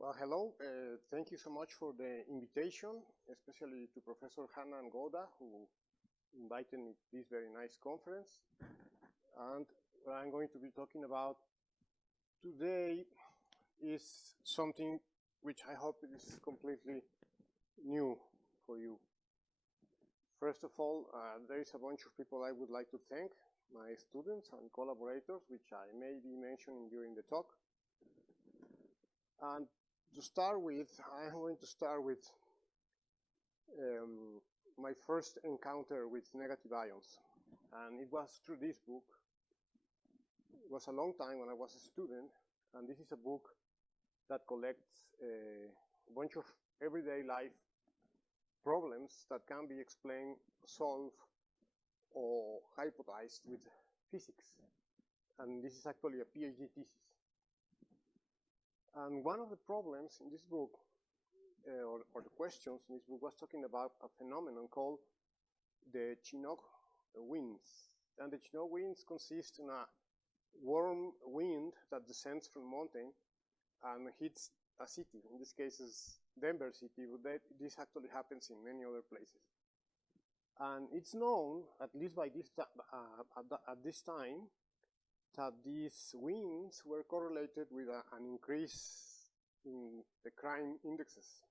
Well, hello. Thank you so much for the invitation, especially to Professor Hannah and Goda, who invited me to this very nice conference. And what I'm going to be talking about today is something which I hope is completely new for you. First of all, there is a bunch of people I would like to thank, my students and collaborators, which I may be mentioning during the talk. And to start with, I'm going to start with my first encounter with negative ions. And it was through this book. It was a long time when I was a student, and this is a book that collects a bunch of everyday life problems that can be explained, solved, or hypothesized with physics. And this is actually a PhD thesis. And one of the problems in this book, or the questions in this book, was talking about a phenomenon called the Chinook winds. And the Chinook winds consist in a warm wind that descends from a mountain and hits a city. In this case, is Denver City, but this actually happens in many other places. And it's known, at least by this at this time, that these winds were correlated with an increase in the crime indexes.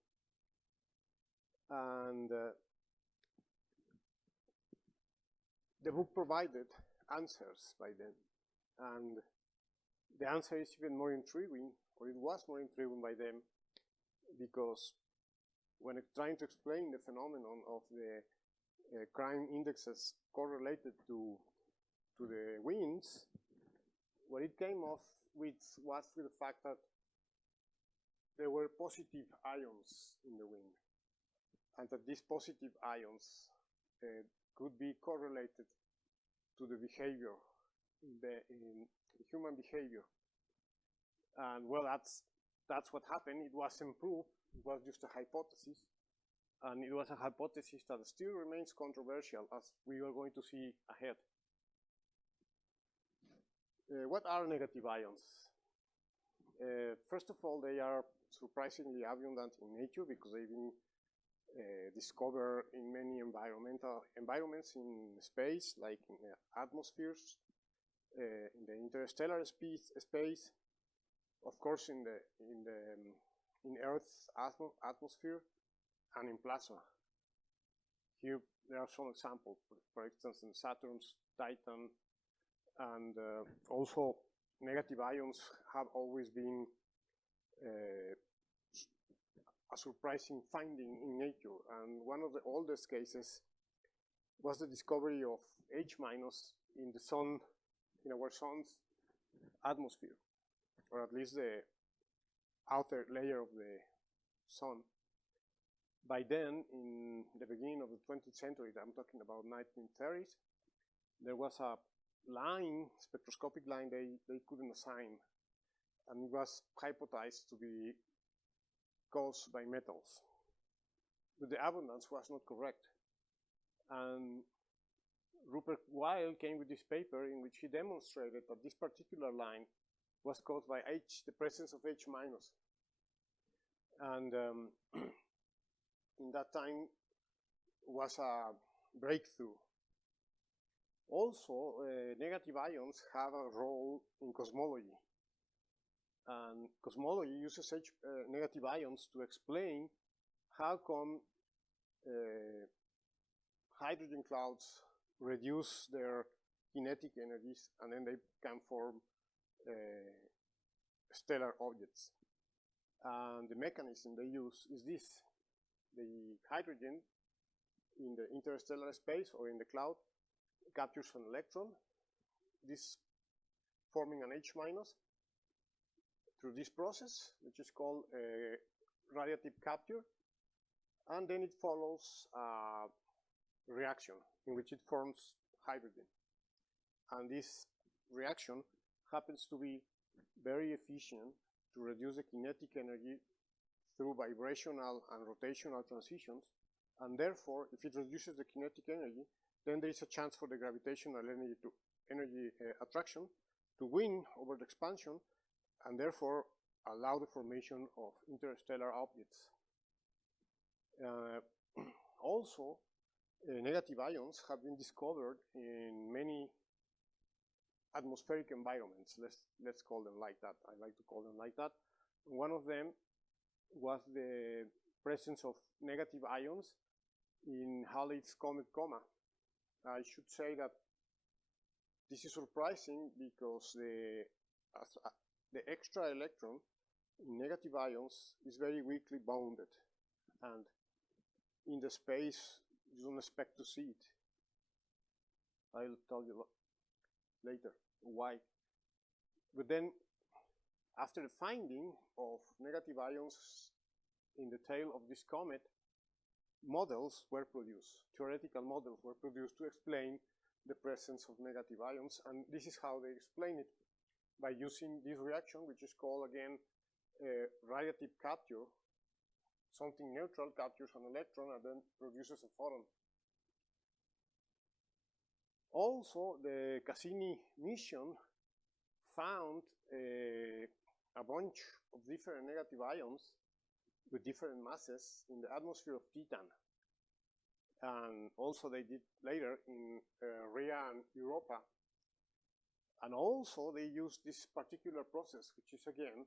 And the book provided answers by them. And the answer is even more intriguing, or it was more intriguing by them, because when trying to explain the phenomenon of the crime indexes correlated to the winds, what it came off with was with the fact that there were positive ions in the wind, and that these positive ions could be correlated to the behavior, in the human behavior. And well, that's what happened. It wasn't proved. It was just a hypothesis, and it was a hypothesis that still remains controversial, as we are going to see ahead. What are negative ions? First of all, they are surprisingly abundant in nature because they've been discovered in many environments in space, like in atmospheres, in the interstellar space, of course in Earth's atmosphere, and in plasma. Here there are some examples. For instance, in Saturn's Titan. And also, negative ions have always been a surprising finding in nature. And one of the oldest cases was the discovery of H- in the sun, in our sun's atmosphere, or at least the outer layer of the sun. By then, in the beginning of the 20th century, I'm talking about 1930s, there was a line, spectroscopic line, they couldn't assign, and it was hypothesized to be caused by metals. But the abundance was not correct. And Rupert Weil came with this paper in which he demonstrated that this particular line was caused by the presence of H-. And in that time was a breakthrough. Also, negative ions have a role in cosmology. And cosmology uses negative ions to explain how come hydrogen clouds reduce their kinetic energies and then they can form stellar objects. And the mechanism they use is this. The hydrogen in the interstellar space or in the cloud captures an electron, this forming an H- through this process, which is called radiative capture, and then it follows a reaction in which it forms hydrogen. And this reaction happens to be very efficient to reduce the kinetic energy through vibrational and rotational transitions, and therefore, if it reduces the kinetic energy, then there is a chance for the gravitational energy attraction to win over the expansion, and therefore allow the formation of interstellar objects. Also, negative ions have been discovered in many atmospheric environments. Let's call them like that. I like to call them like that. One of them was the presence of negative ions in Halley's comet Coma. I should say that this is surprising because the extra electron in negative ions is very weakly bounded, and in the space you don't expect to see it. I'll tell you later why. But then, after the finding of negative ions in the tail of this comet, models were produced, theoretical models were produced to explain the presence of negative ions, and this is how they explain it, by using this reaction, which is called again radiative capture. Something neutral captures an electron and then produces a photon. Also, the Cassini mission found a bunch of different negative ions with different masses in the atmosphere of Titan. And also they did later in Rhea and Europa. And also they used this particular process, which is again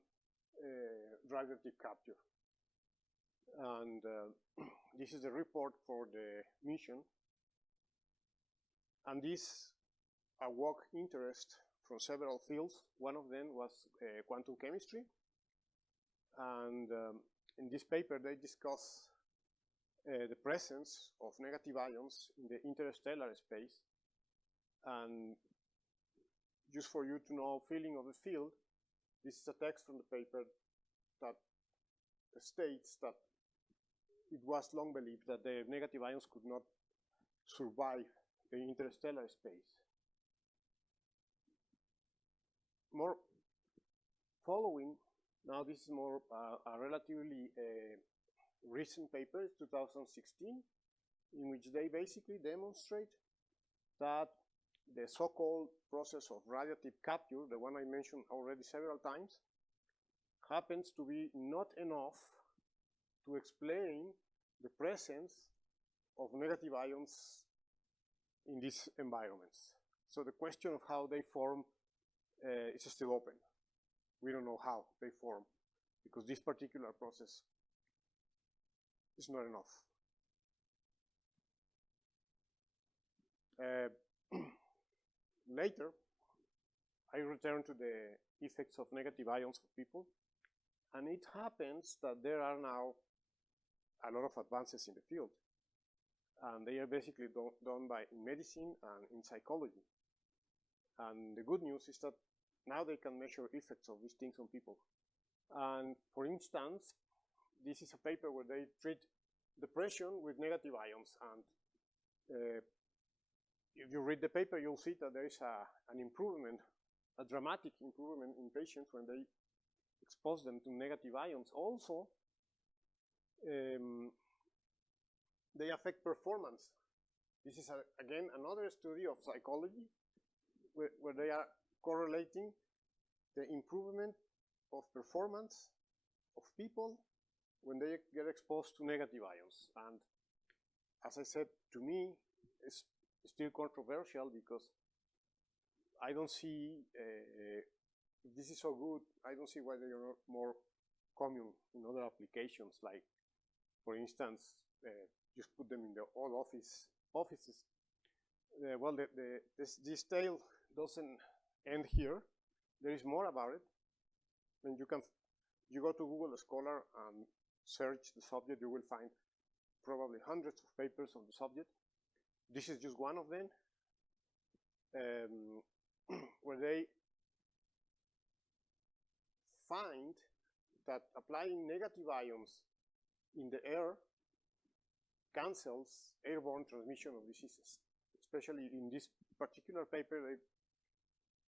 radiative capture. And this is the report for the mission. And this awoke interest from several fields. One of them was quantum chemistry. And in this paper, they discuss the presence of negative ions in the interstellar space. And just for you to know feeling of the field, this is a text from the paper that states that it was long believed that the negative ions could not survive the interstellar space. More following, now this is more a relatively recent paper, 2016, in which they basically demonstrate that the so-called process of radiative capture, the one I mentioned already several times, happens to be not enough to explain the presence of negative ions in these environments. So the question of how they form is still open. We don't know how they form, because this particular process is not enough. Later, I return to the effects of negative ions for people, and it happens that there are now a lot of advances in the field, and they are basically done in medicine and in psychology. And the good news is that now they can measure effects of these things on people. And for instance, this is a paper where they treat depression with negative ions, and if you read the paper, you'll see that there is an improvement, a dramatic improvement in patients when they expose them to negative ions. Also, they affect performance. This is, again, another study of psychology where they are correlating the improvement of performance of people when they get exposed to negative ions. And as I said, to me, it's still controversial because I don't see, if this is so good, I don't see why they are not more common in other applications, like, for instance, just put them in the all offices. Well, this tale doesn't end here. There is more about it. And you go to Google Scholar and search the subject, you will find probably hundreds of papers on the subject. This is just one of them, where they find that applying negative ions in the air cancels airborne transmission of diseases. Especially in this particular paper, they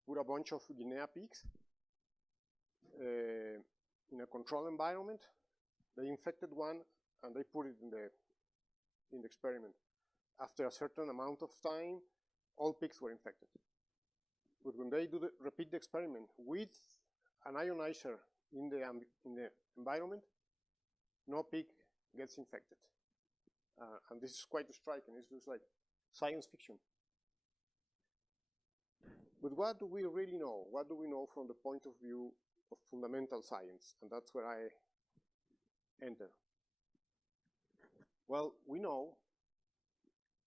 put a bunch of Guinea pigs in a control environment. They infected one and they put it in the experiment. After a certain amount of time, all pigs were infected. But when they repeat the experiment with an ionizer in the environment, no pig gets infected. And this is quite striking. It's just like science fiction. But what do we really know? What do we know from the point of view of fundamental science? And that's where I enter. Well, we know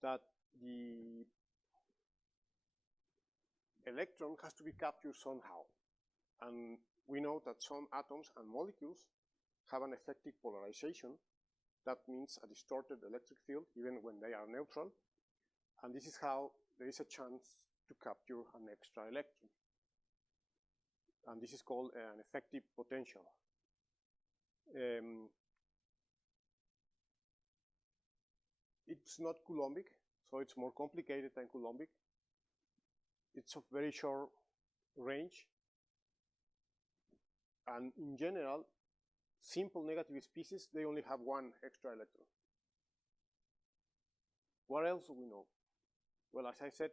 that the electron has to be captured somehow. And we know that some atoms and molecules have an effective polarization. That means a distorted electric field, even when they are neutral. And this is how there is a chance to capture an extra electron. And this is called an effective potential. It's not Coulombic, so it's more complicated than Coulombic. It's of very short range. And in general, simple negative species, they only have one extra electron. What else do we know? Well, as I said,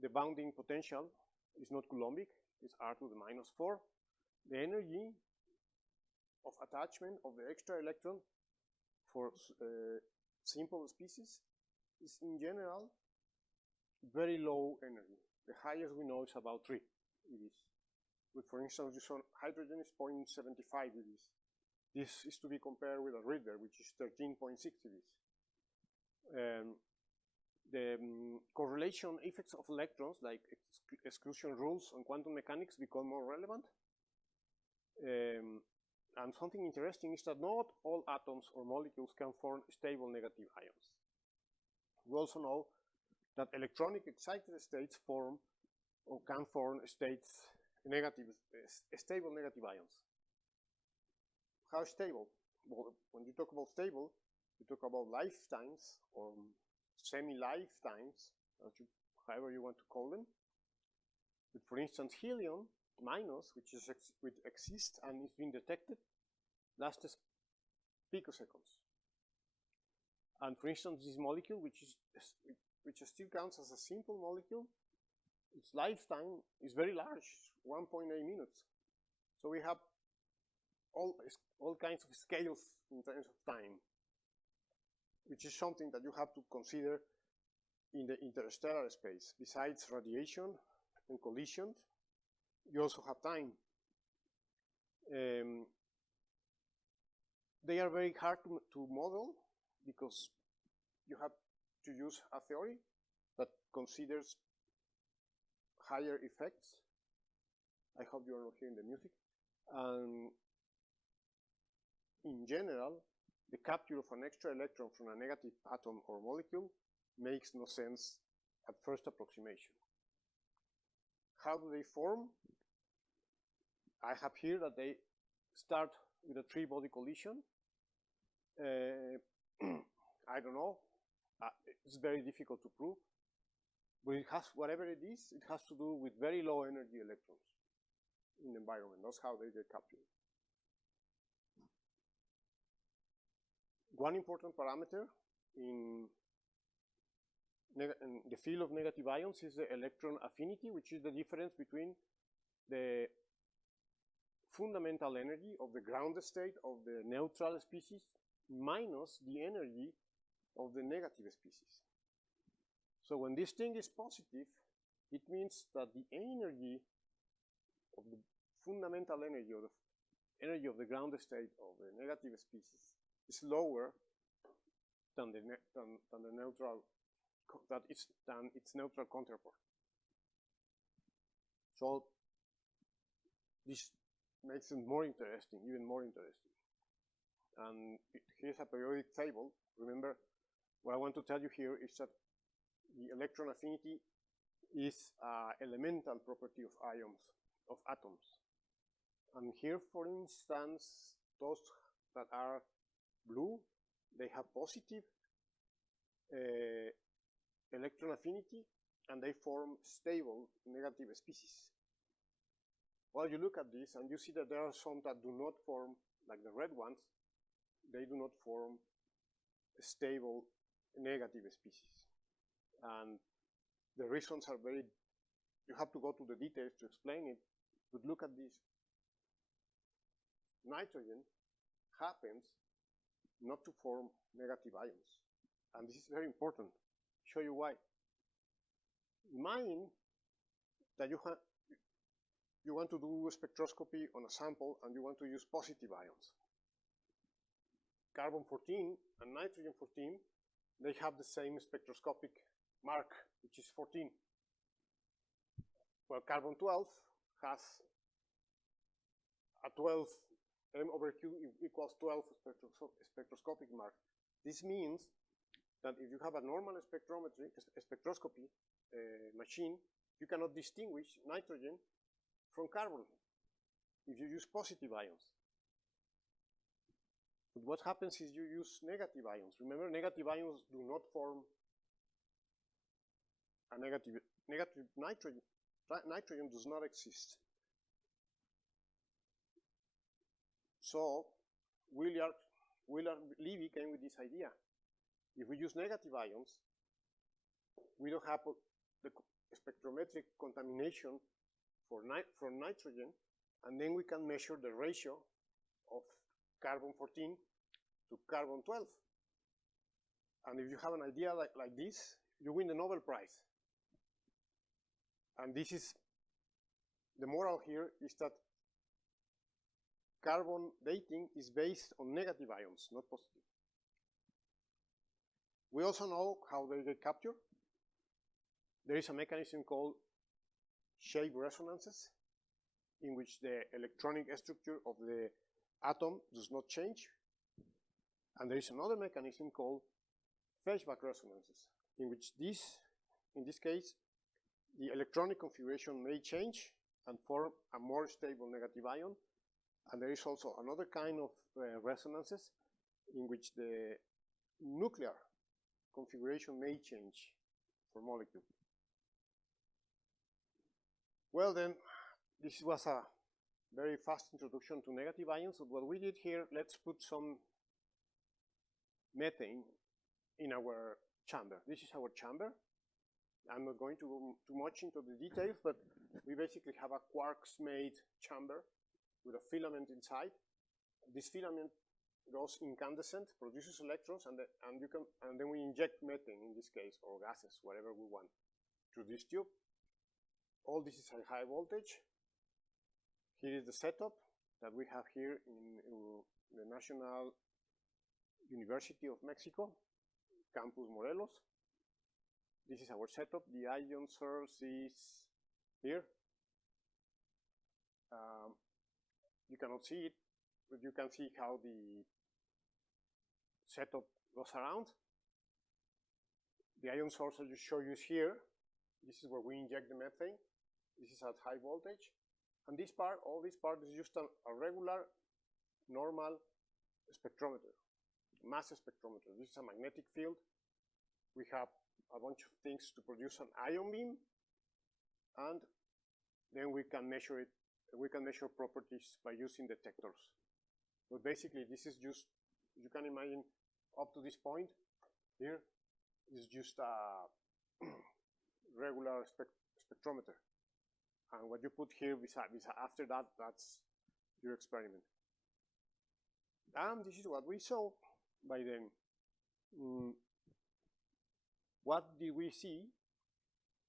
the bounding potential is not Coulombic, it's r to the minus 4. The energy of attachment of the extra electron for simple species is in general very low energy. The highest we know is about 3 eVs. But for instance, hydrogen is 0.75 eVs. This is to be compared with a reader, which is 13.6 eVs. The correlation effects of electrons, like exclusion rules on quantum mechanics, become more relevant. And something interesting is that not all atoms or molecules can form stable negative ions. We also know that electronic excited states form or can form states stable negative ions. How stable? Well, when you talk about stable, you talk about lifetimes or semi-lifetimes, however you want to call them. But for instance, helium minus, which exists and is being detected, lasts picoseconds. And for instance, this molecule, which still counts as a simple molecule, its lifetime is very large, 1.8 minutes. So we have all kinds of scales in terms of time, which is something that you have to consider in the interstellar space. Besides radiation and collisions, you also have time. They are very hard to model because you have to use a theory that considers higher effects. I hope you are not hearing the music. In general, the capture of an extra electron from a negative atom or molecule makes no sense at first approximation. How do they form? I have here that they start with a 3-body collision. I don't know. It's very difficult to prove. But it has, whatever it is, it has to do with very low energy electrons in the environment. That's how they get captured. One important parameter in the field of negative ions is the electron affinity, which is the difference between the fundamental energy of the ground state of the neutral species minus the energy of the negative species. So when this thing is positive, it means that the energy of the fundamental energy, or the energy of the ground state of the negative species, is lower than the neutral, than its neutral counterpart. So this makes it more interesting, even more interesting. And here's a periodic table. Remember, what I want to tell you here is that the electron affinity is an elemental property of ions, of atoms. And here, for instance, those that are blue, they have positive electron affinity, and they form stable negative species. Well, you look at this, and you see that there are some that do not form, like the red ones, they do not form a stable negative species. And the reasons are very, you have to go to the details to explain it, but look at this. nitrogen happens not to form negative ions. And this is very important. I'll show you why. Imagine that you want to do a spectroscopy on a sample and you want to use positive ions. Carbon-14 and nitrogen-14, they have the same spectroscopic mark, which is 14. Well, carbon-12 has a 12, m/q equals 12 spectroscopic mark. This means that if you have a normal spectroscopy machine, you cannot distinguish nitrogen from carbon if you use positive ions. But what happens is you use negative ions. Remember, negative ions do not form a negative nitrogen. Nitrogen does not exist. So Willard Levy came with this idea. If we use negative ions, we don't have the spectrometric contamination from nitrogen, and then we can measure the ratio of carbon-14 to carbon-12. And if you have an idea like this, you win the Nobel Prize. And this is, the moral here is that carbon dating is based on negative ions, not positive. We also know how they get captured. There is a mechanism called shape resonances, in which the electronic structure of the atom does not change. And there is another mechanism called phase-back resonances, in which in this case, the electronic configuration may change and form a more stable negative ion. And there is also another kind of resonances in which the nuclear configuration may change for molecule. Well then, this was a very fast introduction to negative ions. So what we did here, let's put some methane in our chamber. This is our chamber. I'm not going to go too much into the details, but we basically have a quarks-made chamber with a filament inside. This filament goes incandescent, produces electrons, and then we inject methane in this case, or gases, whatever we want, through this tube. All this is at high voltage. Here is the setup that we have here in the National University of Mexico, Campus Morelos. This is our setup. The ion source is here. You cannot see it, but you can see how the setup goes around. The ion source I just show you is here. This is where we inject the methane. This is at high voltage. And this part, all this part is just a regular, normal spectrometer, mass spectrometer. This is a magnetic field. We have a bunch of things to produce an ion beam, and then we can measure it. We can measure properties by using detectors. But basically, this is just, you can imagine, up to this point here is just a regular spectrometer. And what you put here after that, that's your experiment. And this is what we saw by then. What did we see?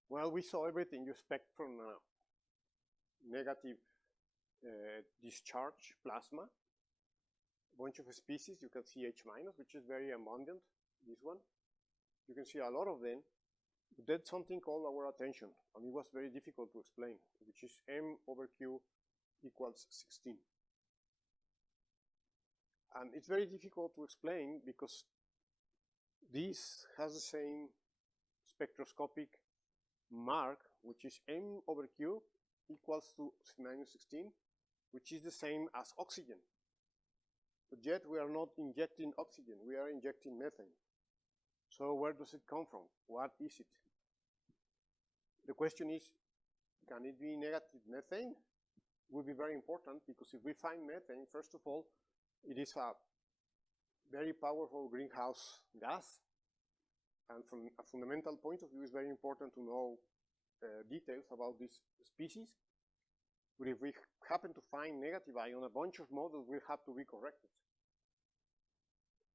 Well, we saw everything you expect from a negative discharge plasma. A bunch of species. You can see H-, which is very abundant, this one. You can see a lot of them. But that's something called our attention, and it was very difficult to explain, which is m/q equals 16. And it's very difficult to explain because this has the same spectroscopic mark, which is m/q equals to -16, which is the same as oxygen. But yet we are not injecting oxygen, we are injecting methane. So where does it come from? What is it? The question is, can it be negative methane? It will be very important, because if we find methane, first of all, it is a very powerful greenhouse gas. And from a fundamental point of view, it's very important to know details about this species. But if we happen to find negative ion, a bunch of models will have to be corrected.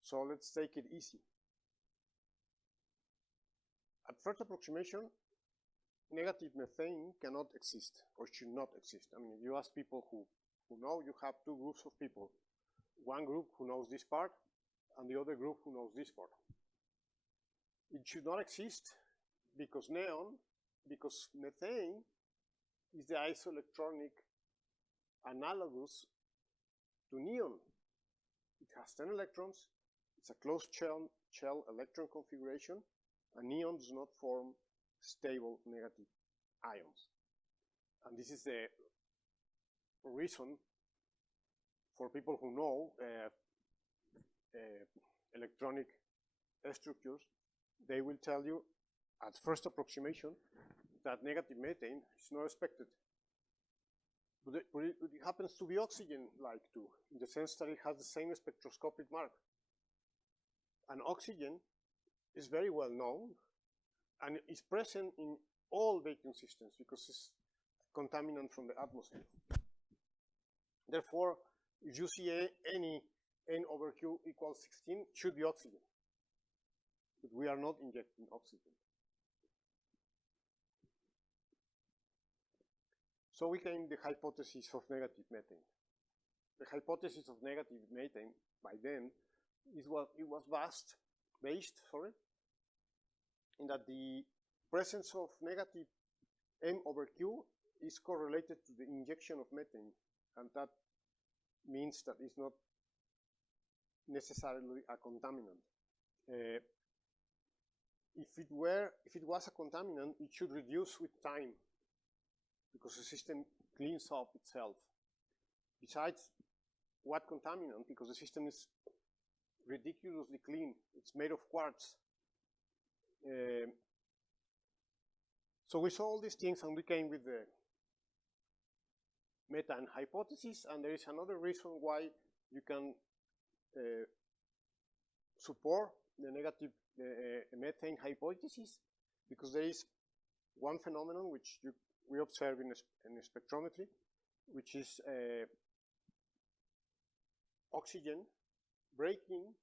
So let's take it easy. At first approximation, negative methane cannot exist or should not exist. I mean, if you ask people who know, you have two groups of people. One group who knows this part and the other group who knows this part. It should not exist because methane is the isoelectronic analogous to neon. It has 10 electrons. It's a closed shell electron configuration, and neon does not form stable negative ions. And this is the reason for people who know electronic structures. They will tell you at first approximation that negative methane is not expected. But it happens to be oxygen-like too, in the sense that it has the same spectroscopic mark. And oxygen is very well known and is present in all vacuum systems because it's a contaminant from the atmosphere. Therefore, if you see any N over Q equals 16, it should be oxygen. But we are not injecting oxygen. So we came to the hypothesis of negative methane. The hypothesis of negative methane by then is what it was based in that the presence of negative M over Q is correlated to the injection of methane, and that means that it's not necessarily a contaminant. If it was a contaminant, it should reduce with time because the system cleans up itself. Besides, what contaminant? Because the system is ridiculously clean. It's made of quartz. So we saw all these things and we came with the methane hypothesis, and there is another reason why you can support the negative methane hypothesis, because there is one phenomenon which we observe in spectrometry, which is oxygen breaking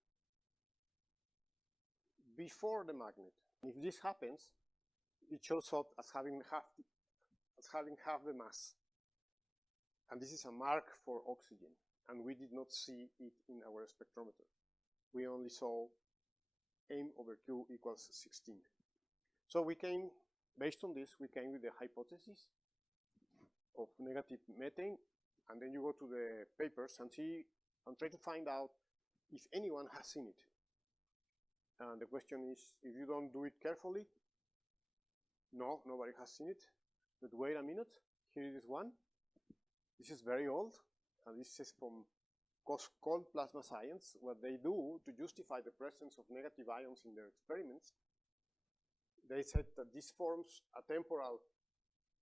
before the magnet. If this happens, it shows up as having half the mass. And this is a mark for oxygen, and we did not see it in our spectrometer. We only saw M over Q equals 16. So we came, based on this, we came with the hypothesis of negative methane, and then you go to the papers and see and try to find out if anyone has seen it. And the question is, if you don't do it carefully, no, nobody has seen it. But wait a minute, here is one. This is very old, and this is from cold plasma science. What they do to justify the presence of negative ions in their experiments, they said that this forms a temporal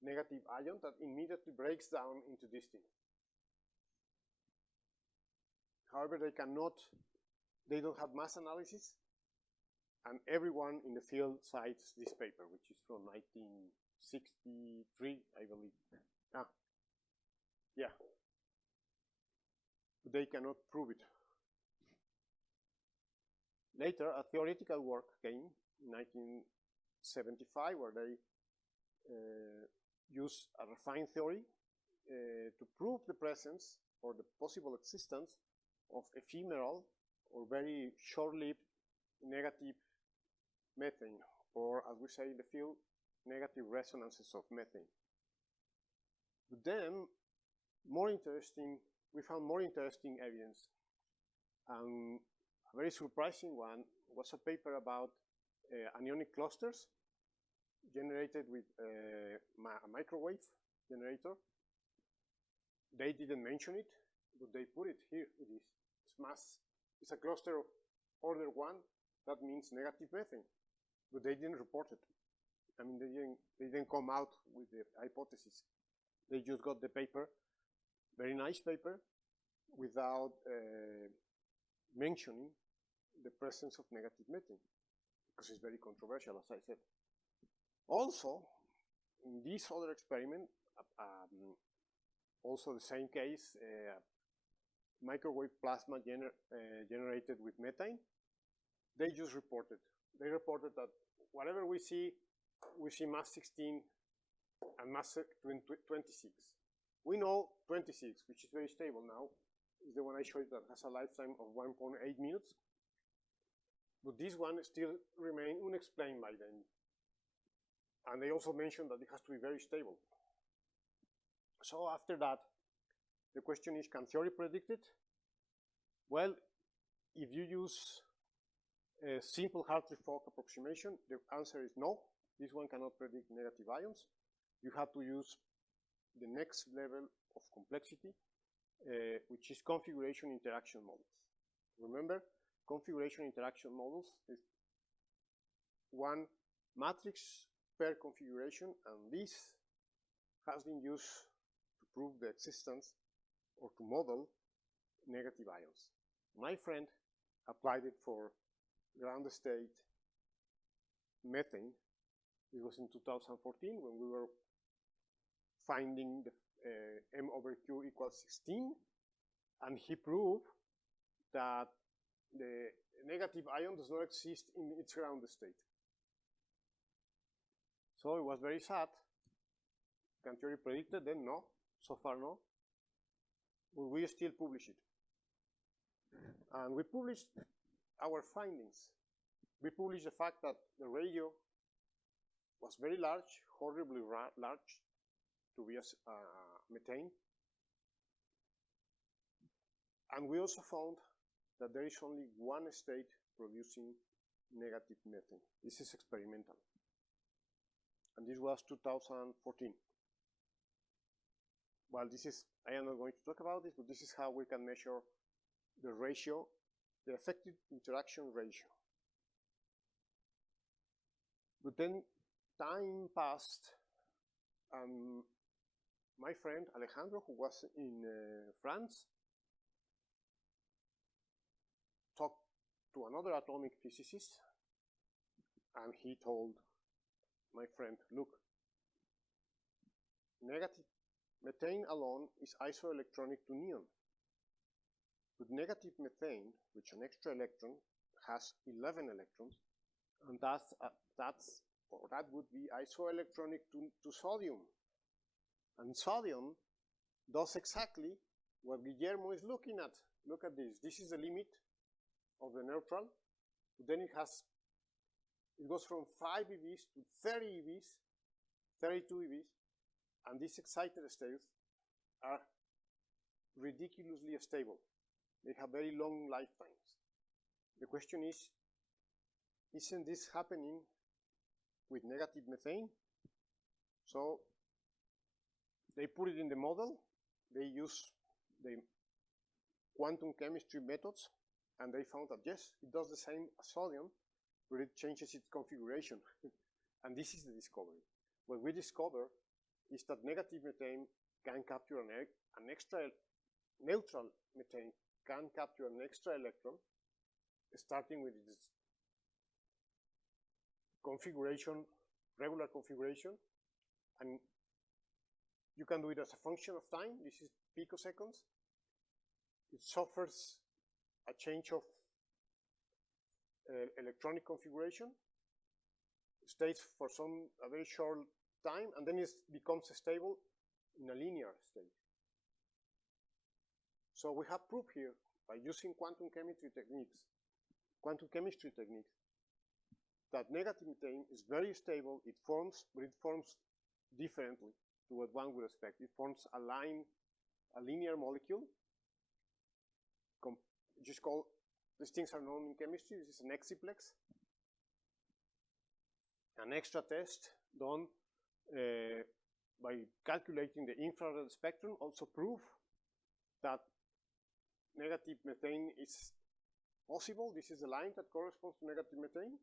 negative ion that immediately breaks down into this thing. However, they don't have mass analysis, and everyone in the field cites this paper, which is from 1963, I believe. Yeah. They cannot prove it. Later, a theoretical work came in 1975, where they used a refined theory to prove the presence or the possible existence of ephemeral or very short-lived negative methane, or as we say in the field, negative resonances of methane. But then, we found more interesting evidence. A very surprising one was a paper about anionic clusters generated with a microwave generator. They didn't mention it, but they put it here. It is. It's mass. It's a cluster of order 1. That means negative methane. But they didn't report it. I mean, they didn't come out with the hypothesis. They just got the paper, very nice paper, without mentioning the presence of negative methane, because it's very controversial, as I said. Also, in this other experiment, also the same case, microwave plasma generated with methane. They just reported. They reported that whatever we see mass 16 and mass 26. We know 26, which is very stable now, is the one I showed that has a lifetime of 1.8 minutes. But this one still remains unexplained by them. And they also mentioned that it has to be very stable. So after that, the question is, can theory predict it? Well, if you use a simple Hartree-Fock approximation, the answer is no. This one cannot predict negative ions. You have to use the next level of complexity, which is configuration interaction models. Remember, configuration interaction models is one matrix per configuration, and this has been used to prove the existence or to model negative ions. My friend applied it for ground state methane. It was in 2014 when we were finding the m over q equals 16, and he proved that the negative ion does not exist in its ground state. So it was very sad. Can theory predict it? Then no. So far no. But we still publish it. And we published our findings. We published the fact that the radio was very large, horribly large, to be methane. And we also found that there is only one state producing negative methane. This is experimental. And this was 2014. Well, this is, I am not going to talk about this, but this is how we can measure the ratio, the effective interaction ratio. But then time passed, and my friend Alejandro, who was in France, talked to another atomic physicist, and he told my friend, look, negative methane alone is isoelectronic to neon. With negative methane, which an extra electron has 11 electrons, and that would be isoelectronic to sodium. And sodium does exactly what Guillermo is looking at. Look at this. This is the limit of the neutral. Then it goes from 5 EVs to 30 EVs, 32 EVs, and these excited states are ridiculously stable. They have very long lifetimes. The question is, isn't this happening with negative methane? So they put it in the model. They use the quantum chemistry methods, and they found that yes, it does the same as sodium, but it changes its configuration. And this is the discovery. What we discover is that negative methane can capture an extra, neutral methane can capture an extra electron, starting with its configuration, regular configuration, and you can do it as a function of time. This is picoseconds. It suffers a change of electronic configuration, stays for a very short time, and then it becomes stable in a linear state. So we have proof here by using quantum chemistry techniques, that negative methane is very stable. It forms, but it forms differently to what one would expect. It forms a linear molecule. Just call, these things are known in chemistry. This is an exciplex. An extra test done by calculating the infrared spectrum also prove that negative methane is possible. This is the line that corresponds to negative methane.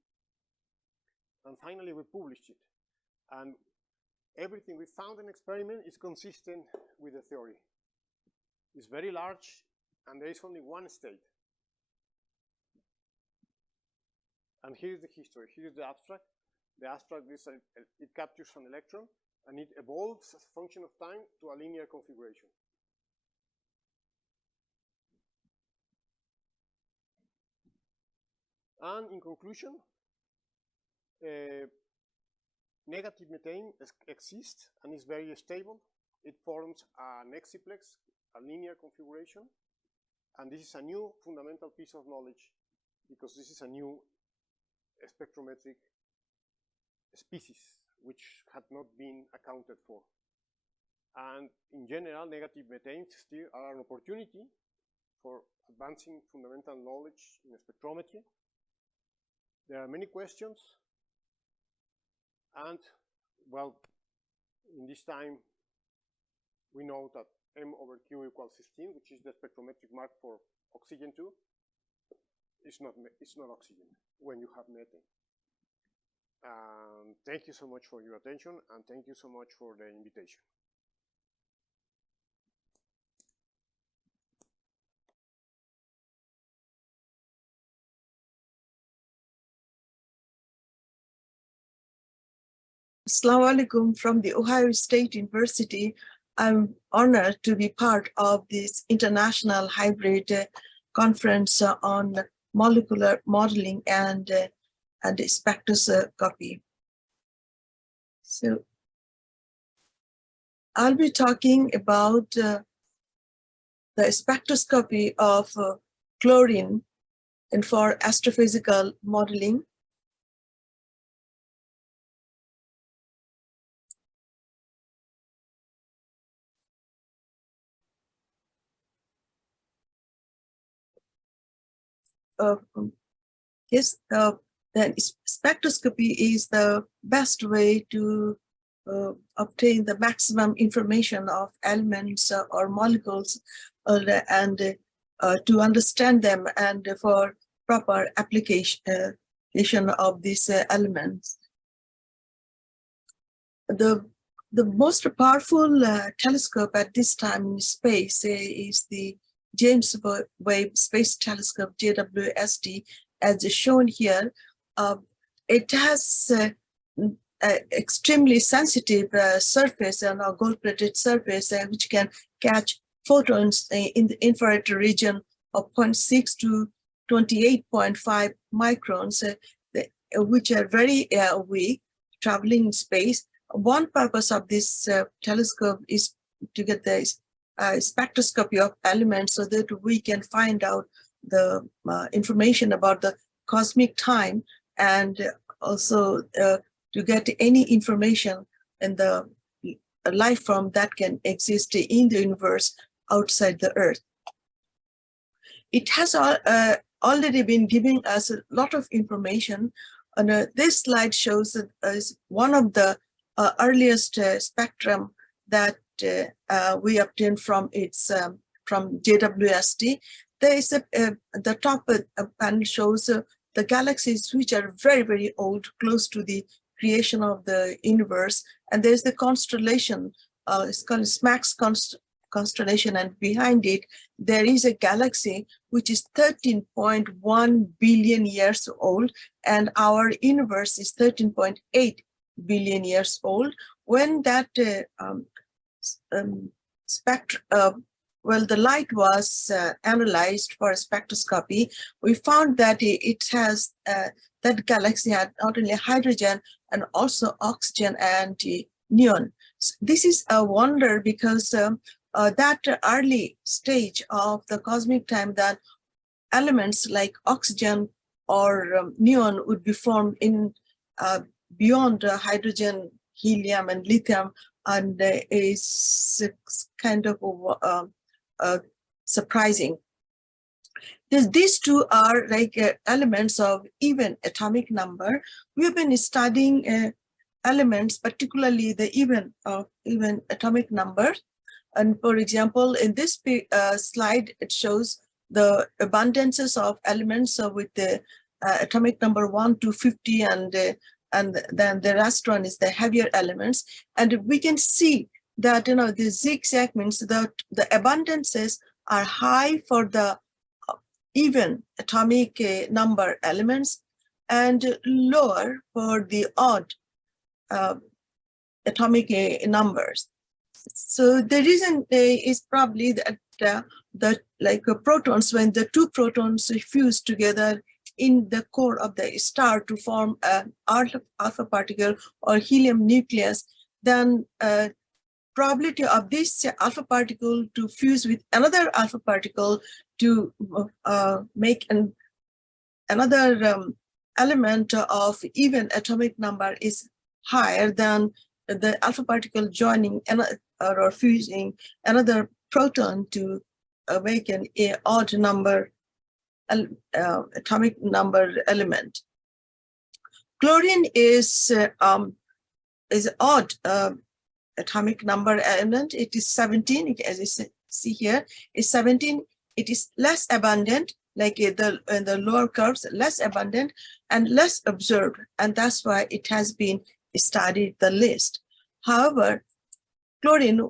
And finally, we published it. And everything we found in experiment is consistent with the theory. It's very large, and there is only one state. And here's the history. Here's the abstract. The abstract is it captures an electron, and it evolves as a function of time to a linear configuration. And in conclusion, negative methane exists and is very stable. It forms an exciplex, a linear configuration. And this is a new fundamental piece of knowledge because this is a new spectrometric species which had not been accounted for. And in general, negative methane still are an opportunity for advancing fundamental knowledge in spectrometry. There are many questions. And, well, in this time, we know that M over Q equals 16, which is the spectrometric mark for oxygen 2. It's not oxygen when you have methane. Thank you so much for your attention, and thank you so much for the invitation. Assalamu alaikum from the Ohio State University. I'm honored to be part of this international hybrid conference on molecular modeling and spectroscopy. So I'll be talking about the spectroscopy of chlorine and for astrophysical modeling. Then spectroscopy is the best way to obtain the maximum information of elements or molecules and to understand them and for proper application of these elements. The most powerful telescope at this time in space is the James Webb Space Telescope, JWST, as shown here. It has an extremely sensitive surface and a gold-plated surface which can catch photons in the infrared region of 0.6 to 28.5 microns, which are very weak, traveling in space. One purpose of this telescope is to get the spectroscopy of elements so that we can find out the information about the cosmic time and also to get any information in the life form that can exist in the universe outside the Earth. It has already been giving us a lot of information. And this slide shows one of the earliest spectrum that we obtained from JWST. There is the top panel shows the galaxies which are very, very old, close to the creation of the universe. And there's the constellation, it's called SMACS constellation, and behind it, there is a galaxy which is 13.1 billion years old, and our universe is 13.8 billion years old. When that the light was analyzed for spectroscopy, we found that it has, that galaxy had not only hydrogen and also oxygen and neon. So this is a wonder because that early stage of the cosmic time, that elements like oxygen or neon would be formed in beyond hydrogen, helium, and lithium, and is kind of surprising. These two are like elements of even atomic number. We have been studying elements, particularly the even atomic number. And for example, in this slide, it shows the abundances of elements with the atomic number 1 to 50, and then the rest one is the heavier elements. And we can see that, you know, the zigzag means that the abundances are high for the even atomic number elements and lower for the odd atomic numbers. So the reason is probably that like protons, when the two protons fuse together in the core of the star to form an alpha particle or helium nucleus, then probability of this alpha particle to fuse with another alpha particle to make another element of even atomic number is higher than the alpha particle joining or fusing another proton to make an odd number atomic number element. Chlorine is odd atomic number element. It is 17, as you see here, is 17. It is less abundant, like in the lower curves, less abundant and less observed, and that's why it has been studied the least. However, chlorine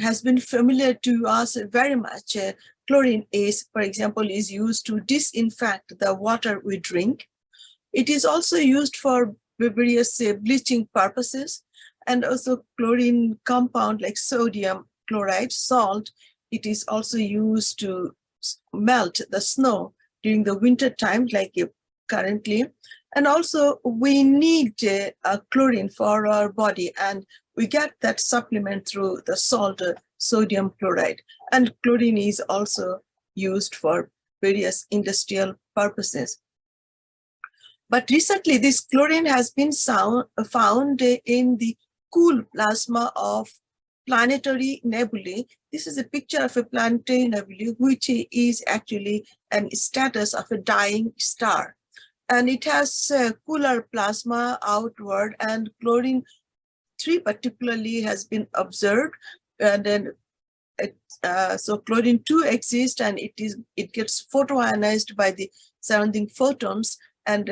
has been familiar to us very much. Chlorine is, for example, is used to disinfect the water we drink. It is also used for various bleaching purposes, and also chlorine compound like sodium chloride, salt, it is also used to melt the snow during the winter time, like currently. And also we need chlorine for our body, and we get that supplement through the salt, sodium chloride. And chlorine is also used for various industrial purposes. But recently this chlorine has been found in the cool plasma of planetary nebulae. This is a picture of a planetary nebulae, which is actually a status of a dying star. And it has cooler plasma outward, and chlorine 3 particularly has been observed. And then so chlorine 2 exists, and it gets photoionized by the surrounding photons, and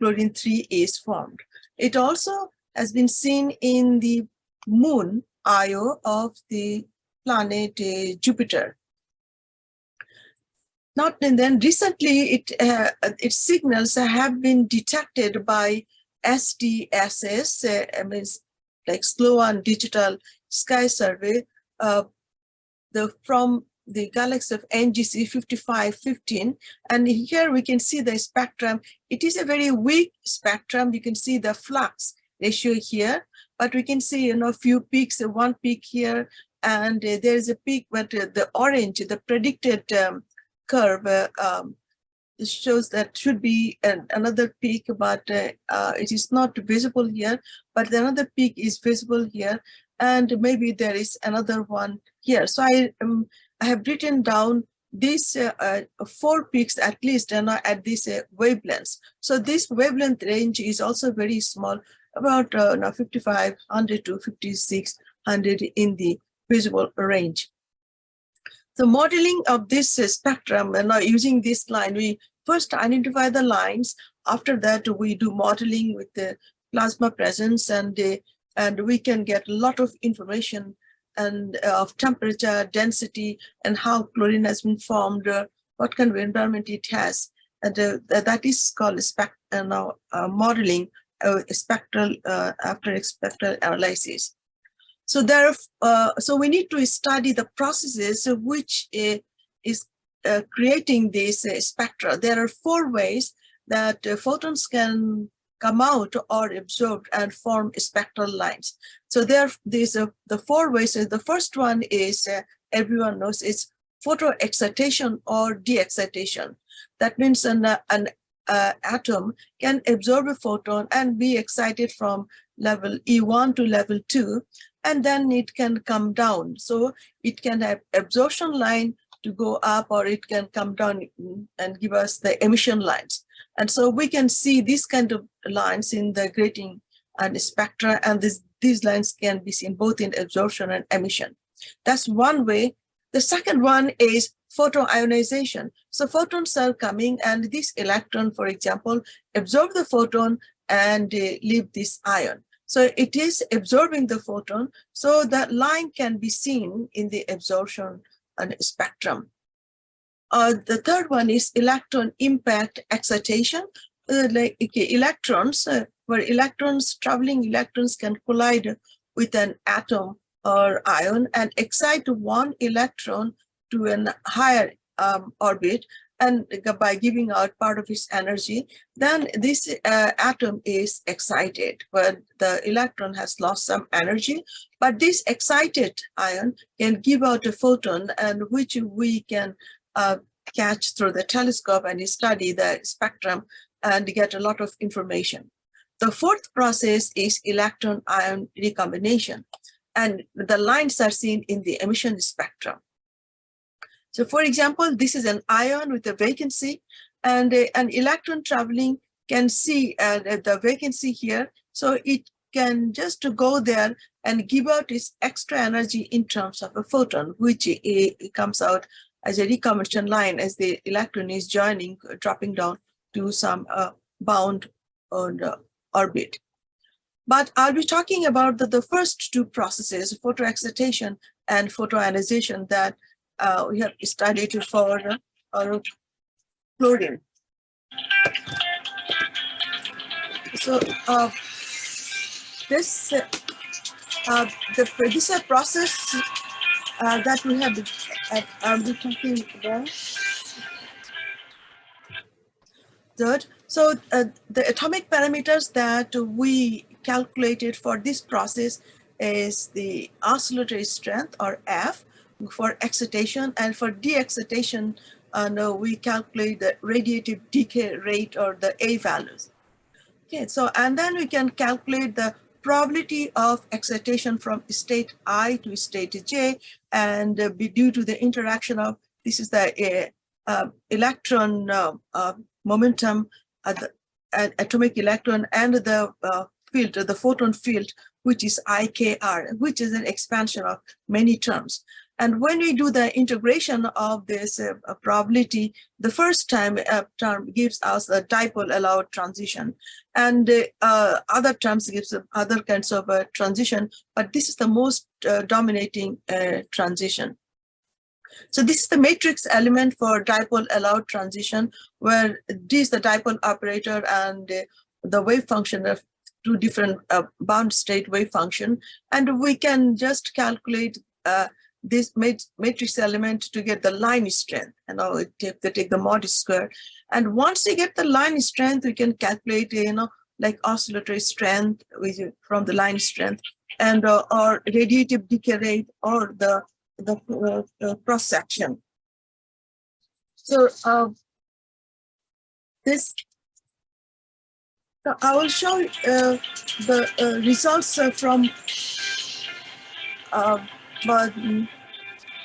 chlorine 3 is formed. It also has been seen in the moon Io of the planet Jupiter. Not and then recently, its signals have been detected by SDSS, means like Slow and Digital Sky Survey, from the galaxy of NGC 5515. And here we can see the spectrum. It is a very weak spectrum. You can see the flux ratio here, but we can see, a few peaks, one peak here, and there is a peak, but the orange, the predicted curve shows that should be another peak, but it is not visible here, but another peak is visible here, and maybe there is another one here. So I have written down these 4 peaks at least, at this wavelengths. So this wavelength range is also very small, about 5500 to 5600 in the visible range. The modeling of this spectrum, and using this line, we first identify the lines. After that, we do modeling with the plasma presence, and we can get a lot of information and of temperature, density, and how chlorine has been formed, what kind of environment it has. And that is called modeling spectral after spectral analysis. So so we need to study the processes which is creating this spectra. There are 4 ways that photons can come out or absorbed and form spectral lines. So there's the 4 ways. So the first one is, everyone knows, it's photoexcitation or de-excitation. That means an atom can absorb a photon and be excited from level E1 to level 2, and then it can come down. So it can have absorption line to go up, or it can come down and give us the emission lines. And so we can see these kind of lines in the grating and spectra, and these lines can be seen both in absorption and emission. That's one way. The second one is photoionization. So photons are coming, and this electron, for example, absorb the photon and leave this ion. So it is absorbing the photon, so that line can be seen in the absorption and spectrum. The third one is electron impact excitation. Like electrons, where traveling electrons can collide with an atom or ion and excite one electron to a higher orbit, and by giving out part of its energy, then this atom is excited, where the electron has lost some energy, but this excited ion can give out a photon, and which we can catch through the telescope and study the spectrum and get a lot of information. The fourth process is electron-ion recombination, and the lines are seen in the emission spectrum. So for example, this is an ion with a vacancy, and an electron traveling can see the vacancy here. So it can just go there and give out its extra energy in terms of a photon, which it comes out as a recombination line as the electron is joining, dropping down to some bound on orbit. But I'll be talking about the first two processes, photoexcitation and photoionization, that we have studied for chlorine. So this is a process that we have been talking about. Third, so the atomic parameters that we calculated for this process is the oscillatory strength, or F, for excitation, and for de-excitation, we calculate the radiative decay rate, or the A values. Okay, so and then we can calculate the probability of excitation from state I to state J, and be due to the interaction of, this is the electron momentum, the atomic electron, and the field, the photon field, which is IKR, which is an expansion of many terms. And when we do the integration of this probability, the first term gives us a dipole allowed transition, and other terms gives other kinds of transition, but this is the most dominating transition. So this is the matrix element for dipole allowed transition, where D is the dipole operator and the wave function of two different bound state wave function, and we can just calculate this matrix element to get the line strength, and they take the mod square. And once you get the line strength, we can calculate, like oscillatory strength from the line strength, and or radiative decay rate, or the cross section. So so I will show the results from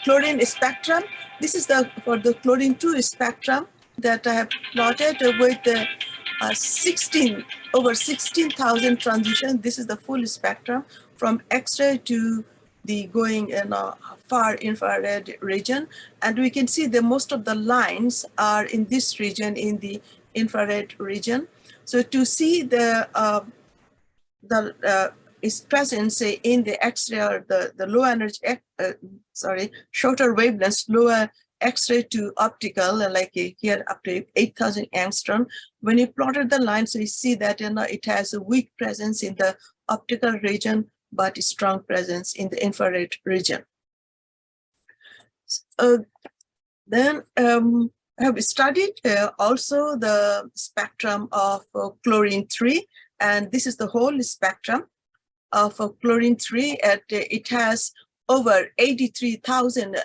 chlorine spectrum. This is for the chlorine 2 spectrum that I have plotted with over 16,000 transitions. This is the full spectrum from X-ray to the going in a far infrared region, and we can see that most of the lines are in this region, in the infrared region. So to see its presence in the X-ray, or the low energy, shorter wavelengths, lower X-ray to optical, like here up to 8,000 angstrom. When you plotted the lines, so you see that it has a weak presence in the optical region, but a strong presence in the infrared region. Then I have studied also the spectrum of chlorine 3, and this is the whole spectrum of chlorine 3. It has over 83,000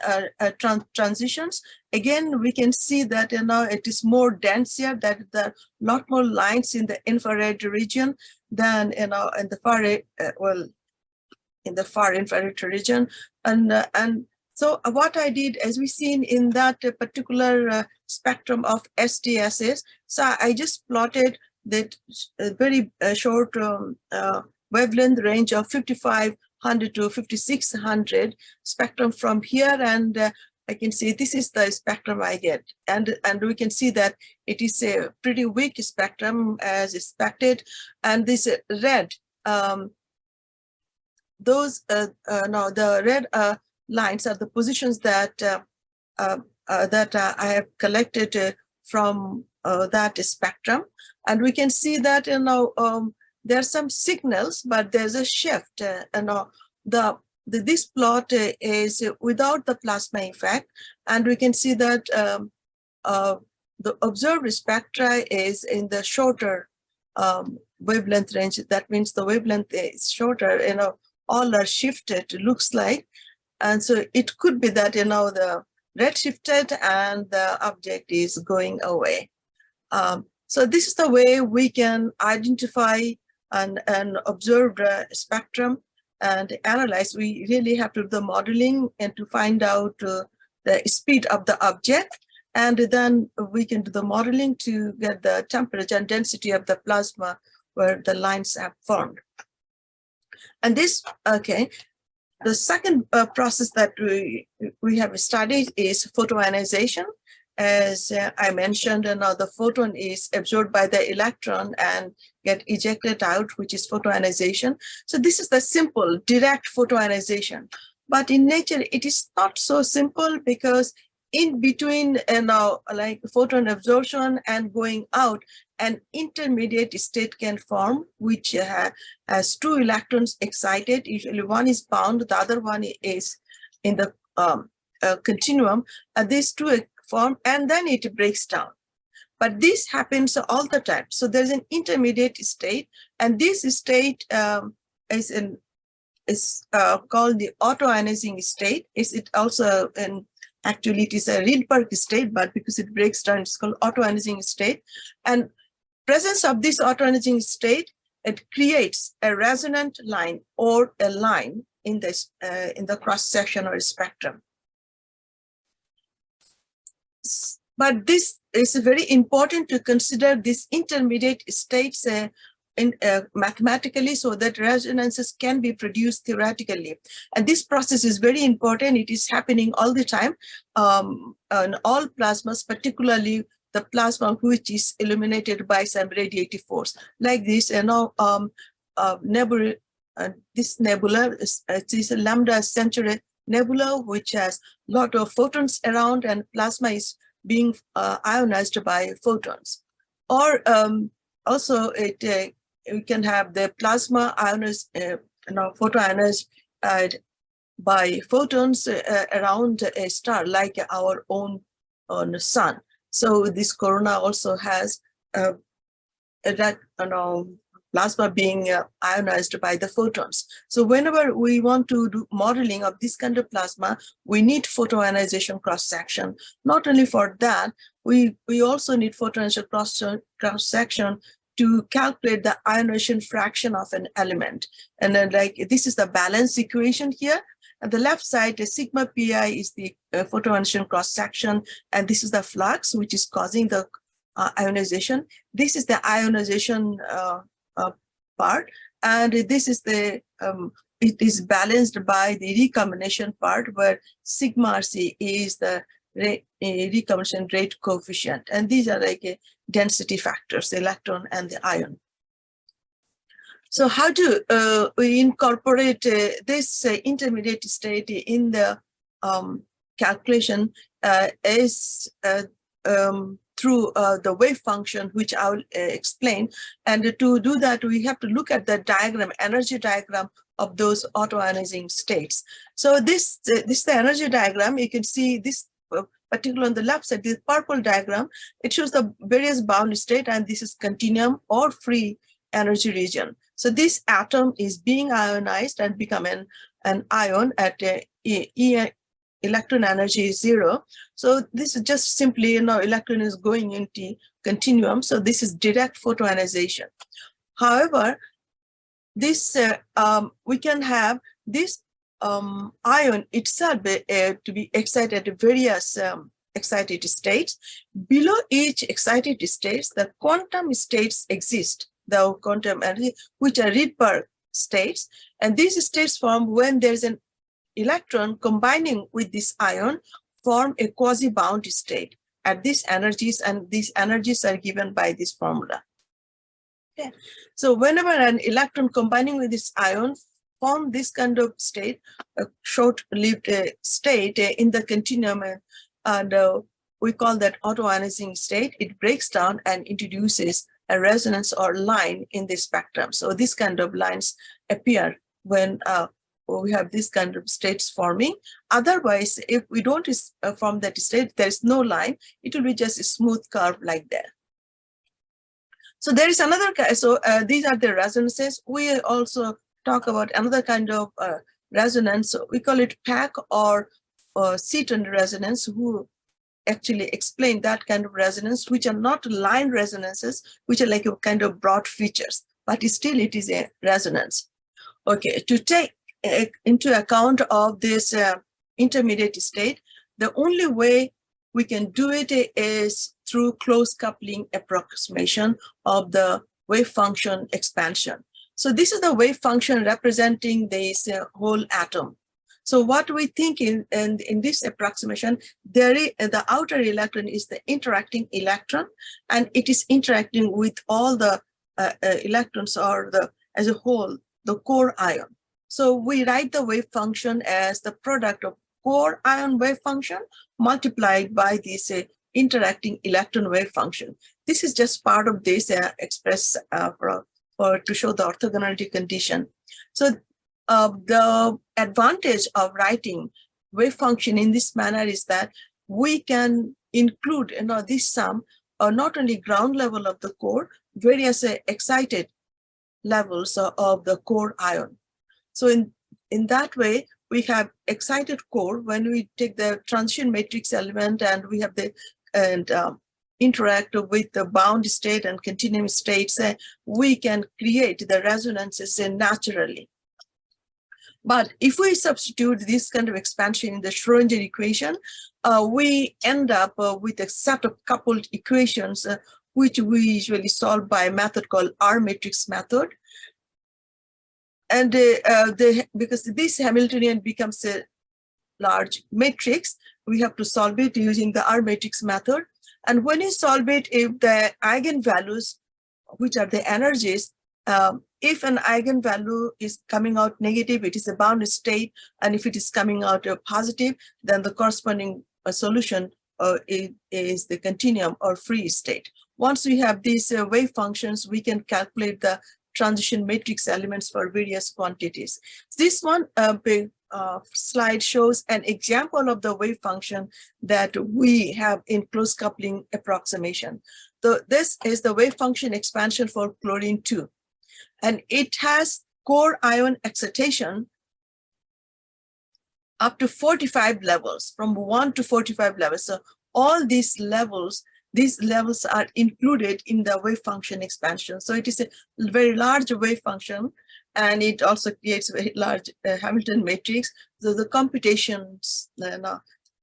transitions. Again, we can see that it is more dense here, that there are a lot more lines in the infrared region than in the far in the far infrared region. And so what I did, as we seen in that particular spectrum of SDSs, so I just plotted that very short wavelength range of 5,500 to 5,600 spectrum from here, and I can see this is the spectrum I get, and we can see that it is a pretty weak spectrum as expected. And this red, the red lines are the positions that I have collected from that spectrum, and we can see that there are some signals, but there's a shift. This plot is without the plasma effect, and we can see that the observed spectra is in the shorter wavelength range. That means the wavelength is shorter, all are shifted, it looks like. And so it could be that, the red shifted and the object is going away. So this is the way we can identify and observe the spectrum and analyze. We really have to do the modeling and to find out the speed of the object. And then we can do the modeling to get the temperature and density of the plasma where the lines have formed. And this, okay, the second process that we have studied is photoionization. As I mentioned, the photon is absorbed by the electron and get ejected out, which is photoionization. So this is the simple, direct photoionization. But in nature, it is not so simple, because in between, like photon absorption and going out, an intermediate state can form, which has two electrons excited. Usually one is bound, the other one is in the continuum. These two form, and then it breaks down. But this happens all the time. So there's an intermediate state, and this state is called the autoionizing state. It also actually it is a Rydberg state, but because it breaks down, it's called autoionizing state. And presence of this autoionizing state, it creates a resonant line or a line in the cross section or spectrum. But this is very important to consider these intermediate states mathematically, so that resonances can be produced theoretically. And this process is very important. It is happening all the time on all plasmas, particularly the plasma which is illuminated by some radiative force. Like this, nebula, this nebula is a Lambda Centauri nebula, which has a lot of photons around, and plasma is being ionized by photons. Or also we can have the plasma ionized, photoionized by photons around a star, like our own sun. So this corona also has plasma being ionized by the photons. So whenever we want to do modeling of this kind of plasma, we need photoionization cross-section. Not only for that, we also need photoionization cross-section to calculate the ionization fraction of an element. And then, like, this is the balance equation here. On the left side, the sigma pi is the photoionization cross-section, and this is the flux which is causing the ionization. This is the ionization part, and this is the it is balanced by the recombination part, where sigma c is the recombination rate coefficient, and these are like density factors, the electron and the ion. So how do we incorporate this intermediate state in the calculation is through the wave function, which I will explain. And to do that, we have to look at the diagram, energy diagram of those autoionizing states. So this is the energy diagram. You can see this particular on the left side, this purple diagram. It shows the various bound state, and this is continuum or free energy region. So this atom is being ionized and become an ion at electron energy is 0. So this is just simply, electron is going into continuum. So this is direct photoionization. However, this we can have this ion itself to be excited at various excited states. Below each excited states, the quantum states exist, the quantum energy, which are Rydberg states. And these states form when there's an electron combining with this ion, form a quasi-bound state at these energies, and these energies are given by this formula. Okay. So whenever an electron combining with this ion form this kind of state, a short-lived state in the continuum, and we call that autoionizing state, it breaks down and introduces a resonance or line in the spectrum. So these kind of lines appear when we have this kind of states forming. Otherwise, if we don't form that state, there is no line, it will be just a smooth curve like that. So there is another, so these are the resonances. We also talk about another kind of resonance. We call it PAC or Seaton resonance, who actually explain that kind of resonance, which are not line resonances, which are like a kind of broad features, but still it is a resonance. Okay, to take into account of this intermediate state, the only way we can do it is through close coupling approximation of the wave function expansion. So this is the wave function representing this whole atom. So what we think in this approximation, there is, the outer electron is the interacting electron, and it is interacting with all the electrons, or as a whole, the core ion. So we write the wave function as the product of core ion wave function multiplied by this interacting electron wave function. This is just part of this express to show the orthogonality condition. So the advantage of writing wave function in this manner is that we can include this sum not only ground level of the core, various excited levels of the core ion. So in that way, we have excited core when we take the transition matrix element and we have the interact with the bound state and continuum states, we can create the resonances naturally. But if we substitute this kind of expansion in the Schrodinger equation, we end up with a set of coupled equations, which we usually solve by a method called R matrix method. And because this Hamiltonian becomes a large matrix, we have to solve it using the R matrix method. And when you solve it, if the eigenvalues, which are the energies, if an eigenvalue is coming out negative, it is a bound state. And if it is coming out positive, then the corresponding solution is the continuum or free state. Once we have these wave functions, we can calculate the transition matrix elements for various quantities. This one slide shows an example of the wave function that we have in close coupling approximation. So this is the wave function expansion for chlorine 2. And it has core ion excitation up to 45 levels, from 1 to 45 levels. So all these levels are included in the wave function expansion. So it is a very large wave function, and it also creates a very large Hamilton matrix. So the computations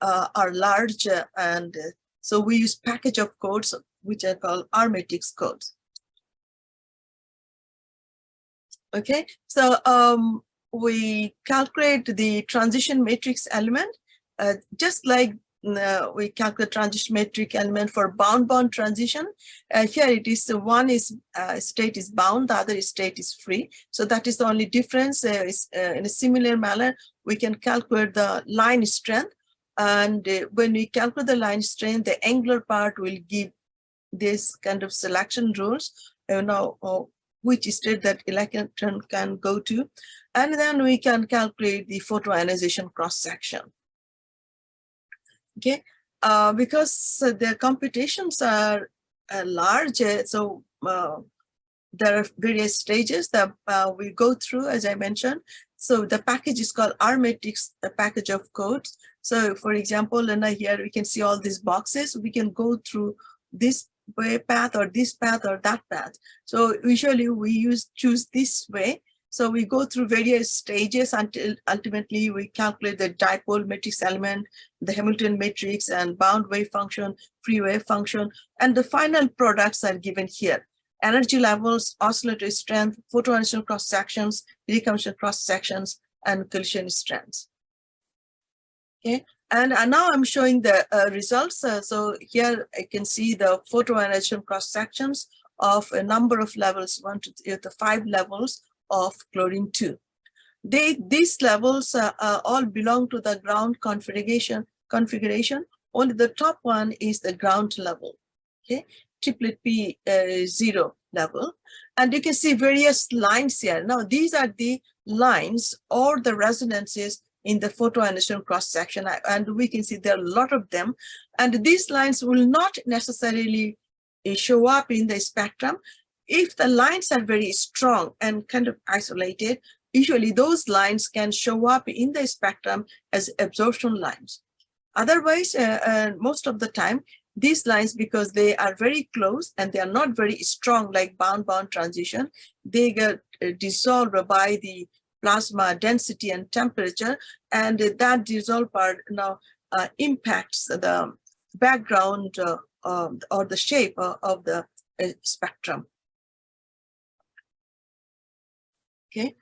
are large, and so we use package of codes, which are called R matrix codes. Okay, so we calculate the transition matrix element, just like we calculate transition matrix element for bound transition. Here it is, one is state is bound, the other state is free. So that is the only difference. In a similar manner, we can calculate the line strength. And when we calculate the line strength, the angular part will give this kind of selection rules, which state that electron can go to. And then we can calculate the photoionization cross-section. Okay, because the computations are large, so there are various stages that we go through, as I mentioned. So the package is called R matrix, the package of codes. So for example, here we can see all these boxes. We can go through this way path or this path or that path. So usually we choose this way. So we go through various stages until ultimately we calculate the dipole matrix element, the Hamilton matrix, and bound wave function, free wave function, and the final products are given here. Energy levels, oscillatory strength, photoionization cross sections, recombination cross sections, and collision strengths. Okay, and now I'm showing the results. So here I can see the photoionization cross sections of a number of levels, 1 to 5 levels of chlorine 2. These levels all belong to the ground configuration. Only the top one is the ground level. Okay, triplet P0 level. And you can see various lines here. Now, these are the lines or the resonances in the photoionization cross-section, and we can see there are a lot of them. And these lines will not necessarily show up in the spectrum. If the lines are very strong and kind of isolated, usually those lines can show up in the spectrum as absorption lines. Otherwise, most of the time, these lines, because they are very close and they are not very strong, like bound-bound transition, they get dissolved by the plasma density and temperature, and that dissolved part now impacts the background or the shape of the spectrum. Okay,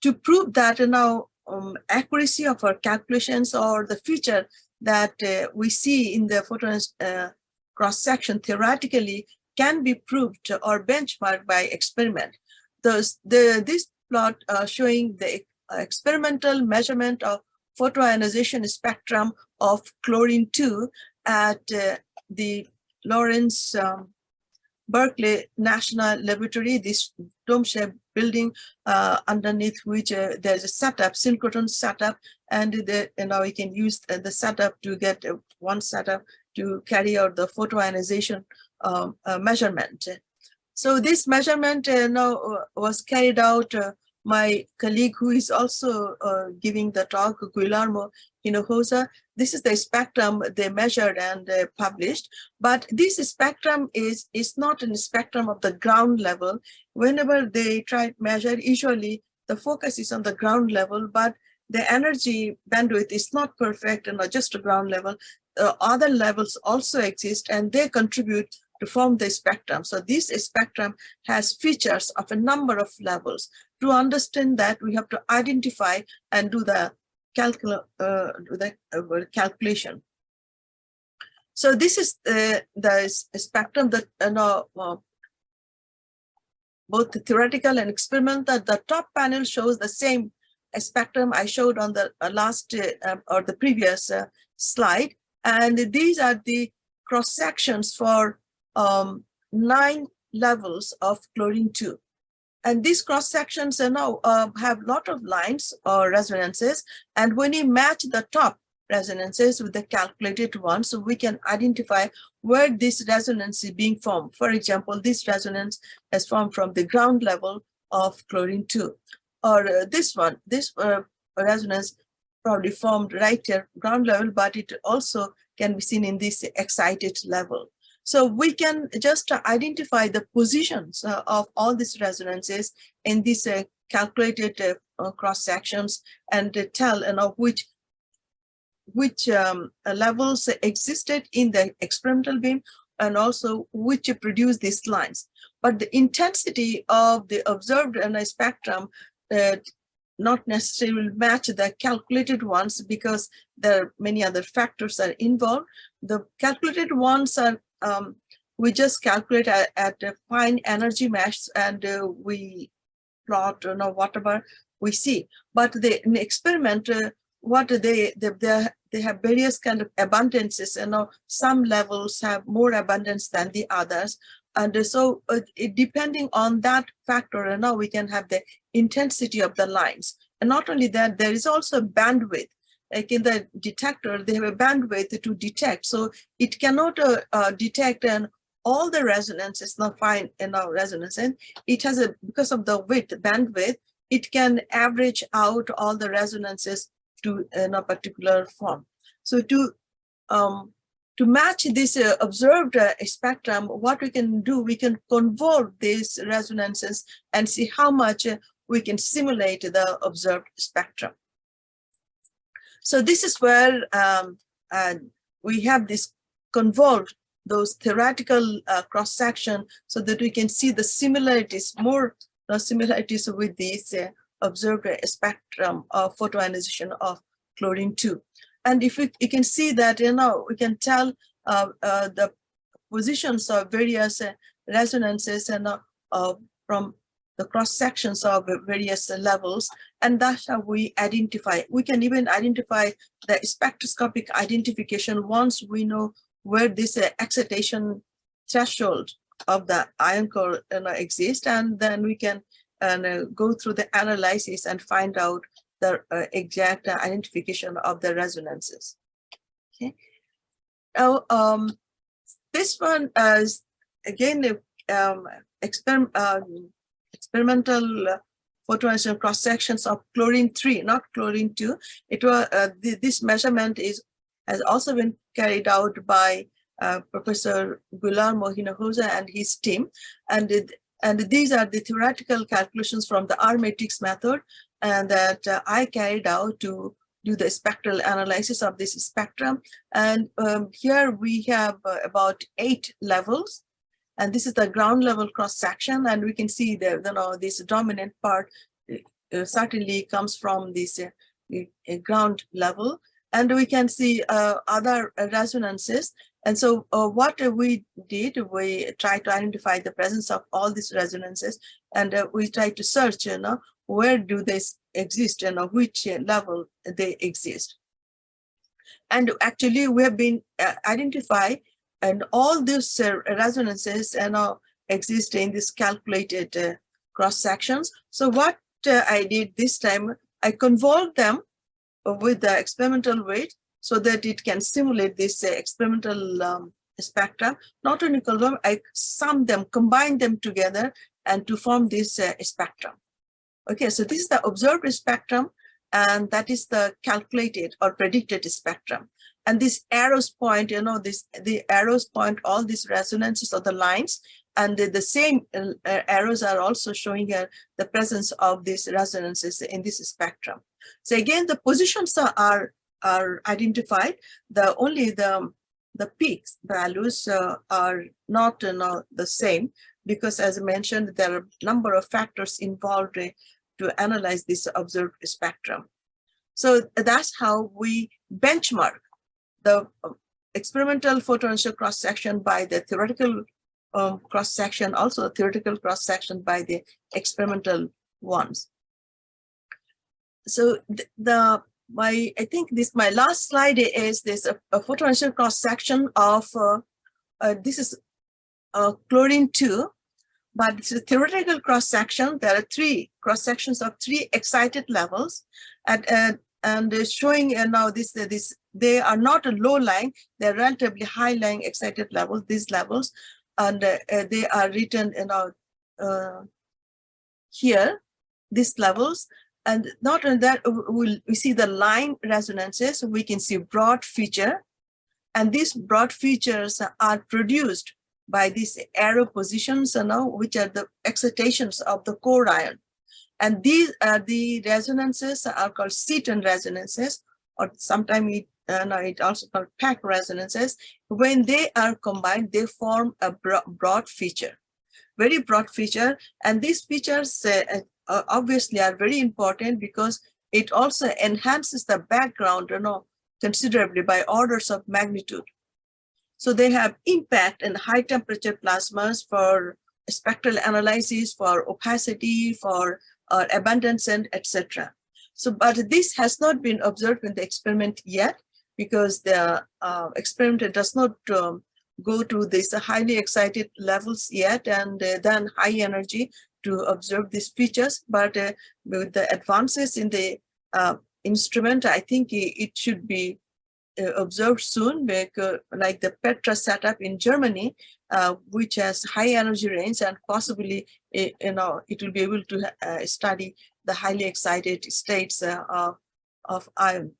to prove that now accuracy of our calculations or the feature that we see in the photon cross-section theoretically can be proved or benchmarked by experiment. This plot showing the experimental measurement of photoionization spectrum of chlorine-2 at the Lawrence Berkeley National Laboratory, this dome-shaped building underneath which there's a setup, synchrotron setup, and now we can use the setup to get one setup to carry out the photoionization measurement. So this measurement now was carried out. My colleague who is also giving the talk, Guillermo Hinojosa, this is the spectrum they measured and published. But this spectrum is not a spectrum of the ground level. Whenever they try to measure, usually the focus is on the ground level, but the energy bandwidth is not perfect and not just a ground level. Other levels also exist and they contribute to form the spectrum. So this spectrum has features of a number of levels. To understand that, we have to identify and do the calculation. So this is the spectrum that both the theoretical and experimental. The top panel shows the same spectrum I showed on the last or the previous slide, and these are the cross sections for 9 levels of chlorine-2. And these cross sections now have a lot of lines or resonances, and when you match the top resonances with the calculated ones, so we can identify where this resonance is being formed. For example, this resonance is formed from the ground level of chlorine-2, or this one, this resonance probably formed right here, ground level, but it also can be seen in this excited level. So we can just identify the positions of all these resonances in these calculated cross sections and tell which levels existed in the experimental beam and also which produce these lines. But the intensity of the observed spectrum not necessarily match the calculated ones because there are many other factors are involved. The calculated ones are we just calculate at a fine energy mesh and we plot whatever we see. But in the experiment, what they have various kind of abundances. Some levels have more abundance than the others, and so depending on that factor, now we can have the intensity of the lines. And not only that, there is also bandwidth. Like in the detector, they have a bandwidth to detect, so it cannot detect all the resonances, not fine resonance, and it has because of the bandwidth, it can average out all the resonances to a particular form. So to match this observed spectrum, what we can do, we can convolve these resonances and see how much we can simulate the observed spectrum. So this is where we have this convolved, those theoretical cross-section, so that we can see the similarities, more similarities with this observed spectrum of photoionization of chlorine-2. And if you can see that, we can tell the positions of various resonances and from the cross sections of various levels, and that's how we identify. We can even identify the spectroscopic identification once we know where this excitation threshold of the ion core exist, and then we can go through the analysis and find out the exact identification of the resonances. Okay. Now, this one is again experimental photoemission cross sections of chlorine 3, not chlorine 2. It was this measurement has also been carried out by Professor Guillermo Hinojosa and his team, and these are the theoretical calculations from the R matrix method, and that I carried out to do the spectral analysis of this spectrum. And here we have about 8 levels, and this is the ground level cross section, and we can see that this dominant part certainly comes from this ground level, and we can see other resonances. And so what we did, we tried to identify the presence of all these resonances, and we tried to search, where do they exist and which level they exist. And actually we have been identified, and all these resonances exist in this calculated cross sections. So what I did this time, I convolved them with the experimental weight so that it can simulate this experimental spectrum. Not only convolve, I sum them, combine them together, and to form this spectrum. Okay, so this is the observed spectrum, and that is the calculated or predicted spectrum. And these arrows point, the arrows point all these resonances of the lines, and the same arrows are also showing here the presence of these resonances in this spectrum. So again, the positions are identified. Only the peaks values are not the same, because as I mentioned, there are a number of factors involved to analyze this observed spectrum. So that's how we benchmark the experimental photoemission cross-section by the theoretical cross-section, also a theoretical cross-section by the experimental ones. So I think my last slide is this a photoemission cross-section of this is chlorine 2, but it's a theoretical cross-section. There are 3 cross-sections of 3 excited levels, and showing now they are not a low-lying, they're relatively high-lying excited levels, these levels, and they are written here, these levels. And not only that, we see the line resonances, we can see broad feature, and these broad features are produced by these arrow positions, which are the excitations of the core ion. And these are the resonances are called Seaton resonances, or sometimes it also called pack resonances. When they are combined, they form a broad feature, very broad feature. And these features obviously are very important because it also enhances the background, considerably by orders of magnitude. So they have impact in high temperature plasmas for spectral analysis, for opacity, for abundance, and etc. So, but this has not been observed in the experiment yet, because the experiment does not go to these highly excited levels yet, and then high energy to observe these features. But with the advances in the instrument, I think it should be observed soon, because like the Petra setup in Germany, which has high energy range, and possibly it will be able to study the highly excited states of ion.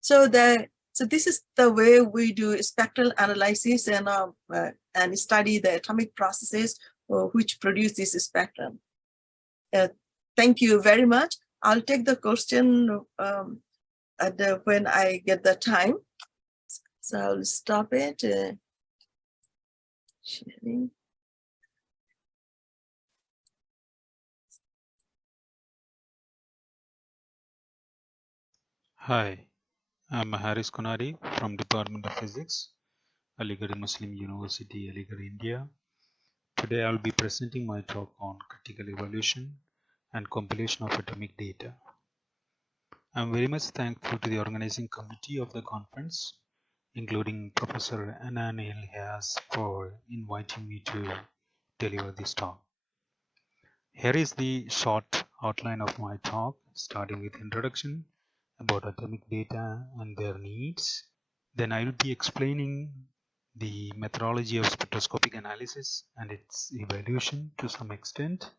So this is the way we do spectral analysis and study the atomic processes which produce this spectrum. Thank you very much. I'll take the question when I get the time. So I'll stop it. Sharing. Hi, I'm Haris Konari from Department of Physics, Aligarh Muslim University, Aligarh, India. Today I'll be presenting my talk on critical evolution and compilation of atomic data. I'm very much thankful to the organizing committee of the conference including Professor Ananil Hayas for inviting me to deliver this talk. Here is the short outline of my talk, starting with introduction about atomic data and their needs. Then I will be explaining the methodology of spectroscopic analysis and its evaluation to some extent.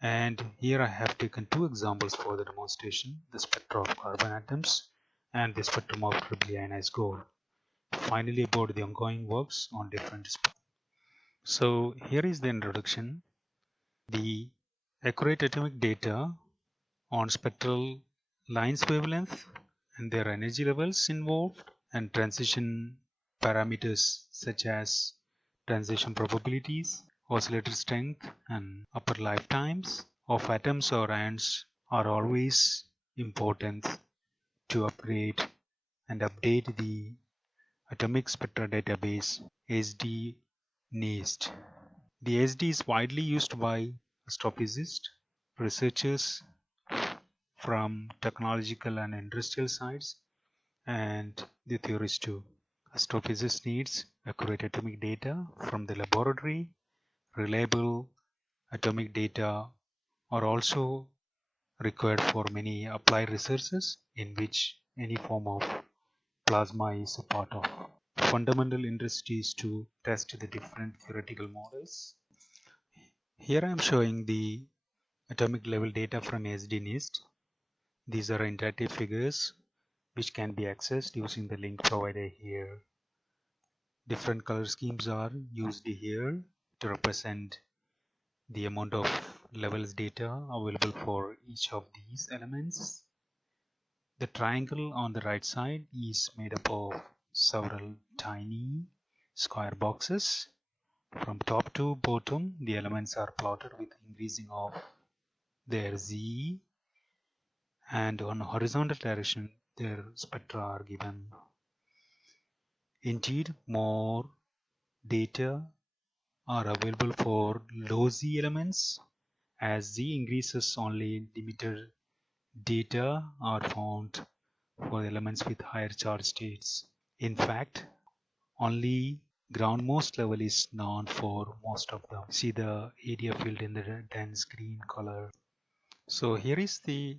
And here I have taken two examples for the demonstration, the spectra of carbon atoms and the spectrum of triply ionized gold. Finally, about the ongoing works on different spectra. So here is the introduction. The accurate atomic data on spectral lines wavelength and their energy levels involved, and transition parameters such as transition probabilities, oscillator strength, and upper lifetimes of atoms or ions are always important to upgrade and update the atomic spectra database SD-NIST. The SD is widely used by astrophysicists, researchers from technological and industrial sides, and the theorists too. Astrophysicists needs accurate atomic data from the laboratory. Reliable atomic data are also required for many applied researches in which any form of plasma is a part of. Fundamental interest is to test the different theoretical models. Here I am showing the atomic level data from SD-NIST. These are interactive figures which can be accessed using the link provided here. Different color schemes are used here to represent the amount of levels data available for each of these elements. The triangle on the right side is made up of several tiny square boxes. From top to bottom, the elements are plotted with increasing of their Z, and on horizontal direction their spectra are given. Indeed, more data are available for low Z elements. As Z increases, only limited data are found for the elements with higher charge states. In fact, only groundmost level is known for most of them. See the area field in the dense green color. So here is the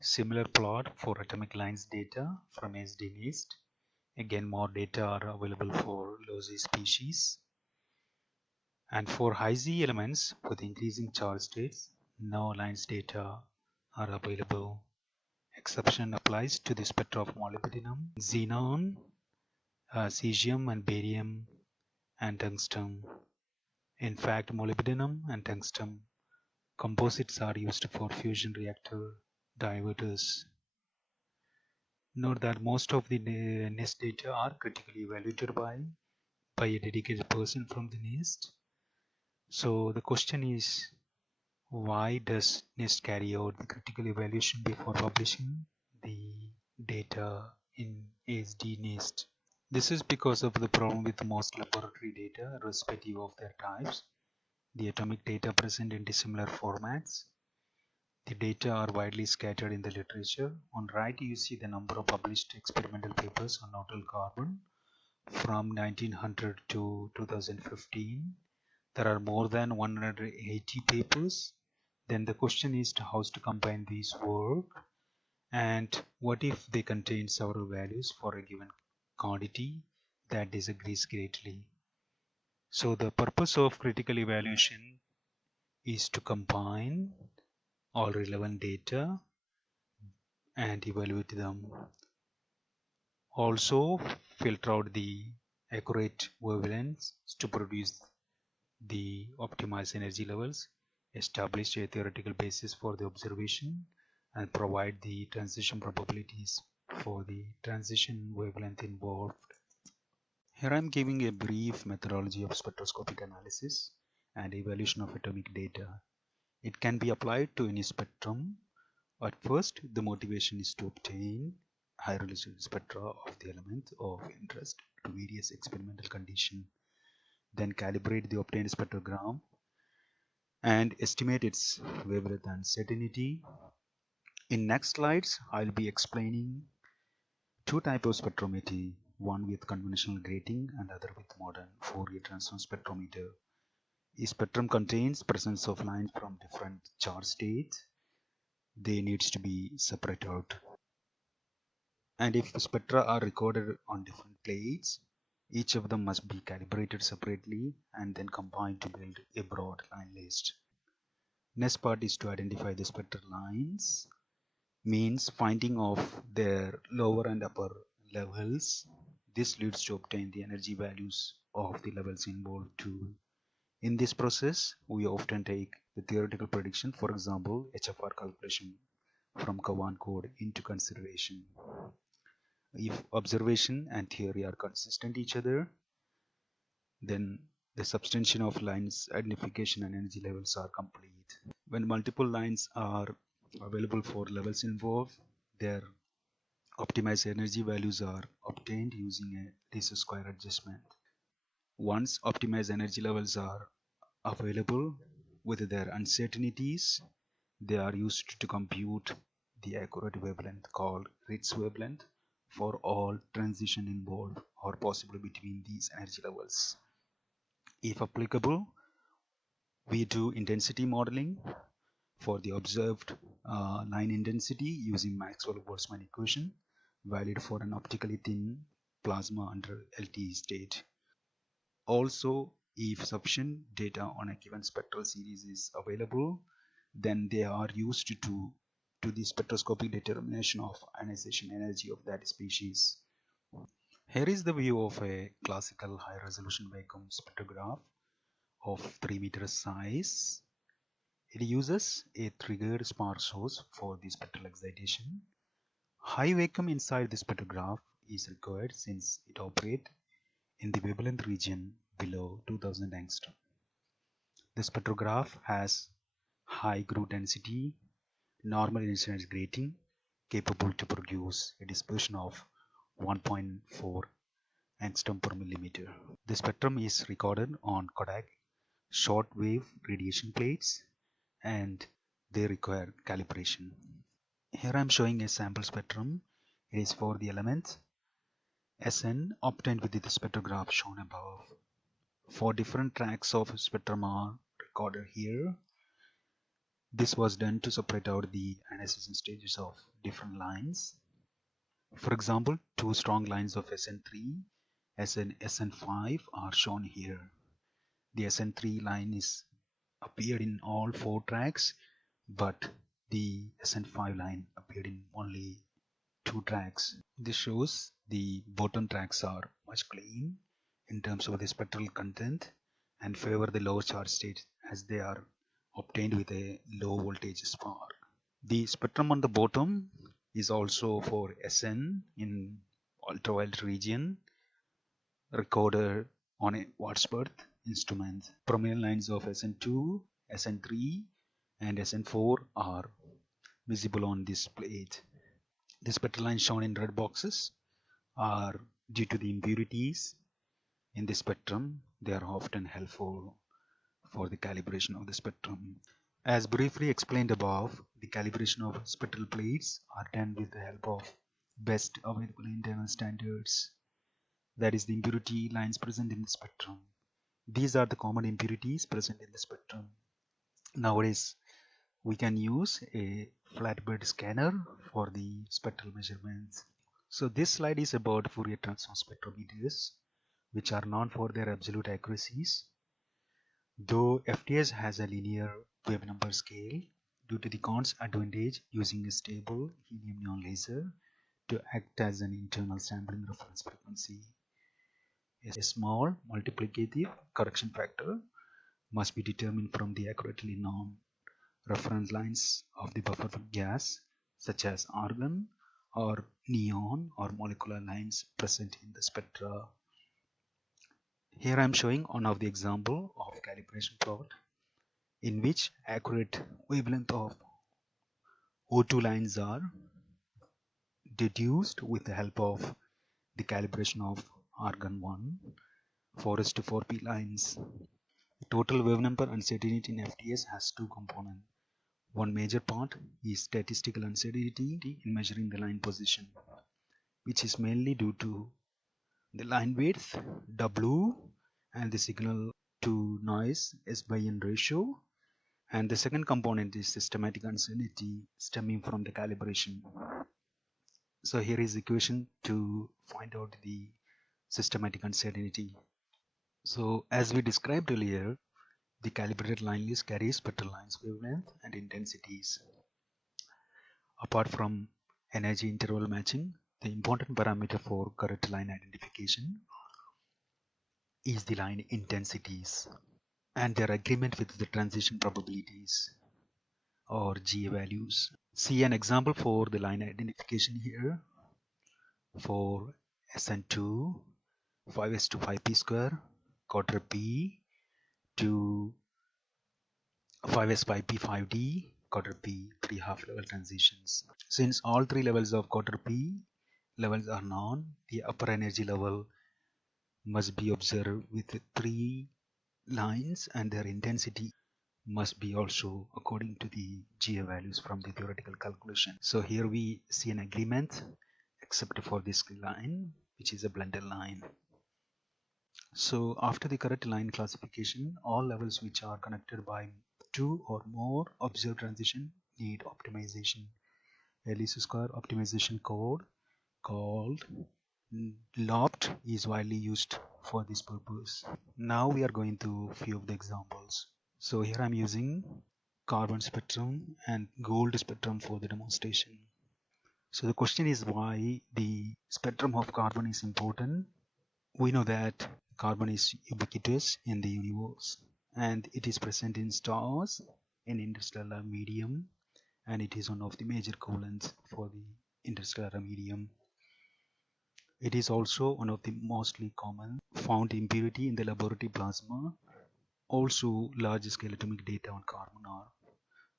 similar plot for atomic lines data from SD-NIST. Again, more data are available for low Z species. And for high Z elements with increasing charge states, no lines data are available. Exception applies to the spectra of molybdenum, xenon, cesium and barium and tungsten. In fact, molybdenum and tungsten composites are used for fusion reactor diverters. Note that most of the NIST data are critically evaluated by a dedicated person from the NIST. So the question is, why does NIST carry out the critical evaluation before publishing the data in SD-NIST? This is because of the problem with most laboratory data, irrespective of their types. The atomic data present in dissimilar formats. The data are widely scattered in the literature. On right, you see the number of published experimental papers on neutral carbon from 1900 to 2015. There are more than 180 papers. Then the question is how to combine these work, and what if they contain several values for a given quantity that disagrees greatly. So the purpose of critical evaluation is to combine all relevant data and evaluate them. Also filter out the accurate wavelengths to produce the optimized energy levels, establish a theoretical basis for the observation, and provide the transition probabilities for the transition wavelength involved. Here I am giving a brief methodology of spectroscopic analysis and evaluation of atomic data. It can be applied to any spectrum. At first, the motivation is to obtain high resolution spectra of the element of interest to various experimental conditions, then calibrate the obtained spectrogram and estimate its wavelength and certainty. In next slides, I'll be explaining two types of spectrometry, one with conventional grating and other with modern Fourier transform spectrometer. A spectrum contains presence of lines from different charge states. They needs to be separated out. And if spectra are recorded on different plates, each of them must be calibrated separately and then combined to build a broad line list. Next part is to identify the spectral lines, means finding of their lower and upper levels. This leads to obtain the energy values of the levels involved too. In this process, we often take the theoretical prediction, for example, HFR calculation from Kavan code into consideration. If observation and theory are consistent each other, then the substantiation of lines identification and energy levels are complete. When multiple lines are available for levels involved, their optimized energy values are obtained using a least square adjustment. Once optimized energy levels are available with their uncertainties, they are used to compute the accurate wavelength called Ritz wavelength for all transition involved or possible between these energy levels. If applicable, we do intensity modeling for the observed line intensity using Maxwell-Boltzmann equation, valid for an optically thin plasma under LTE state. Also, if sufficient data on a given spectral series is available, then they are used to the spectroscopic determination of ionization energy of that species. Here is the view of a classical high-resolution vacuum spectrograph of 3 meters size. It uses a triggered spark source for the spectral excitation. High vacuum inside the spectrograph is required since it operates in the wavelength region below 2000 angstrom. The spectrograph has high groove density, normal incidence grating, capable to produce a dispersion of 1.4 angstrom per millimeter. The spectrum is recorded on Kodak short wave radiation plates and they require calibration. Here I am showing a sample spectrum. It is for the element Sn obtained with the spectrograph shown above. 4 different tracks of spectrum are recorded here. This was done to separate out the ionization stages of different lines. For example, 2 strong lines of Sn3, Sn5 are shown here. The Sn3 line is appeared in all 4 tracks, but the Sn5 line appeared in only 2 tracks. This shows the bottom tracks are much clean in terms of the spectral content and favor the lower charge state as they are obtained with a low voltage spark. The spectrum on the bottom is also for Sn in ultraviolet region recorded on a Wadsworth instrument. Prominent lines of Sn2, Sn3 and Sn4 are visible on this plate. The spectral lines shown in red boxes are due to the impurities in the spectrum. They are often helpful for the calibration of the spectrum. As briefly explained above, the calibration of spectral plates are done with the help of best available internal standards, that is the impurity lines present in the spectrum. These are the common impurities present in the spectrum. Nowadays, we can use a flatbed scanner for the spectral measurements. So this slide is about Fourier transform spectrometers, which are known for their absolute accuracies. Though FTS has a linear wave number scale, due to the Korn's advantage using a stable helium neon laser to act as an internal sampling reference frequency. A small multiplicative correction factor must be determined from the accurately known reference lines of the buffer gas such as argon or neon or molecular lines present in the spectra. Here I am showing one of the example of calibration plot in which accurate wavelength of O2 lines are deduced with the help of the calibration of argon 1 4:4p lines. Total wave number uncertainty in FTS has 2 components. One major part is statistical uncertainty in measuring the line position, which is mainly due to the line width W, and the signal to noise S by N ratio. And the second component is systematic uncertainty stemming from the calibration. So here is the equation to find out the systematic uncertainty. So as we described earlier, the calibrated line list carries spectral lines wavelength and intensities. Apart from energy interval matching, the important parameter for correct line identification is the line intensities and their agreement with the transition probabilities or GA values. See an example for the line identification here for SN2 5s to 5p square quarter p to 5s 5p 5d quarter p 3 half level transitions. Since all three levels of quarter p levels are known, the upper energy level must be observed with three lines and their intensity must be also according to the GA values from the theoretical calculation. So here we see an agreement except for this line, which is a blended line. So after the correct line classification, all levels which are connected by two or more observed transition need optimization. A least square optimization code called LOPT is widely used for this purpose. Now we are going to few of the examples. So here I'm using carbon spectrum and gold spectrum for the demonstration. So the question is why the spectrum of carbon is important. We know that carbon is ubiquitous in the universe and it is present in stars, in interstellar medium, and it is one of the major covalents for the interstellar medium. It is also one of the mostly common found impurity in the laboratory plasma. Also, large-scale atomic data on carbon are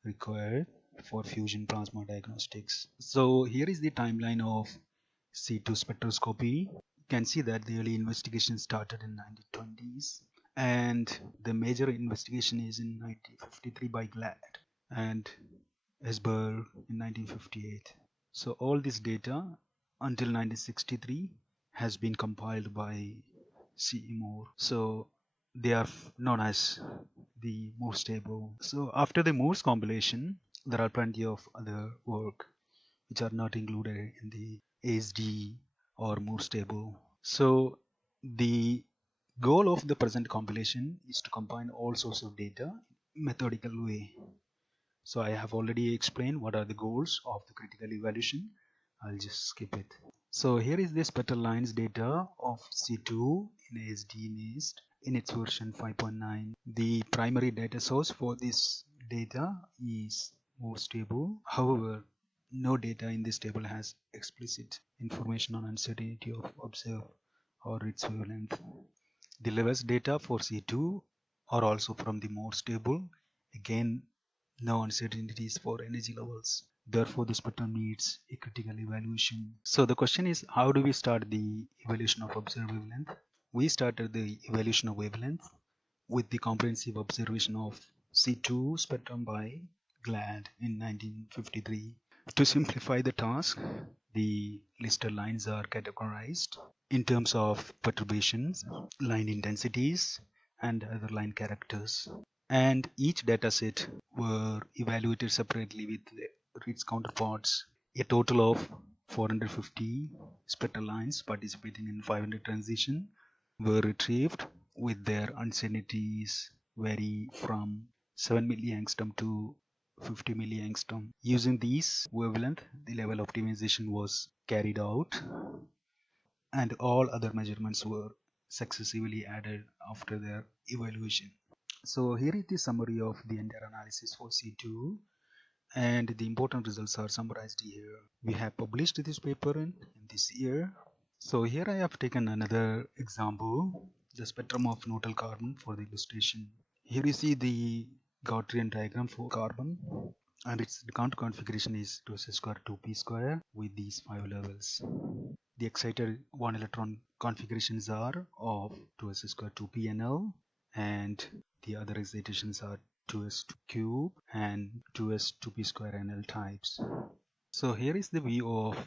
required for fusion plasma diagnostics. So here is the timeline of C2 spectroscopy. You can see that the early investigation started in 1920s and the major investigation is in 1953 by Glad and Esberg in 1958. So all this data until 1963 has been compiled by C.E. Moore. So they are known as the Morse table. So after the Morse compilation, there are plenty of other work which are not included in the ASD or Morse table. So the goal of the present compilation is to combine all sorts of data in a methodical way. So I have already explained what are the goals of the critical evaluation. I'll just skip it. So here is the spectral lines data of C2 in ASD NIST in its version 5.9. The primary data source for this data is Morse table. However, no data in this table has explicit information on uncertainty of observed or its wavelength. The levels data for C2 are also from the Morse table. Again, no uncertainties for energy levels. Therefore, the spectrum needs a critical evaluation. So the question is, how do we start the evaluation of observed wavelength? We started the evaluation of wavelength with the comprehensive observation of C2 spectrum by Glad in 1953. To simplify the task, the listed lines are categorized in terms of perturbations, line intensities, and other line characters. And each dataset were evaluated separately with its counterparts. A total of 450 spectral lines participating in 500 transition were retrieved with their uncertainties vary from 7 milliangstrom to 50 milliangstrom. Using these wavelength, the level optimization was carried out and all other measurements were successively added after their evaluation. So here is the summary of the entire analysis for C2 and the important results are summarized here. We have published this paper in this year. So here I have taken another example, the spectrum of neutral carbon for the illustration. Here you see the Gaussian diagram for carbon and its count configuration is 2s square 2p square with these 5 levels. The excited 1 electron configurations are of 2s square 2pnl and the other excitations are 2s cube and 2s 2p square nl types. So here is the view of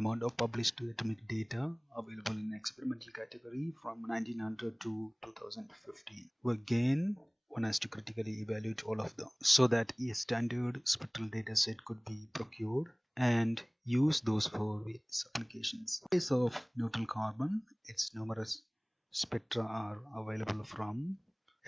amount of published atomic data available in experimental category from 1900 to 2015. Again, one has to critically evaluate all of them so that a standard spectral data set could be procured and use those for various applications. In case of neutral carbon, its numerous spectra are available from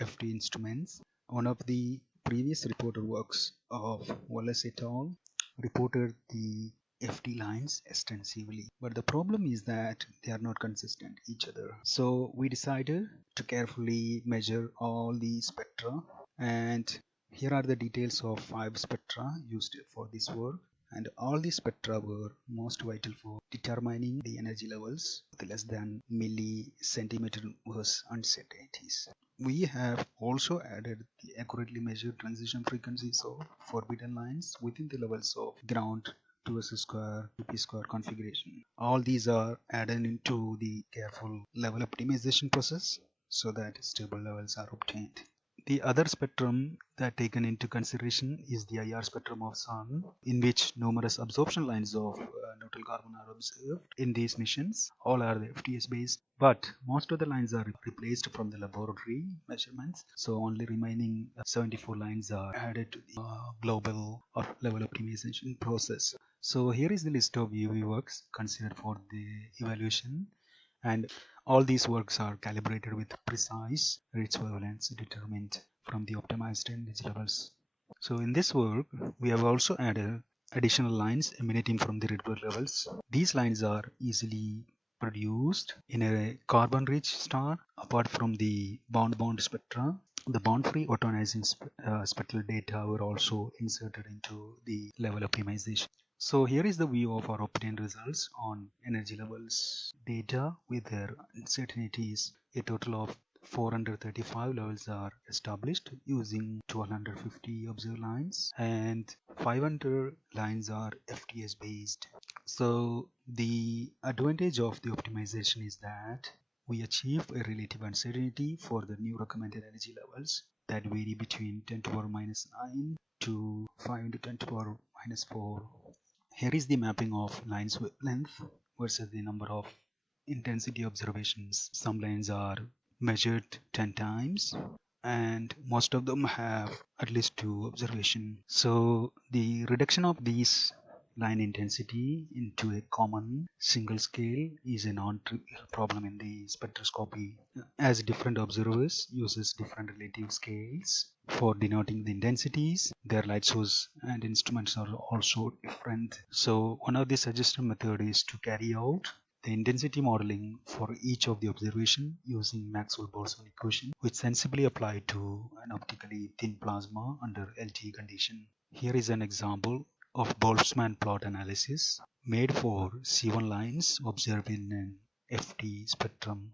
FT instruments. One of the previous reported works of Wallace et al. Reported the FT lines extensively, but the problem is that they are not consistent each other. So we decided to carefully measure all the spectra, and here are the details of 5 spectra used for this work, and all the spectra were most vital for determining the energy levels with less than millicentimeter verse uncertainties. We have also added the accurately measured transition frequencies of forbidden lines within the levels of ground to S square to P square configuration. All these are added into the careful level optimization process so that stable levels are obtained. The other spectrum that taken into consideration is the IR spectrum of Sun, in which numerous absorption lines of neutral carbon are observed in these missions. All are the FTS based, but most of the lines are replaced from the laboratory measurements, so only remaining 74 lines are added to the global or level optimization process. So here is the list of UV works considered for the evaluation, and all these works are calibrated with precise rates wavelengths determined from the optimized energy levels. So in this work, we have also added additional lines emanating from the Rydberg levels. These lines are easily produced in a carbon-rich star. Apart from the bond-bond spectra, the bond-free auto-ionizing spectral data were also inserted into the level optimization. So here is the view of our obtained results on energy levels data with their uncertainties. A total of 435 levels are established using 1250 observed lines, and 500 lines are FTS based. So the advantage of the optimization is that we achieve a relative uncertainty for the new recommended energy levels that vary between 10 to the power minus 9 to 5 into 10 to the power minus 4. Here is the mapping of lines length versus the number of intensity observations. Some lines are measured 10 times and most of them have at least 2 observations. So the reduction of these line intensity into a common single scale is a non-trivial problem in the spectroscopy, as different observers uses different relative scales for denoting the intensities. Their light source and instruments are also different. So one of the suggested method is to carry out the intensity modeling for each of the observation using Maxwell-Boltzmann equation, which sensibly apply to an optically thin plasma under LTE condition. Here is an example of Boltzmann plot analysis made for C1 lines observed in an FT spectrum.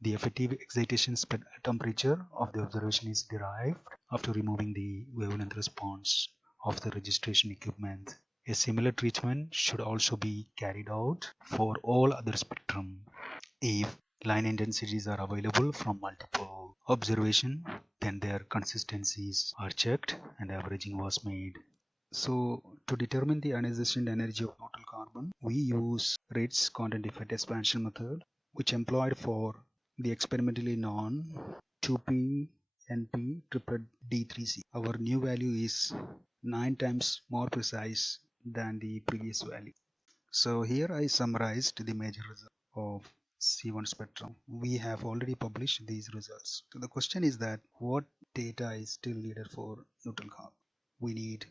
The effective excitation temperature of the observation is derived after removing the wavelength response of the registration equipment. A similar treatment should also be carried out for all other spectrum. If line intensities are available from multiple observations, then their consistencies are checked and averaging was made. So to determine the ionization energy of neutral carbon, we use rates content effect expansion method, which employed for the experimentally known 2p NP triple D3C. Our new value is 9 times more precise than the previous value. So here I summarized the major results of C1 spectrum. We have already published these results. So the question is that what data is still needed for neutral carbon? We need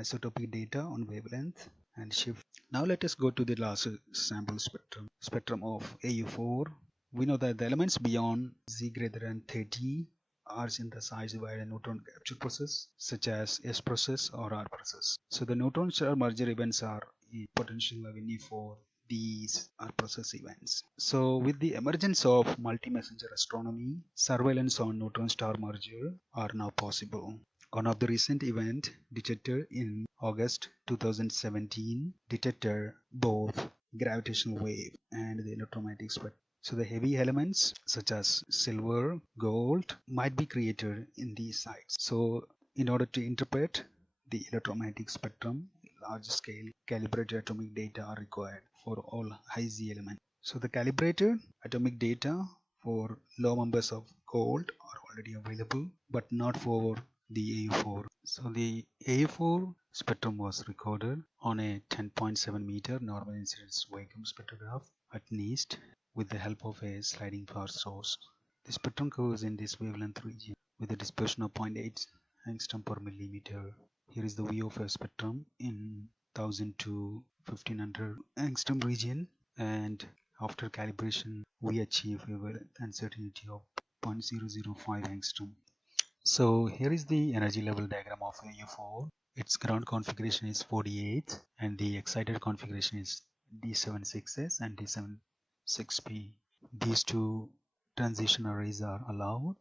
isotopic data on wavelength and shift. Now let us go to the last sample spectrum of AU4. We know that the elements beyond Z greater than 30 are synthesized via a neutron capture process such as S process or R process. So the neutron star merger events are a potential avenue for these R process events. So with the emergence of multi-messenger astronomy, surveillance on neutron star merger are now possible. One of the recent event detected in August 2017 detected both gravitational wave and the electromagnetic spectrum. So the heavy elements such as silver, gold might be created in these sites. So in order to interpret the electromagnetic spectrum large scale calibrated atomic data are required for all high Z elements. So the calibrated atomic data for low numbers of gold are already available, but not for the AU4. So the AU4 spectrum was recorded on a 10.7 meter normal incidence vacuum spectrograph at NIST with the help of a sliding power source. The spectrum covers in this wavelength region with a dispersion of 0.8 angstrom per millimeter. Here is the view of a spectrum in 1000 to 1500 angstrom region, and after calibration we achieve a wavelength uncertainty of 0.005 angstrom. So here is the energy level diagram of AU4. Its ground configuration is 48 and the excited configuration is D76S and D76P. These two transition arrays are allowed,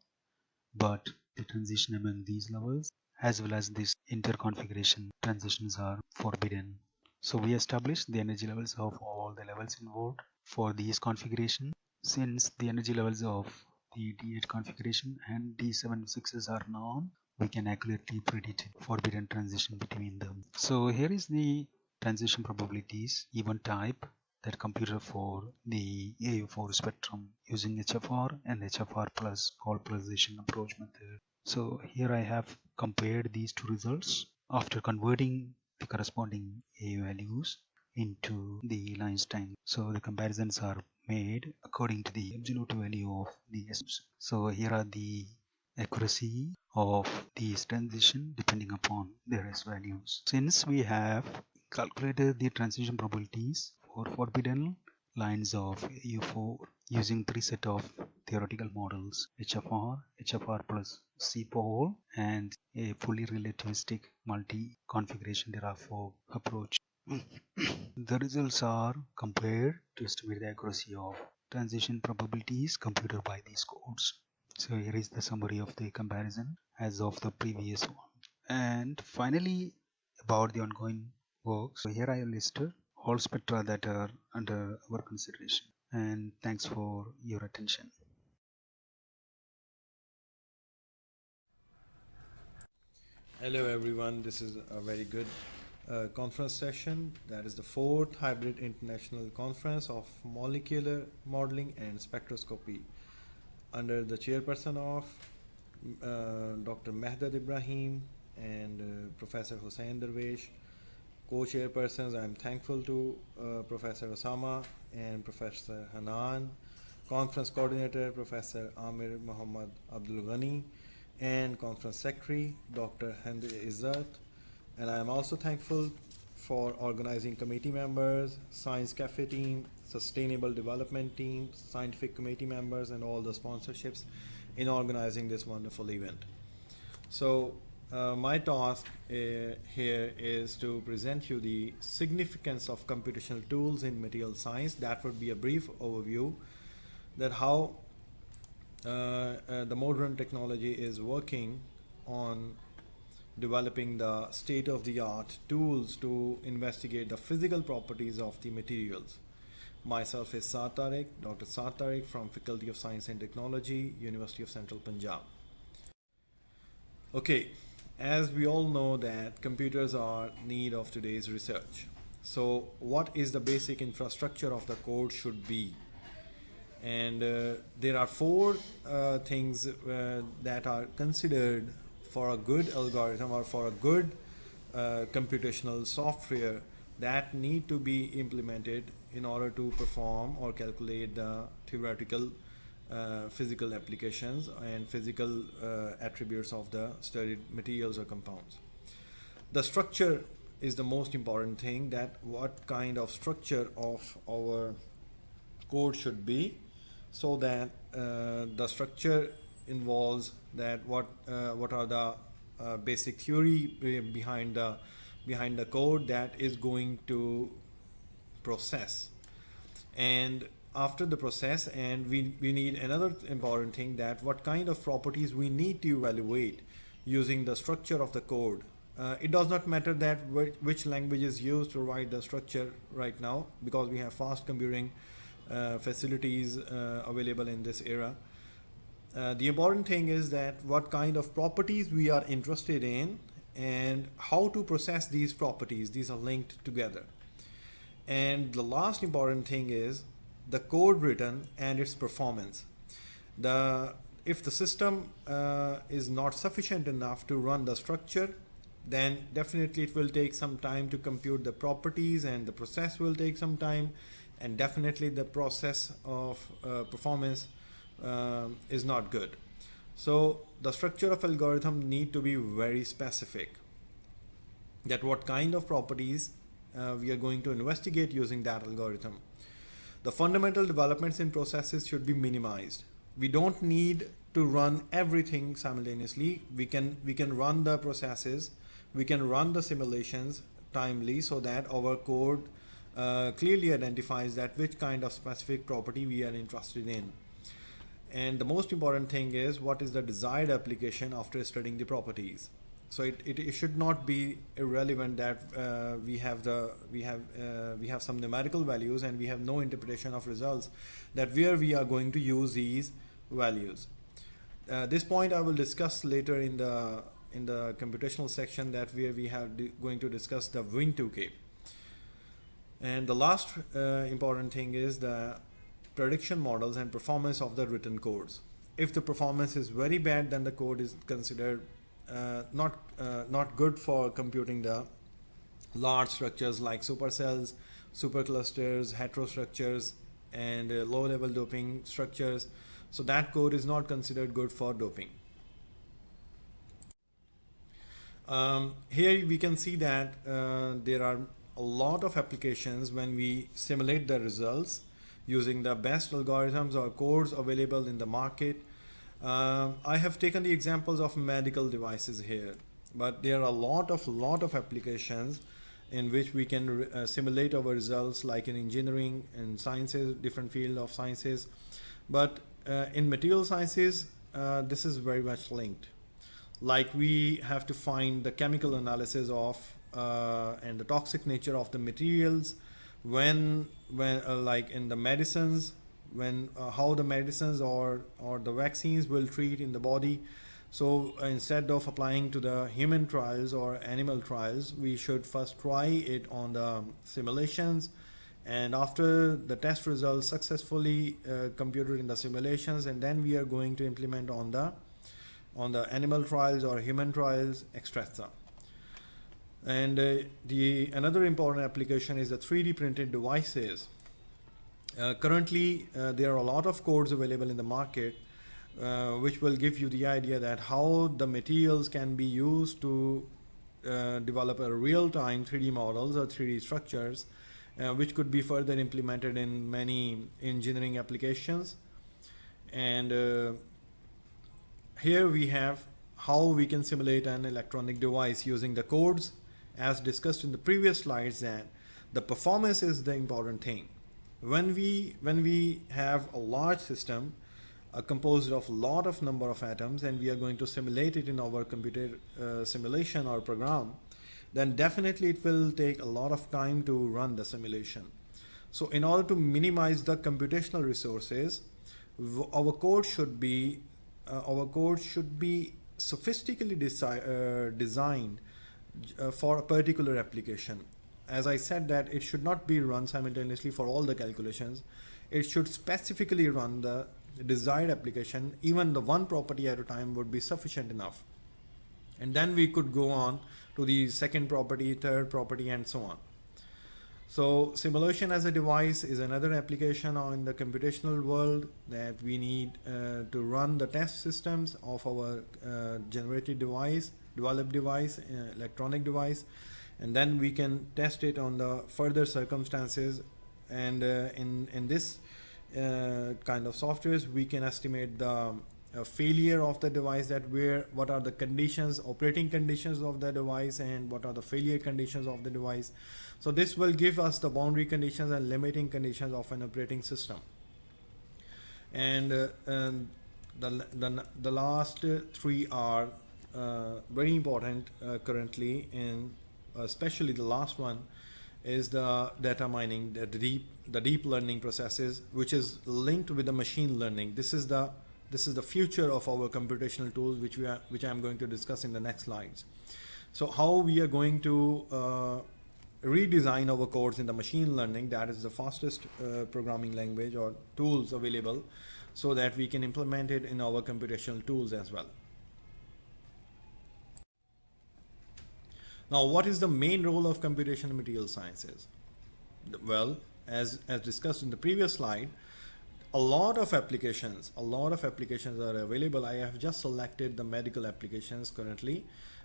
but the transition among these levels as well as this interconfiguration transitions are forbidden. So we established the energy levels of all the levels involved for these configuration. Since the energy levels of the D8 configuration and D76s are known, we can accurately predict forbidden transition between them. So here is the transition probabilities event type that computed for the AU4 spectrum using HFR and HFR plus polarization approach method. So here I have compared these two results after converting the corresponding AU values into the lines time. So the comparisons are made according to the absolute value of the S. So here are the accuracy of these transition depending upon their S values. Since we have calculated the transition probabilities for forbidden lines of AU4 using three set of theoretical models, HFR, HFR plus C-pole, and a fully relativistic multi-configuration Dirac approach. The results are compared to estimate the accuracy of transition probabilities computed by these codes. So here is the summary of the comparison as of the previous one. And finally, about the ongoing work. So here I have listed all spectra that are under our consideration. And thanks for your attention. Hello everyone, this is a very good conference session. That is the 4th Hybrid International Conference of Molecular Modeling and Spectroscopy under the chairperson of Dr. Mehdad Ibrahim and Professor Hussain Darwesh. Co-chairpersons, I am thankful to Professor Osama and Professor Hanan. Conference coordinator, Professor Amir Muhammad Abdul Ghani, and conference secretary, Dr. Hind Izzat. And I am also thankful for organizing committee members, science cafe team, sustainable development team, scientific committee members, and all the sponsorships in organizing this wonderful event. So my task here is to present you the significance of computational tools in material science. That would be a brief overview that how the modern technology is working on developing the state-of-the-art tools to investigate the physical properties of the materials. Myself is Saad Tariq, Dr. Saad Tariq from Faculty of Science and Technology, University of Central Punjab. Okay, as we all know that computers are need of today's research. So what is the basic infrastructure of the code should be? And there are 4 things that are considered for a good algorithm or for a good computational software that need to be implemented in order to perform or calculate the theoretical physical applications and physical attributes of the studied materials or compounds. The structure is the most important thing, that what kind of structure of our code should be, so that the structure involves that what are the basic theory behind the code that is going to process. And after the process, and we need another important thing, that what kind of properties we need to evaluate using the structure of the code. It does not matter that which language is used to write the structure right now, because we have fast computing facilities available in this era. The important thing is that what kind of properties we are interested in and how to process these properties. These are linked together. And the last important thing is the code written and its performance. If the system is not sufficient enough to run the structure, then definitely it will take some time to compute the properties, and the process will take some time, and definitely the process of performance is not good. So the structure of algorithm need to be very specific, that what kind of properties we are going to investigate using that algorithm. The fundamental developments in processes should be minimized. We don't need to run everything simultaneously. We can run the processes, we can run the simulations timely, so that our code clearly identifies that which kind of specific property we are interested in. And the most important thing is what is the desired application after studying the properties. So it should not be irrelevant that we have some numerical values and we have no interpretation of results, that where we are going to use these values. This point I will discuss later in the computational section, that where we have going to discuss the Win2K. And the last important thing is the prediction models and performance of the written codes. If the performance is very bad, then the code is considered not good for computing the large structures like supercells, superclusters, heterostructures, and low-level doping structures. So that code is not considered good for doping. Here we can see that there are a lot of applications when we simulate the results using the best algorithms or codes available in the market. I have taken the examples of medical devices here, but there are a lot of applications in which we can simulate our results, like in engineering and sciences, different field of sciences. But in material sciences, this is very much linked. Like we have to find the chemical analysis of and the toxic nature of the materials when like in the medicines, when how the medicines or the vaccines will treat in the body. So instead of applying to the human trials or animal trials, we should first try it on the simulations, and after the test results successfully computed in the simulations, and then we are going to implement on the animal trials or human trials, etc. And another important application is the 3D printed devices. Currently, there are a lot of codes available in the market which will give you the idea that how the materials can be used to develop a real-time 3D models or 3D structures, which could be further implemented in many engineering applications. And here we have how we can simulate an electronic device using the codes. As discussed in the previous slides, that the performance is the important thing. When we have a large system composed of a lot of number of atoms, and we are going to simulate it in our computer simulation or program, then definitely it will take a lot of time to run the simulation. So in order to minimize the computational resources, our code should be sophisticatedly designed for a particular application. As I said, that it should not be run simultaneously for all the calculations. It should specifically run the desired application. Even the one property at a time would be sufficient enough. And then we could go on to the second property, third property, and so on. So simulation as a device is another application in the computational world, that we need to run the test systems of our generated device, developed device, electronic device, and then we can test it on the further circumstances. And in this kind of softwares, we can estimate the failure of the device, that what are the conditions, operating conditions of the device, and what are the failure conditions of the device. So this will give us the boundary conditions and limiting conditions of an operating system. And the last three are very important currently, in especially the last one is the data mining, the deep learning processes, which is linked with the machine learning. This is the future of our computational tools, which I am going to discuss in the next slides. So how we are going to redesign our codes in the machine learning, that is the fastest programming language or tools available, so that we can implement it in our computational tools as well. Now, what is the main role of computational material sciences? Well, as discussed in the previous slide, a lot of applications are available. I have just selected the medical applications currently,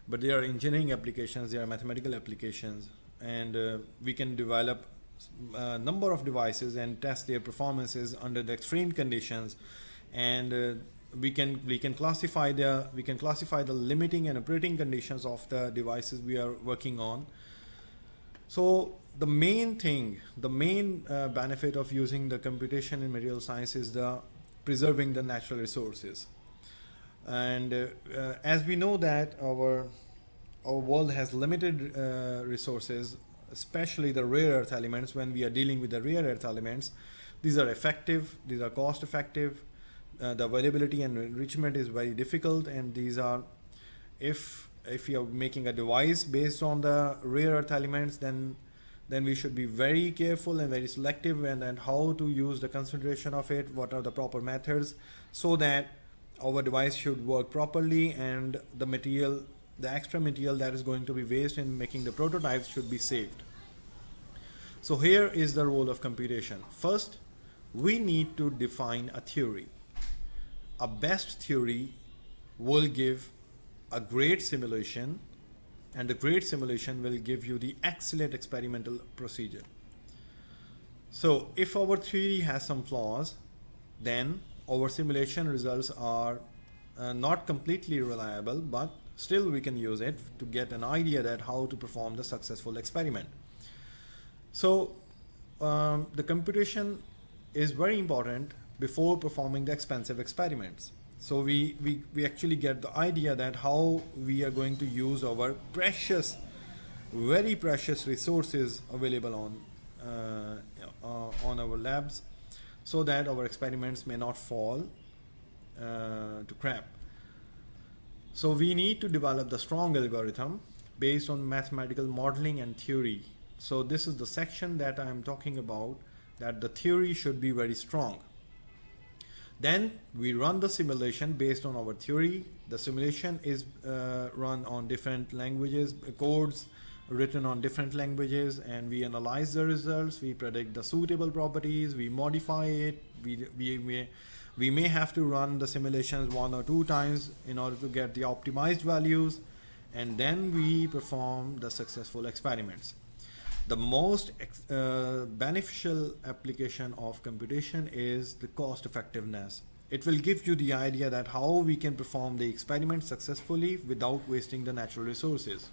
but there are engineering applications, there are mathematical applications, and we can develop a number of devices and test their performances under the extreme conditions, and we can classify the limiting and operating conditions of the devices we are working on. So the main benefit of using the computation in material science is the preserving the natural resources. And as we know that our world has limited resources, especially the rare earth elements. When we are dealing with the rare earth elements, these are effective, these are cost effective, the availability and enrichment is very difficult, and these are, if you are making a device based on the rare earth elements, then we should be very careful and very selective, and how to use the concentration of it, what are the proper methods, so that our device should work properly, and the extra material that is going to be wasted in making the prototypes should be saved. So here is the role of computation. First, we need to define a theory. A best theory will give a great simulation, and the great simulation will give you the excellent experimental procedure. So if our theory has some flaws, then our simulation results are not completely reliable, but still we can use it to get an idea that how to perform the successful experiment. So the computation is very important before performing the expensive experiments. So we actually get the idea that how we are going to use our very precious resources available on our labs, so that our experiments may not fall to crap. So we need to develop the strong algorithm based on mathematical modeling and theory. So this is the section that I am talking about, that the theory should be very strong. Then we run the simulation based on our theory. The simulation is run on different languages, codes written on different languages, and we analyze the results, we predict the suitable properties, we modify it, we may have to run the simulations 1 or 2 times in order to get the optimized values, and then we perform the successful experiments. The most beneficial application of computation is the cost effectiveness. It will give you the idea that how we can perform the experiment successfully without wasting the natural resources.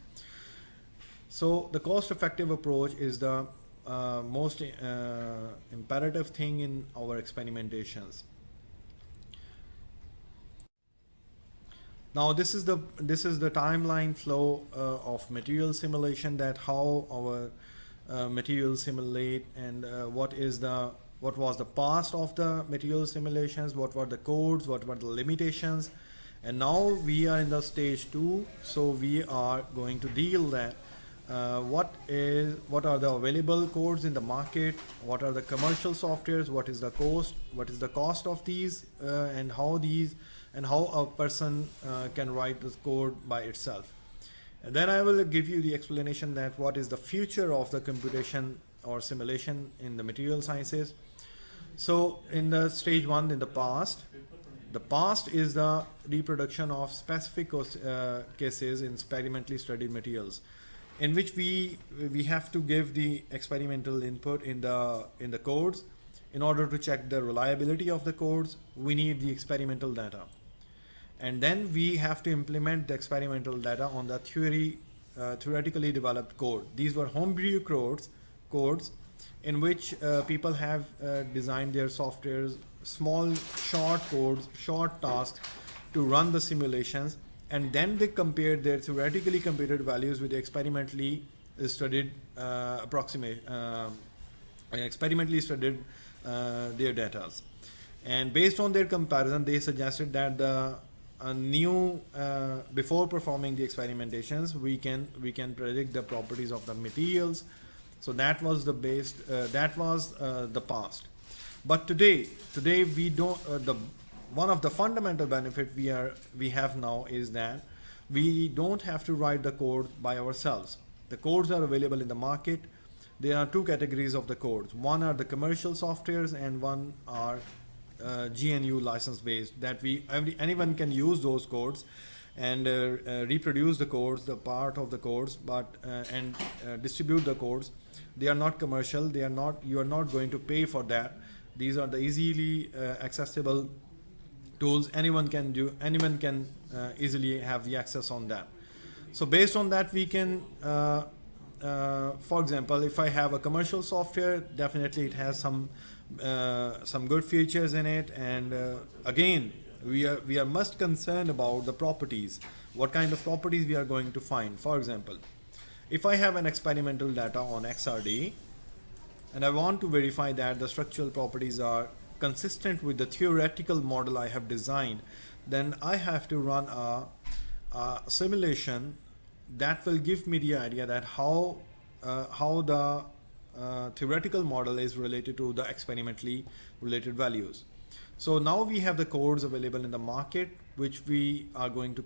So the cost effective approach is the most imperative thing in our experimentations. Now this is the timeline flow of material simulation, that how our materials simulate, and what was the past of the material simulations, what were the codes, what were the limitations, and now we are in the stage 2. So we are going to deal that what are the available codes in the market, what are the commercial softwares, what is the cost of these, and how a person can write this code by itself. And then I will give you the explanation that what is the future of the computation or simulation in the material sciences. So in the stage 1, in the past is the reproduction of specific cases in experimentally studied materials, in which we have to give the experimental input in the codes. In order to check the reliability of the codes, we need the experimental data. And then we have to implement the experimental data on the theoretically developed code. These were homebrew codes in which people have designed their softwares, small, short codes, short tasks to run the simulations, and then they compared their theoretically computed values with the experimentally studied their data. And based on their comparison, they suggested that the a new before performing the experimentations, we can predict the properties of the materials. So that was the the past. But today we don't. The one of the fundamental benefit we have now is that we don't have to write the code by ourselves. The codes are available in the market. There are two categories of the codes. One are the commercial softwares, and one are GNU license based, that anyone can use those codes and reproduce the codes, the part of the codes, but and distribute the codes. They are not commercial. You are not going to pay for that. These are the easily accessible tools. Anyone can easily have the access on that. So based on that, we can for example, if I have a commercial software, definitely it has some good features in it, and again, we are most concerned about the properties. What kind of properties we are going to find? For example, if I have an experimental data on XRD and I want to verify that the structural properties are consistent with the theoretical model I have designed, then I have to run a simulation that will give me the idea that how the theoretical model is related to the experimentally related values. So now we have the codes available in the market, which we are going to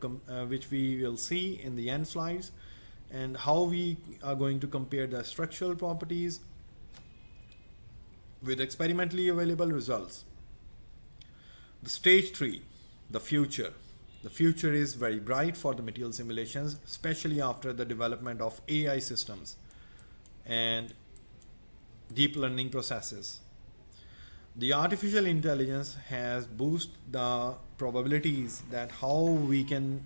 which we will see in the end slides, and how we are going to compare the structural properties with experimentally available results. The stage 3, the future. The future is very bright for the material simulations, especially after the development of AI systems and deep learning processes. The artificial intelligence has boosted the probabilities that how we can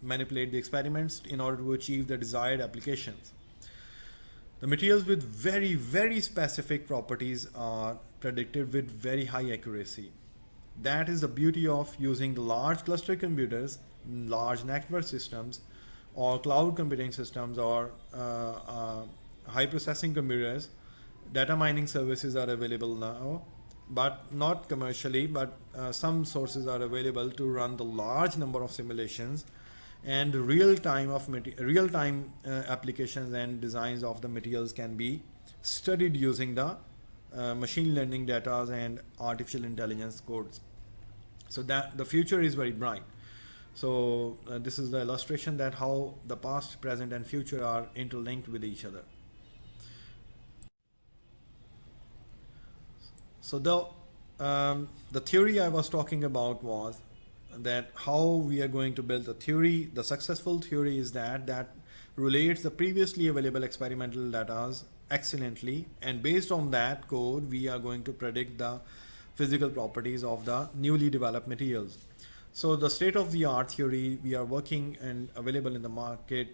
manipulate the experiments in order to achieve the desired applications. The materials with very, very specific properties are predicted with very high accuracy. That is the beauty of using large cluster computers, large network systems, or cloud computing systems, or high processing computers. Data mining services are available now, but not commercially, but some sources are available to run the large number of simulations, and real-time applications and designs of the materials can be studied using the machine learning data and artificial intelligence codes. So that the future is very bright. So this is the illustration that how the past, present, and future are interlinked with each other. So the theory I was talking about was that how we are going to build a theory. The successful theory is that relates the previously available experimental data excellently, and based on that code we are going to predict the physical properties of the newly developed materials. So the state-of-the-art theory we are working and available in the market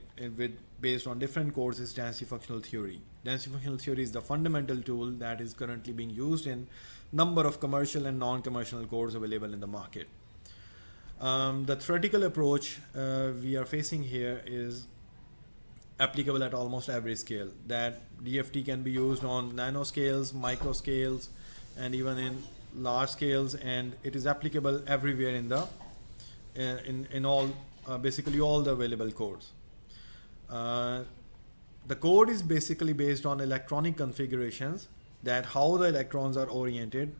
based on different codes is density functional theory. Density functional theory is the fundamental tool that is currently being used in number of commercial and non-commercial codes available in the market. The theoretical approach we are facing here is applicable at almost every scale. That DFT can be used on nanoscales, microscales, and even in large scales, and it is applicable everywhere in the in all basically all the available codes. The code is basically based on electronic configurations, that how the electrons are oriented.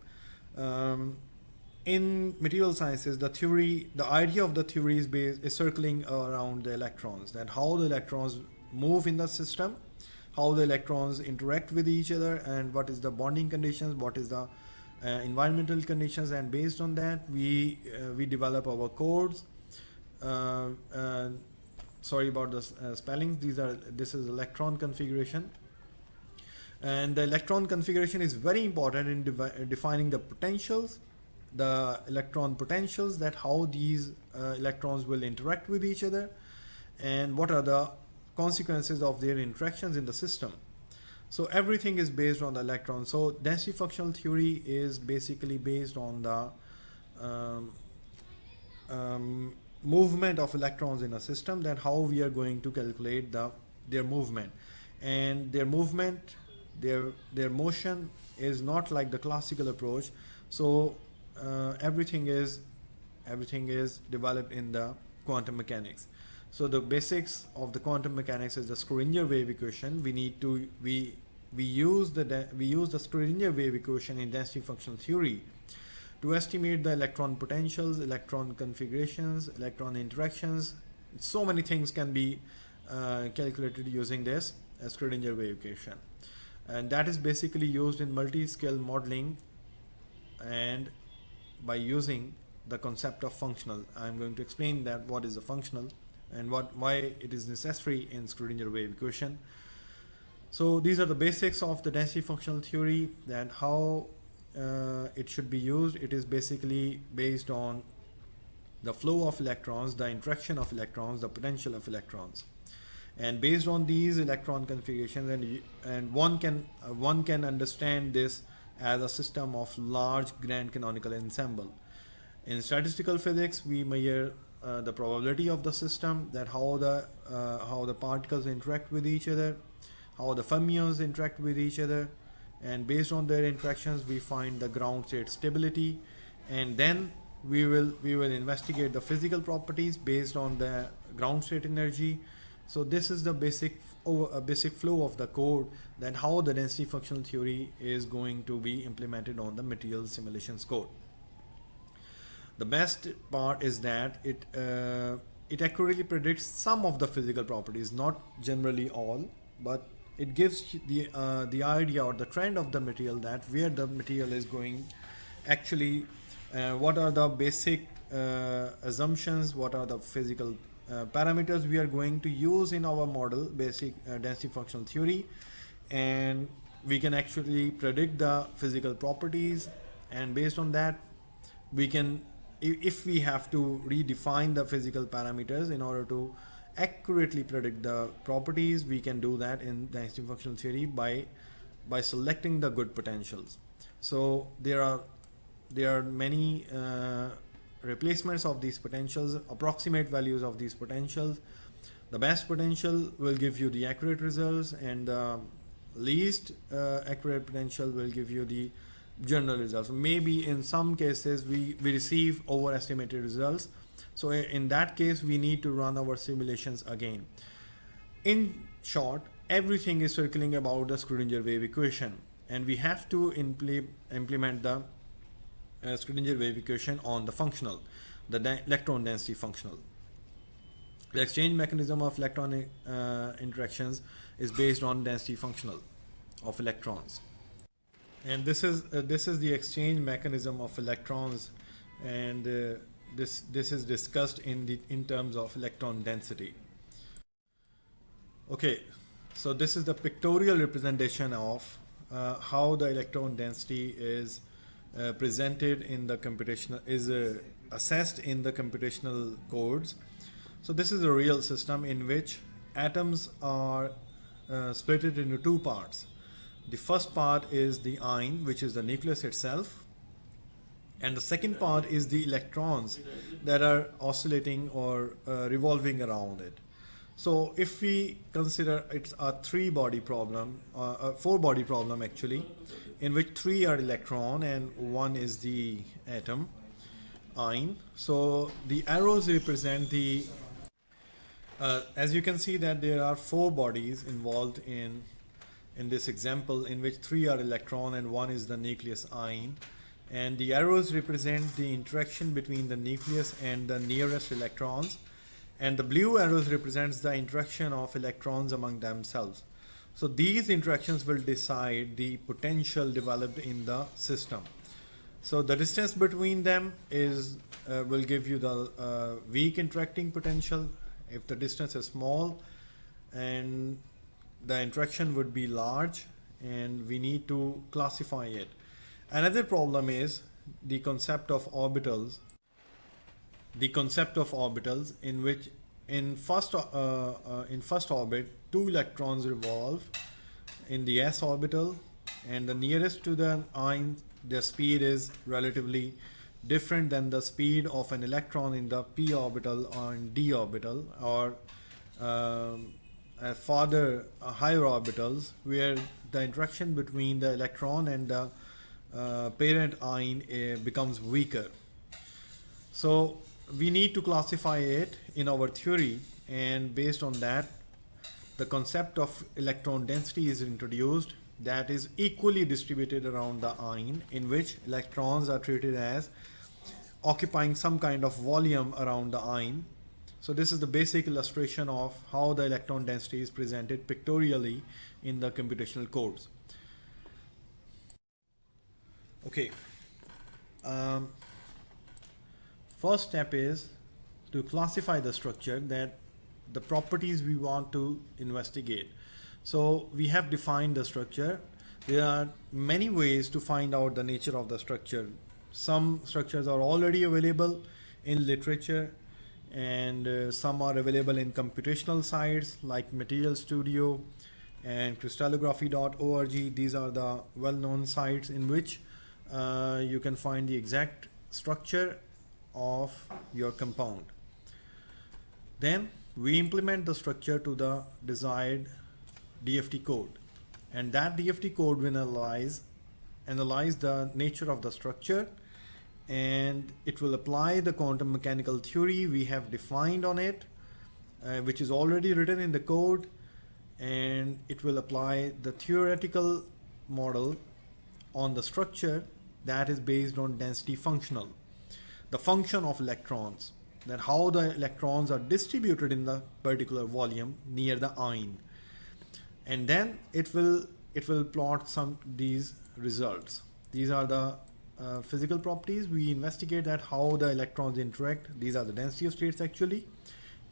In material sciences, the idea of the theory is circling around the electrons, that how the electrons move in the system, how the electrons interact with each other, and what is the bonding conditions, what is the environmental conditions, and based on that we develop our codes. Sorry about the spellings. This is electron configuration, and the electron configuration is very important in defining the potentials, the electron potentials, that how these electrons will interact with each other, and what are the consequences of their interactions in the system. So everything is based on the electron. So density functional theory is basically based on the movement of electrons in a system, then how we are going to calculate their movement. And their movement, their motion is not like the classical approach. So everything is everything is developed in the quantum mechanics. So the basics of the quantum mechanics is the Schrödinger wave equation. We use the Schrödinger wave equation in density functional theory to estimate the electron potentials, electron configurations, electron interactions. So many things can be calculated using this Schrödinger wave equation, and that is basically used in multi-scale modeling and by using the concept of functional. I'm going to explain that what is a functional and why it is necessary in Schrödinger wave equation. So these are the basics of the density functional theory, that how it should be used. It is basically based on the flow of electrons, the interaction of electrons, the potential of electrons, and based on these electron configurations, and one can understand this as a system of large grand canonical ensemble. In statistical physics, we measure the probability of the system, that how the particles interact with each other, how the fermions interact with each other, and based on their interactions we find the ground state stability, and then we will investigate the physical properties based on the ground state energy. So this is the basic flow of the code, that how the density functional theory is going to be implemented on the material simulations code. The best part is that it accurately predicts some of the physical properties, not generally all, but it gives the idea or the trend of the material, that where the material is going actually, what are the basic assumptions, what are the physical parameters we are going to use in our model, basic density functional theory, and we can actually predict the physical properties, and based on that we can, if we have to redefine the physical parameters in order to accurately predict the properties, we can do that in density functional theory by selecting the good potentials. So there are many replacements of these potentials, approximate values of these potentials. The best potential will give you the accurate results, and the least accurate potential will give you the general results. Maybe in some cases we receive overestimated results, so in that case we need to run our simulations again. In short, everything is circling about the Schrödinger wave equation, and we have to implement the Schrödinger wave equation on the functional, the electron density functional. The exchange mechanism of electron interactions is based on density functional of electrons, and this is the exchange mechanism of electrons, and this is discussed in terms of electron density. Okay, so this is the pictorial representation of how the electron density is presented in the computational, assessed in the computational codes. So this is a real system in which atoms are split into two parts. The first part is the ion, which is the nucleus itself, and the second part is the electrons that are oscillating or revolving around it. So if we consider it's a four-body problem actually, in which three are electron and one is the atom, ion. So the arrows represent the, as you can see that there are four bodies involved in this example, in which three are electron and one is the nucleus ion, and the arrows represent the interaction between the nucleus and the nearest electrons, and the blue arrows represents the interaction of electrons among themselves. So these interactions will decide the potential developed in the system. So the distance between them is will give you the weak interacting potential if the distance is small, and the interaction would be large, and we need to classify it. Another problem is the concept of orbitals. In which in first orbit two electrons revolve in the s orbital, and the nearest to the ion, their speed is relatively different than the speed of an electron in the p orbital or in d orbital, or higher orbitals, where the interaction between the electron and the parent ion becomes weaker. So we need to classify it in our theory, and based on that, the concept of electron density is introduced, that is equally distributed around the ion, in which electrons are treated as occupying some kind of volume around the ion. So this is the basic illustration of how the electron density is presented pictorially in the computational codes. Okay. First step is to classify the structure, that the properties we want to investigate. So we have defined the structure. There are many ways to find out the nature of the structure. Some structures are already available in literature, and some are available in computational sites like Material Studio and crystallography.org. These are the well-known sites in which you can find the exact structure of your compound. Then we implement the structure to the desired DFT code, and that DFT code will analyze the nature of the structure, and it will apply the quantum mechanical theory we have defined on it, which is already written in the code, and it will apply the theoretical model on the structure that is based on density functional, the function of electrons, that how the electrons are distributed in the particular volume near the ion, and then it will plot some these results. These are the physical properties. We investigate that how the electrons interact. These are the density of states actually,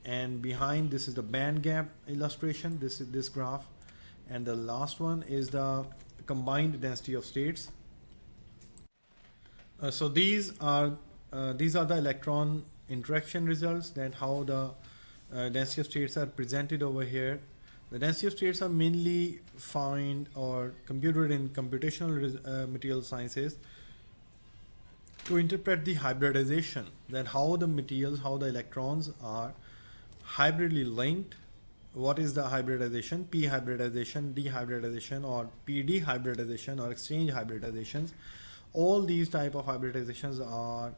and behind this is the band gap illustration. This is this graph, and the last one is the combined density of states. So these are the electron interaction results, that how the density of states are presented over here. The density of states are mainly found or computed in computational material sciences to interpret the hybridization, that how the materials, how the electrons are hybridly linked. What is the hybridization? P hybridization, D hybridization, or PD hybridization, or exchange hybridizations. All these type of hybridizations are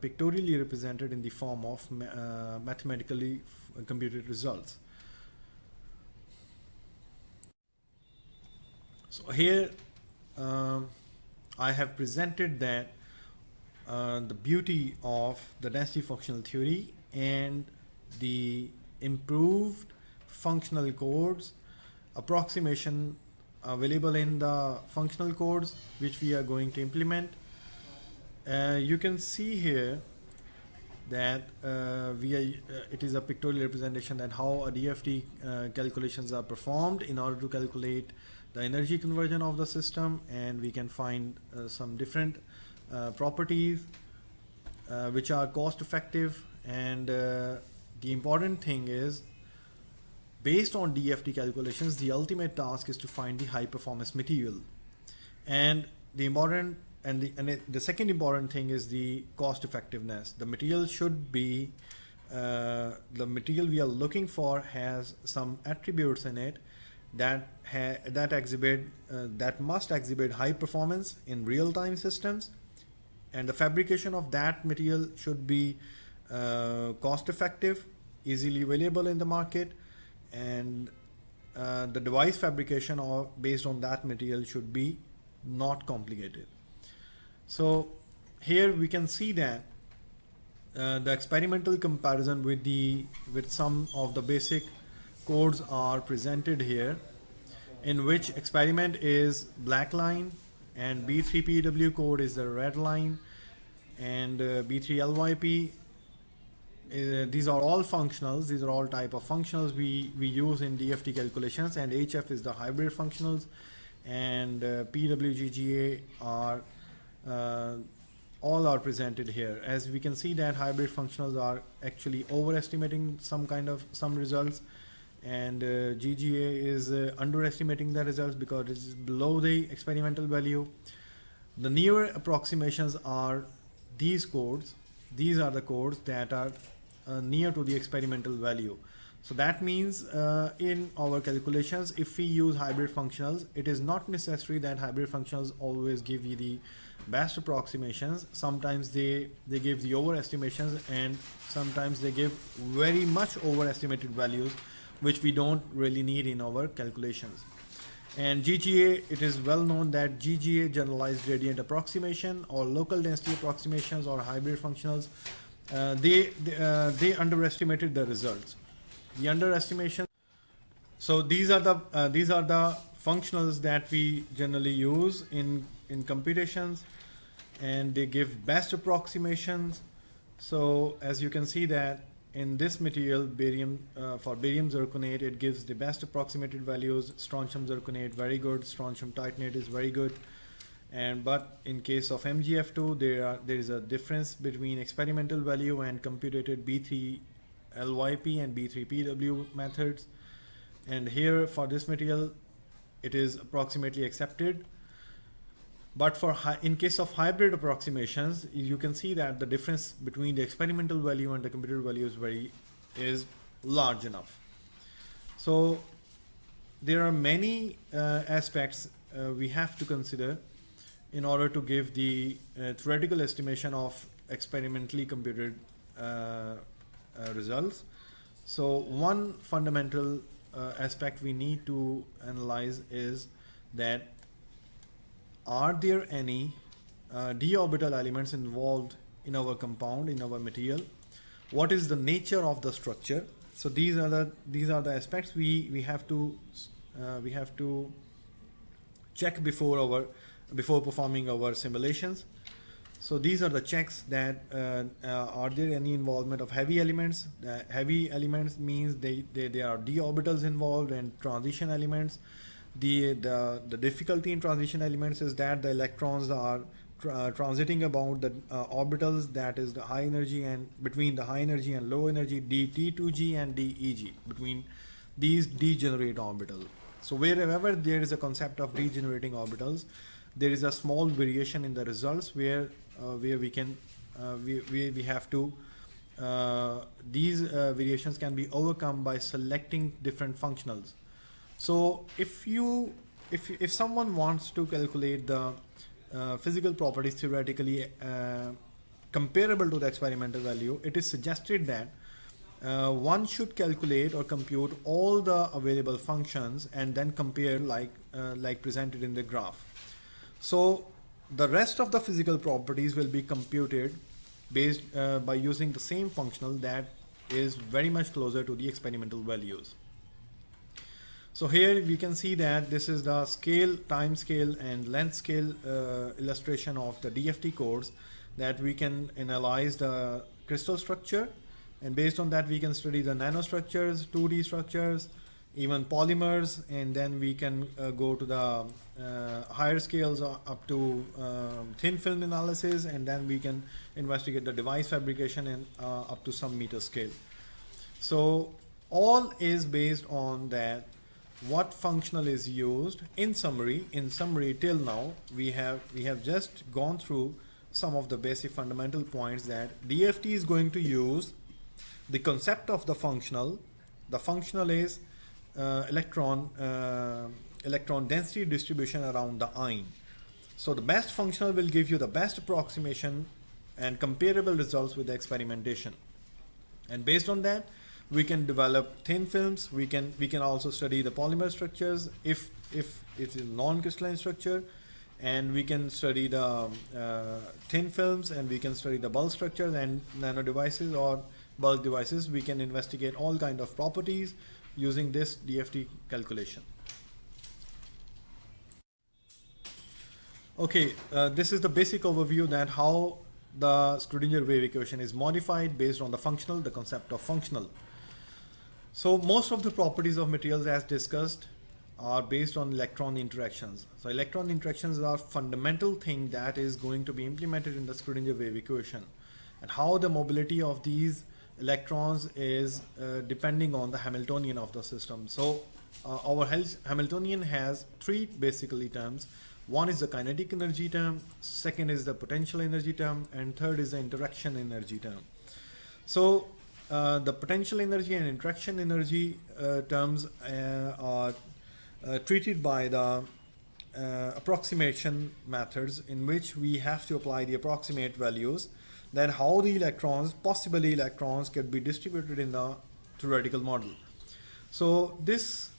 pictorially represented in the form of mathematically computed results. So here I have presented that the beauty of the density functional theory and the improved functional codes approximation available in the functional codes which we are going to implement. You can see here that it is a pictorial representation that how a DFT calculations are performed in order to calculate the energy conversion of the system, and we can find some different properties which are cost effective, and the important thing is, based on DFT calculations, the ultimate task is to find the high performance material, and the second important thing is the cost effectiveness. The material should be the material we are looking for has some attributes in it that must exhibit high performance in real-time systems, and the fabrication of that material should be cost effective, easily available in the market, and the device fabrication based on that material should be not complicated. So here we can see that the experimental comparison with some of the basic codes are presented here, in which experiment is black line and B3PW code is the red line, and B3LYP. These are all functionals. These are all type of functionals we use in DFT calculations, and HF is the hybrid functionals, and PWGGA are all are presented here. As we can see that hybrid functionals are actually overestimating some results, and GGA is underestimating the results because it is below the experimental value. The newer approximations are these codes. These are the codes that are near to the experimental value. So that means in our calculations, if we use hybrid functionals, it is not necessary that hybrid functionals always give you the best approximations. Sometimes they give the overestimations, and sometimes they give very much overestimated values, which we don't really need in our calculations. And GGA, it is well known that GGA, generalized gradient approximation, or local density approximations, or hybrid functionals, they underestimated the results. The underestimation. So these are the functionals that we generally use in computations, and they give best approximations. So as you can see that in this material, barium, for barium zirconate, it gives the best approximated values. Strontium zirconate, very good. Strontium titanate is very good. But in case of MgF2, there is a difference between experimental value and computed B3 LYP and B3 PW methods. And here for this material, it is approximately accepted. But for in case of hybrid approximations, you can see that the difference between the experimental value and the computed value is large enough. So there are many aspects we have to consider in order to give the theoretical estimation of experimentally computed results. So one fundamental aspect we need to analyze is that are there any d orbital elements involved in our compound, in our material? What is the nature of the structure? So these are the aspects we have to check before performing our simulations. So these are the checks that are there any involvement of heavy elements? Heavy elements means there are d orbitals involved, and transition elements. The difficulty in transition elements is that the electrons are transiting about the orbitals, that is the high energy, and between the high energy and low energy, DT2G and DEG, between these degenerate orbitals. So wherever there is a concept of degenerating orbitals, there is a small variation in the results where we can we have to these variations can be overcome by selecting different functionals. So if someone wants to calculate the physical properties theoretically comparable to the experimental value, it is suggested that one should calculate or compute all the available functions and then compare like presented in the graph. So the rest of the physical properties will be computed based by using the same functional that is very much closer to the experimental values. So here we can see that this is the scale, time scale, and length scale illustration of the DFT codes, that we can analyze the crystal structure, and based on that we can study the nanostructures, 2D structures, even polymers, and then we can go to the higher scales up to thin film analysis, and then we can investigate the device fabrication and up to some meter scale. So all is based on that what functional is used. In summary till now we have just gone through some of the basic fundamental points, that DFT is going to use the concept of the functional. The functional is electron density distribution around the ion. So the best functional will give you the best approximation and comparable results with the experimentation, and based on that we can develop thin films. We can also study the polymer structures if it is non-crystalline structure, and we can study the thin films, and we can study the bulk structures and nano devices or bulk devices. We can investigate all kind of properties using this DFT calculation. Okay, this is the basic overview that how the Schrödinger wave equation is modified based on the functional, the concept of functional. So most of the properties of materials as discussed are based on electron interactions. So electron interactions are fundamental thing that is going to be implemented in the Schrödinger wave equation, and how the mobility of these electrons is depending on the Hamiltonian of the system. So our Hamiltonian has three basically terms. One is the kinetic energy term, second is the potential energy term, and third is the interaction energy term. So the potential energy and interaction energy terms are treated by the approximation methods, in which we have to apply the approximate values, then how the electrons, possibly electrons, can be distributed in the theoretical model. So this,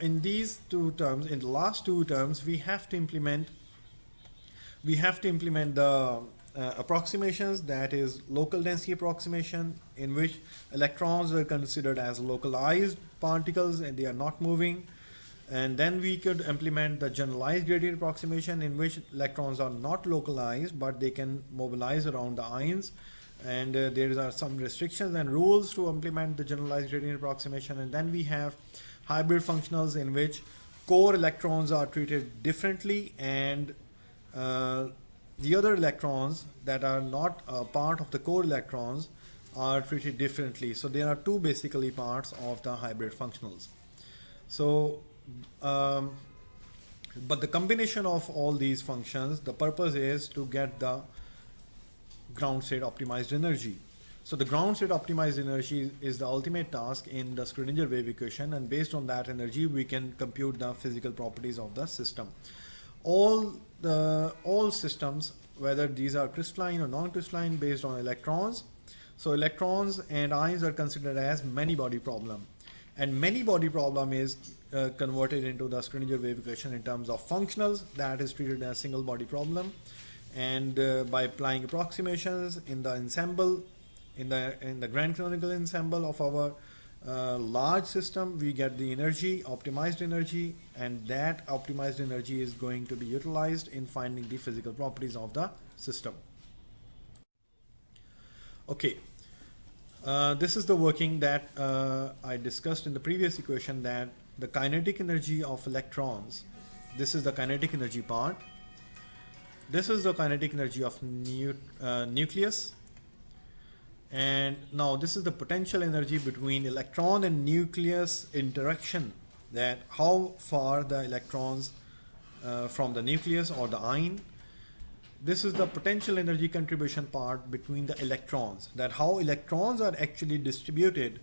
in these two terms, in the last two terms, we have to implement the approximations, that is local density approximation, in which electrons are considered as localized particles and they are not moving. And then we could implement the generalized gradient approximation, in which electrons are not localized but they can mobilize around the ions, and there are some restrictions and rules to implement the generalized gradient approximation. And then we have hybrid functionals, in which core electrons are treated differently, and the other electrons that are not part of the core electrons are treated differently. So there are two basically parts of the hybrid functionals. So but the combination of all these functions, the purpose is to get the ground state optimized energy. So the ground state optimized energy is the ultimate task in the Schrödinger wave equation, and based on that energy we can compute the physical properties of the system. All systems, whether these are crystalline or non-crystalline, based on electrons. So electrons and ions are considered as many body problem, and many body problem is converted into the Schrödinger wave equation in terms of functionals, that is treated as single body problem. And by applying approximations in the ensemble, in the grand canonical ensemble of our large system, we get the energy, optimized energy, and that optimized energy is going to be utilized in finding the physical properties of the system. Okay, this is the working that I discussed in the previous equation, that the kinetic energy of electrons, this is the kinetic energy part, this is the kinetic energy of nucleus, and now this is the potential energy between electron and nucleus interaction, that how far the electrons from the nucleus or the ion. This is the potential energy contribution part between the electrons, that how electrons are actually distributed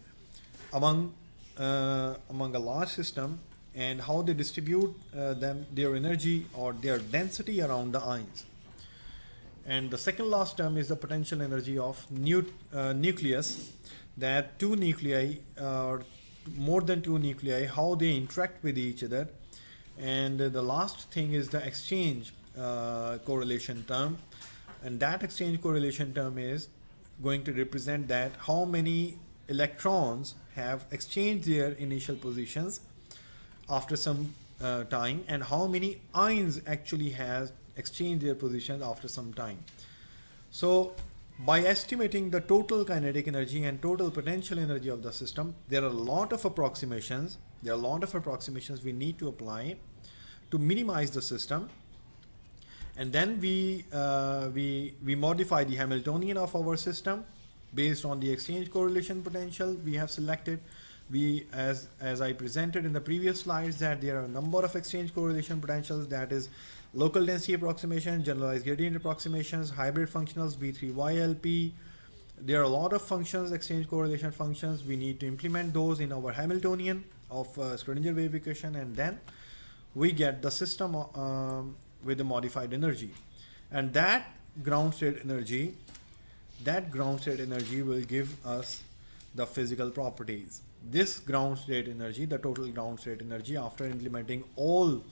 among a large system, and how they distribute their energy or their density around the ions. And the second last term is the potential energy of nucleus, that two nuclei or more than two nuclei, how they interact with each other. And the last thing is the exchange correlation term, and that exchange correlation term is going to represent that how many electrons have exchanged their initial positions after some time, and how many ions actually has exchanged their positions after some time. So by estimating the total kinetic energy and total potential energy of the system, there are a lot of approximations. We need to apply to minimize the system. And then we modify the Hamiltonian of our system based on the exchange correlation potential we have selected. As I presented in the previous slides, that there are a number of exchange correlation potentials, that is local density approximation, generalized gradient approximations, hybrid functionals, V3YLP. There are a lot of functions, exchange correlation functions. We need to implement those in our Hamiltonian of Schrödinger wave equation, and then we get the system with the modified energy. And that ground state energy will give us the physical properties. This ground state energy, the total ground state energy, after implementing all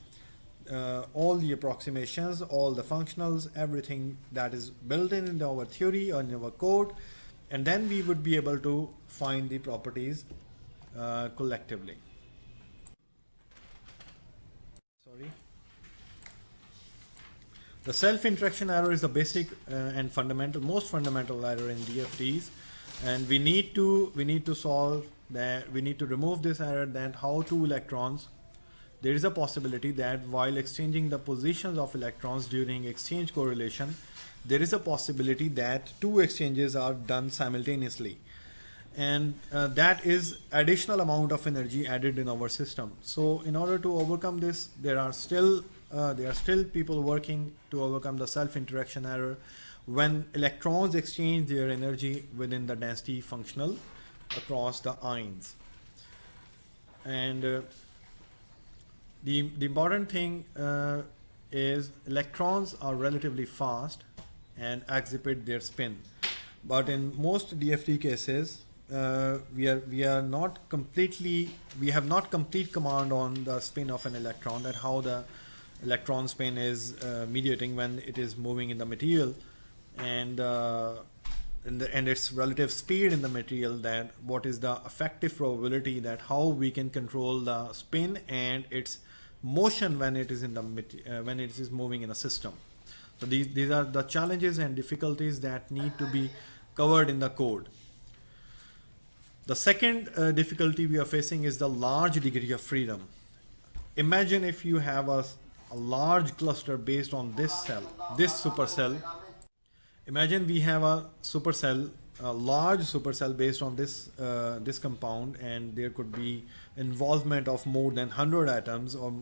the approximations, all the functionals, everything that is built in our theory or in our code, and then we would be able to find the properties collectively. Sorry. The self-interaction error is the basic and most fundamental error in DFTs, and we need to solve that. We need to remove this error, that how two electrons, there is a possibility that while exchanging the positions of electrons during exchange correlation, there is a possibility that two exchanges are done simultaneously, and that is additional amount of energy added in our system. So in order to overcome this, there are still people working to overcome the self-interaction error when electrons exchange their energy within the density functional across the ions. And the important thing is electrons are relatively fast and exhibit their spin, but in most DFT cases we have not complete command on the spin of an electron, that how the electron spin is mediating when it is moving in the material, and its relative speed in the material, that what is the effective probability that how we can control the spin and its motion when it is in the when it is moving in a system. So these are the challenges and difficulties that need to be covered in the code. The second difficulty we are facing is the large degree of freedom. Imagine if you have a large cluster based on this cell, this supercell. Imagine we have a supercell, a large supercell based on this this compound, and there could be involvement of more than 100 atoms, or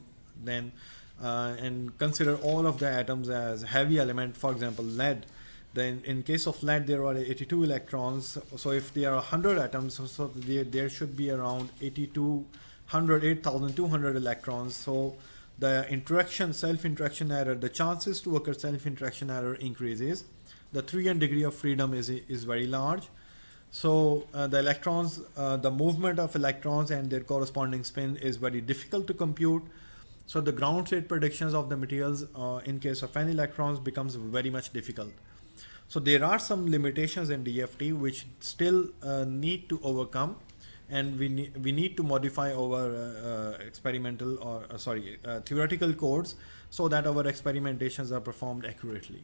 then and consider all of the atoms as heavy element, for example lead. Then in case of lead there are 82 electrons, so if there are 100 atoms, so there should be around 8,200 electrons. So the interaction, self-interaction error, the chances to occur self-interaction error increases. The 300 degree of freedom is very large. So the electrons, the movement of electrons and their corresponding spin is very difficult to compute. So the ground state predictions of the materials in case of n electrons becomes very much difficult. So there are some limitations in DFT which still need to overcome, and we need to modify our experimental or theoretical codes so that our experimentations are performed accurately.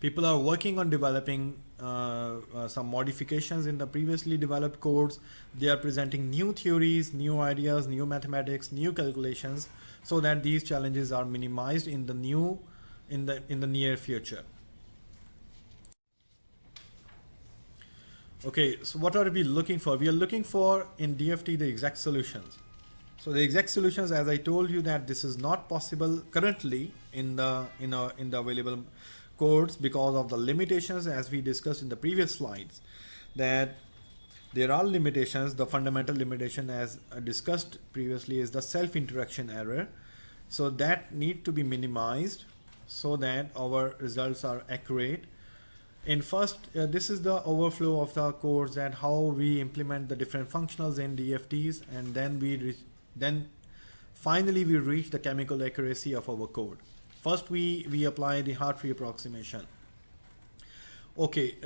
People are working on developing some modifications in the previously developed codes. They are presenting new theories, new ideas, new mathematics, new calculations, so that these challenges are minimized in the near future. Okay, so what are we looking for? We are looking for in DFT the exact solutions. So the exact solutions, as I told you, that this is not possible currently in the available codes because of the limitations, as we discussed in the previous slides, that there are limitations. The fundamental limitation, as discussed previously, is the self-interaction error. So that need to be minimized so that our results are accurate. In first, this is the overflow of the codes, and how we implement the different functionals in DFTs, and then finally we reach the chemical accuracy of our code. First, we apply the Hartree approximation. Okay,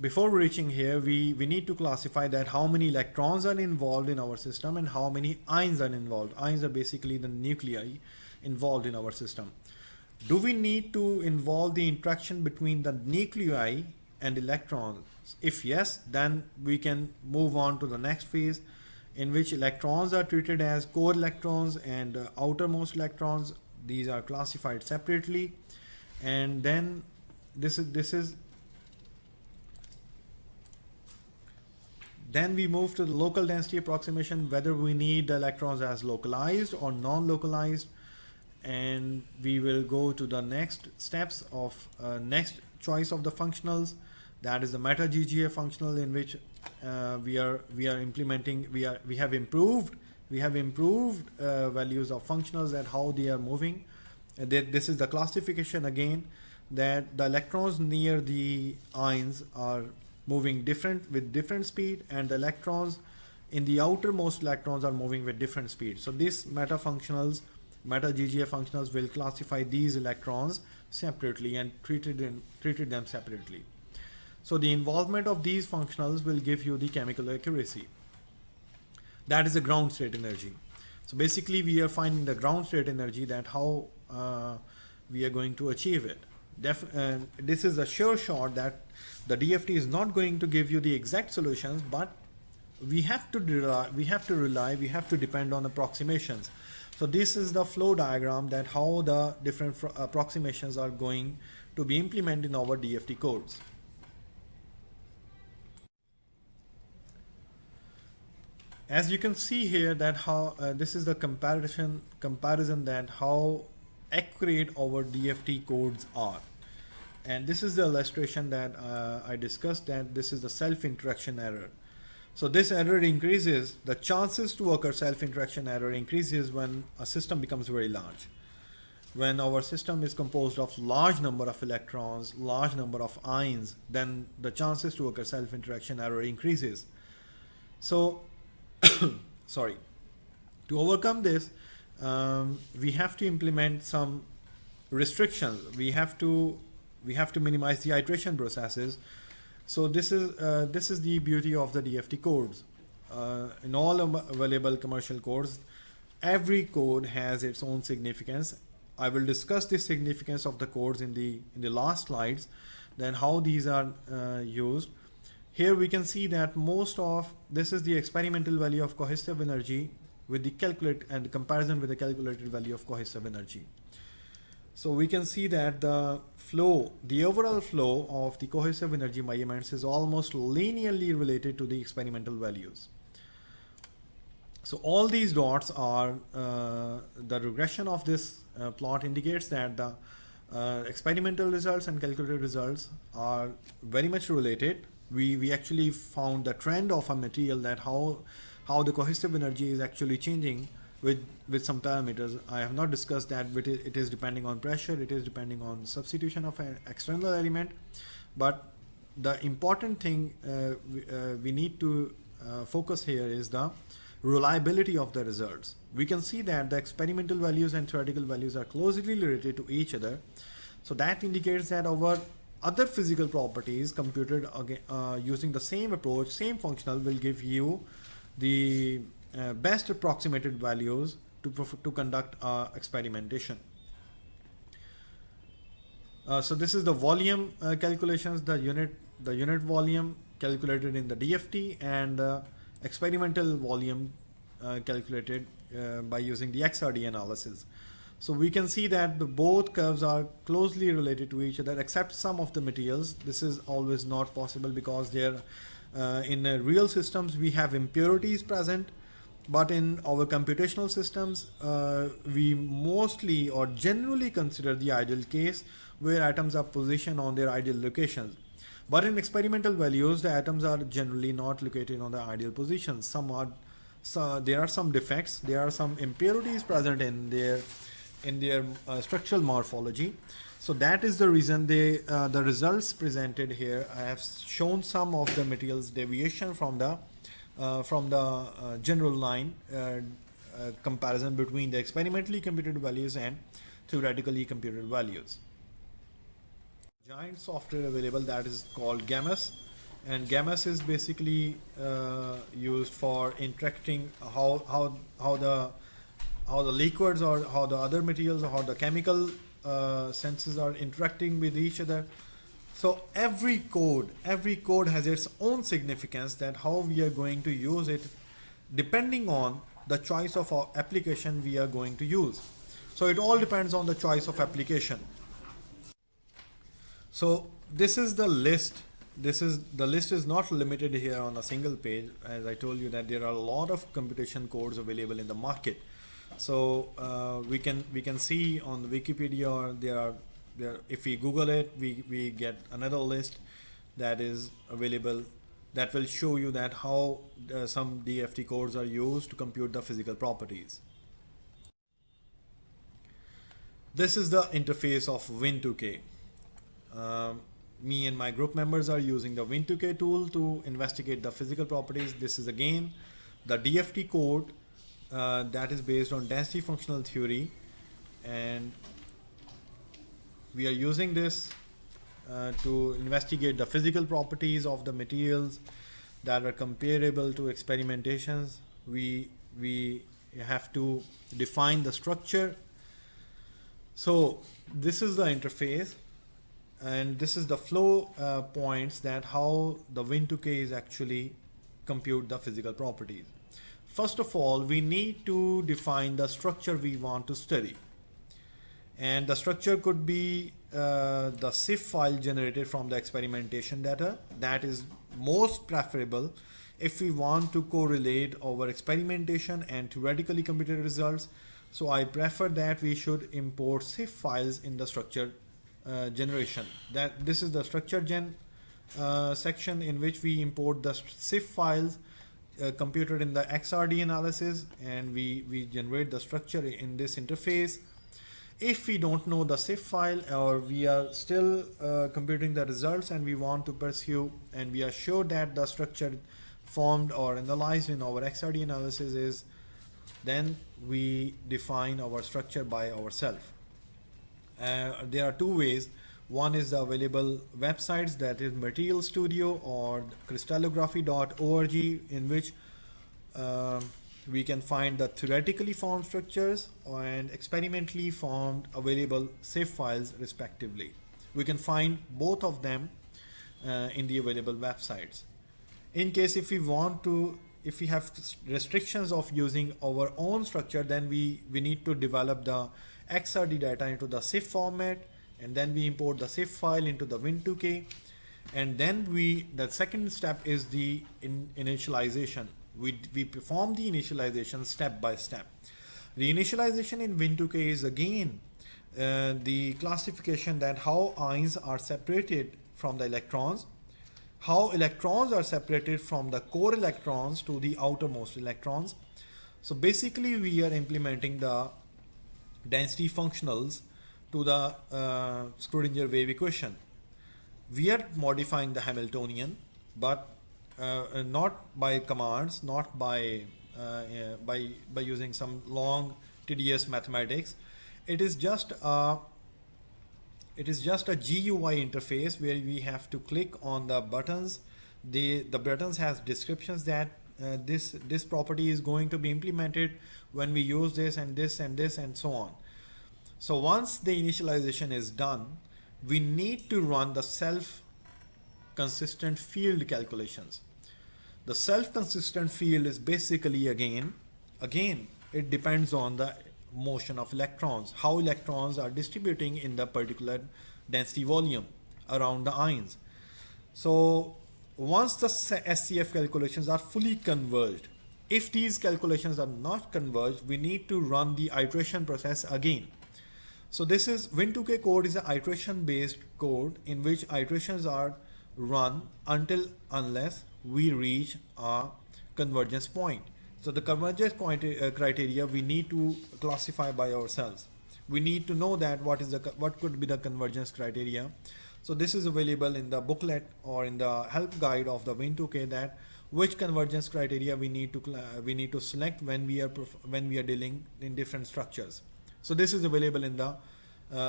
before reaching here, we need to classify that how many electrons are involved in our system and how many ions are involved. Ions are basically the nuclei involved in our system. Do we need to involve the interaction between the nuclei and electrons? If yes, then we can move on to the next phase, in which electrons are treated as core electrons and outermost electrons. These are classified separately, and then then we move to the local density approximation, whether we need the electrons as localized or non-localized, and we will go to the next steps of next choice of the functionals, that is the meta GGA functional, in which we are implementing, we have improved values of functionals and how they are moving. This is the classification again, that the electrons near the ions are moving with different speed, and the electrons in the outermost electrons are moving with different speed. So these meta GGA functionals will classify these electrons separately and treated them separately. So the involvement of these functionals will give you the chemical accuracy. That is the ground state energy. So basically we are finding the ground state energy, that how we are going to achieve it. This is a sure shot that the DFT is not going to give you the exact solutions, but we have to depend on approximations. So this is the flow diagram, that how the different approximations are going to be implemented in our DFT codes. As you can see here, that how this is the comparison that how accurate our DFT codes are. And this is the illustration that I discussed, that this is the self-interaction error. So this error increases, the chances to occur self-interaction error increases when a system becomes very large. When our system is composed of large number of electrons, large number of ions, then the chances to occur self-interaction error increases. So, sorry, to overcome this, we have to implement some restrictions. We have to minimize the iteration processes. So this is the beauty of the DFT codes. In all available commercial codes, every code has its own significance. I will discuss the significance of the codes in the last slides, then how these are used. Here we can see that this is the experimental value of cohesive energy with the comparison with the calculated value of cohesive energy. So we can see that the overall flow of the cohesive energy measurements is almost linearly related to the experimental values. So all these dots are the regression of this plot indicates that the experimental results and calculated results are very much related. We actually found the trend of a material, that how the cohesive energy is actually changing with some parameters. I have not discussed that, but it is depending on pressure, it is depending on substitution of an external element. But the important thing we need to focus here is the reliability of the results. We can see that the experimental values and theoretical values are closely related to each other. So that indicates that our other physical properties computed using the same approach, same functional, will give you the best approximated values to conduct experimentation. So this is the volume calculations, the unit volume calculated in the DFT, and experimental volume calculated by using the XRD analysis. So we can see that both curves are closely related to each other, except some of the materials. This is always not possible because in real systems we have impurities present, but in our computational systems we mostly or generally consider the ideal case where atoms are positioned on their ideal locations. But in experimental values, the atoms are generally not located on the ideal positions. There are some defects, there are some impurities present in their structural morphology. So that is the reason the results presented here. I have shown some of the materials deviation from the general line comparison between the experimentally computed values and theoretically computed values. Giant software available that is called ICMMS, and ICMMS is basically used for interacting how the liquids or how the other materials or how the chemical senses are interacting with each other. So every code has its own significance, that how we are going to use it depending on the choice of our application we are going to use. So it all depends on the choice of application. So this is the list. The list is not limited here on a single page. As I told you that there are a lot of computation codes available in the market. So we can see on the Wikipedia, or there if we Google it, we get another list that is available that will show you that how some DFT codes are used to compute the physical properties. This is the interface of Win2K. Me and my group members are using the Win2K tool to investigate the physical properties. This is again the DFT code that is based on density functional theory, and we are using this to investigate the physical properties of the materials that are comparable to experimentations. We have to define the structure. So this is the interface, and this is the flow points that how the Win2K is actually compute the physical properties. First of all, we need to define the structure we want to study. And the structure could be the CIF file generated from the experimentation data. That is most preferable if we want to correlate our experimentation and theoretically computed results. So I prefer that we should import CIF files in the structure generation. That this is the structure gen section in which we import the SIF files computed in the XRD analysis, and we generate the structure in this interface. If we don't know the SIF file, or we are still computing the results and we want to pursue and we are sure that the structure formed or analyzed in our XRD analysis is, then we define our structure by ourselves. There are two ways. One is the available websites, that is Material Studio or crystallography.org, in which we can find the theoretically formed structures and experimentally formed available SIF files respectively. We can find both of them in the available websites. In case if we have restrictions of using our own structure, then we need to develop the XRD data into the SIF format, and then we import the SIF file into the Win2K, and then the second step is the initialization. We perform the initialization step by step. The initialization in Win2K is again the classification that how ions are separated from the electrons, how electrons are separated from the core electrons to the outermost electrons. So basically we are implementing the density functionals to the Schrödinger wave equation. We are modifying the Hamiltonian, but not by commands, not by using some long tedious mathematics. It is just a GUI interface where we have to click on the buttons. The buttons has descriptions that this property is going to be implemented when we use this and this and this and so on. So once the initialization is done, we need to run the self-consistent field calculations. The self-consistent field is basically again it depends on the motion of electrons, how electrons are distributing in the particular density volume around the ions. So once the SCF calculations are fully converged, if these calculations are not converged, we need to run the iteration process again. So this is Win2K code is an iteration based code in which iterations are run unless we reach a convergence point. So the convergence point criteria we need to classify by ourselves. We need to know that what could be the convergence criteria. So this is available in the booklet or in the help guide of the Win2K, that which convergence criteria we need to select when we are dealing in different structures. So this is available in the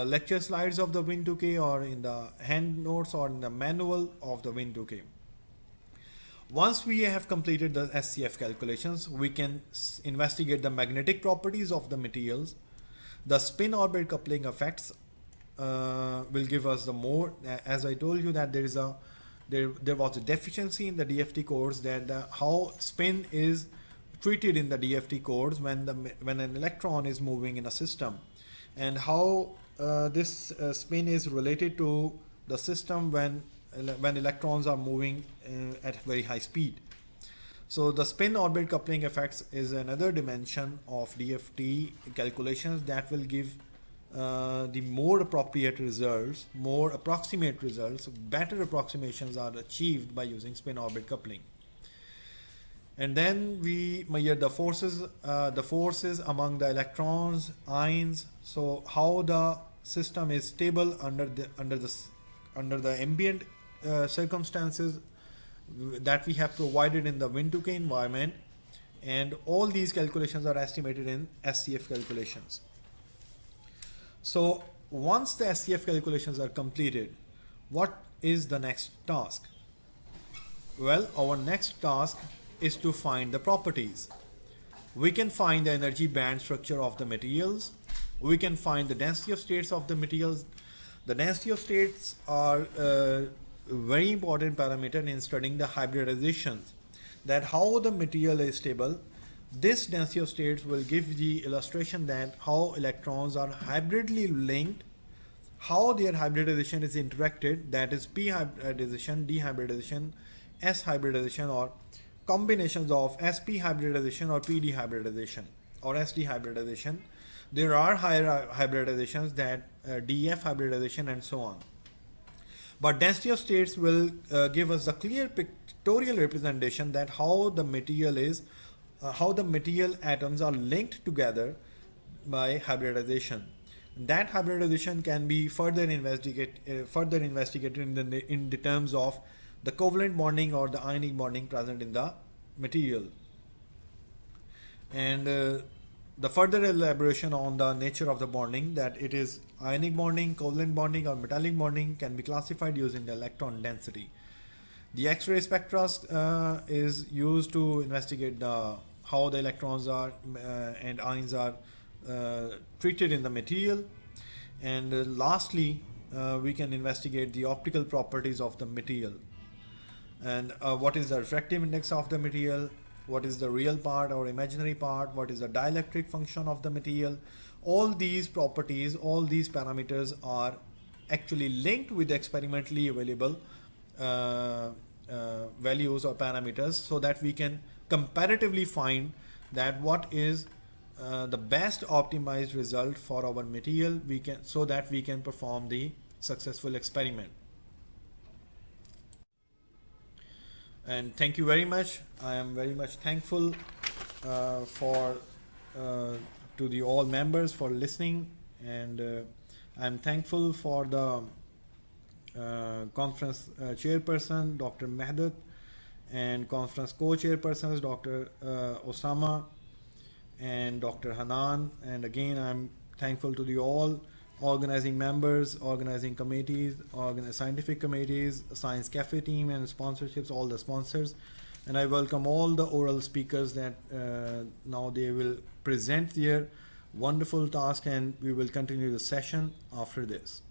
lecture slides of the Win2K, or in the hand notes, or in the manual of the Win2K. Once we have completed the SCF calculations, we can investigate the magnetic properties of the materials. The spin orbit coupling effects will give us the more, as I told you that there was a deficiency in the DFT codes, that how spin is treated in the DFT codes when an electron is moving in a system, and how this spin is related to the system when electrons are moving at very high speed. So the spin orbit coupling effects is another dimension of DFT calculations that will give the more appropriate results, more approximate results. Better approximations are achieved by using spin orbit coupling. And then we measure the forces among the electrons, ions. So how the system is stable under the ambient circumstances that we have provided in the Win2K environment, and all these calculations are estimated in SCF calculations. So once the SCF calculations are completed, what is the next task? Well, our next task is to find the properties. We can find the energy band structure of the materials. We can find the density of states of the materials. The density of states are a very important parameter in studying the hybridizations, that how the material is stable. This density of states will give the illustration that how electrons are hybridly linked, how their hybridization is interacted, that is p hybridization, d hybridization, s hybridization, or combinations of sp hybridization or pd hybridization or sd hybridization. There are higher hybridizations, that DF hybridization and so on. But density of states will give us a clear pictorial representation that how the material is, how the material atoms are linked together by hybridization. That hybridization can be further investigated in the terms of the covalent bonding or the ionic bonding present in the material. And the further elaboration on the nature of the bonding, that it is ionic bonding, covalent bonding, or metallic bonding, can be classified using the electron density. The X-ray spectra is used to investigate how the electrons are and ions are treated in the material. And lastly, we can investigate the optical properties of the material. And what is the refractive index of the material, what is the real part or imaginary part, what is the dielectric function of the material. All these properties, all these parameters are actually linked with the experimentally available values or parameters, so that we can comparatively find that what is the best optimized result for our material, so that we can perform the successful experiment. And thank you very much. I am very much thankful to the all members for listening, and I'm thankful for the conference chairperson Dr. Mehdat, and conference co-chairpersons Dr. Osama and Dr. Hanan. And again, I'm thankful to the all organizing members, organizing committees, scientific committees, science cafe team, and sponsorships, all the sponsors. And I welcome all the oral speakers that now they will present their wonderful task, and we will continue the session after this.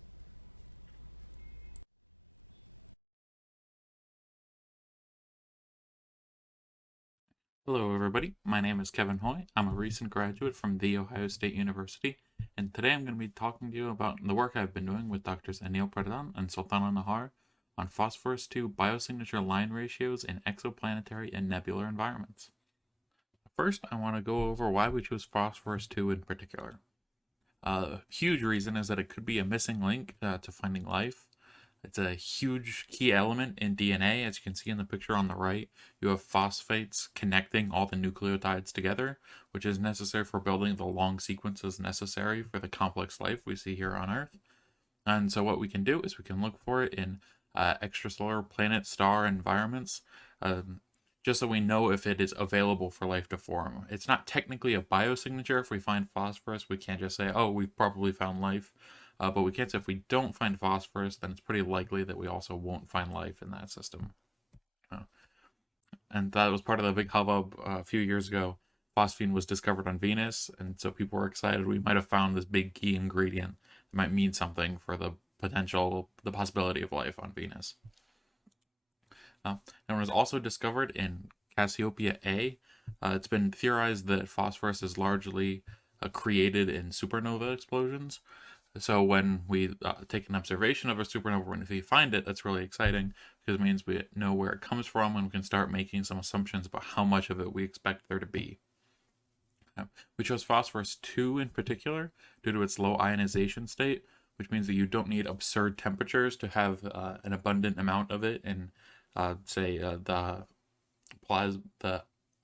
Hello everybody, my name is Kevin Hoy. I'm a recent graduate from The Ohio State University, and today I'm going to be talking to you about the work I've been doing with Drs. Anil Pradhan and Sultana Nahar on phosphorus-2 biosignature line ratios in exoplanetary and nebular environments. First, I want to go over why we chose phosphorus-2 in particular. A huge reason is that it could be a missing link to finding life. It's a huge key element in DNA. As you can see in the picture on the right, you have phosphates connecting all the nucleotides together, which is necessary for building the long sequences necessary for the complex life we see here on Earth. And so what we can do is we can look for it in extrasolar planet star environments, just so we know if it is available for life to form. It's not technically a biosignature. If we find phosphorus, we can't just say, oh, we've probably found life. But we can't say if we don't find phosphorus, then it's pretty likely that we also won't find life in that system. And that was part of the big hubbub a few years ago. Phosphine was discovered on Venus, and so people were excited we might have found this big key ingredient that might mean something for the possibility of life on Venus. And it was also discovered in Cassiopeia A. It's been theorized that phosphorus is largely created in supernova explosions. So when we take an observation of a supernova, and if we find it, that's really exciting, because it means we know where it comes from, and we can start making some assumptions about how much of it we expect there to be. We chose phosphorus-2 in particular due to its low ionization state, which means that you don't need absurd temperatures to have an abundant amount of it in, say, the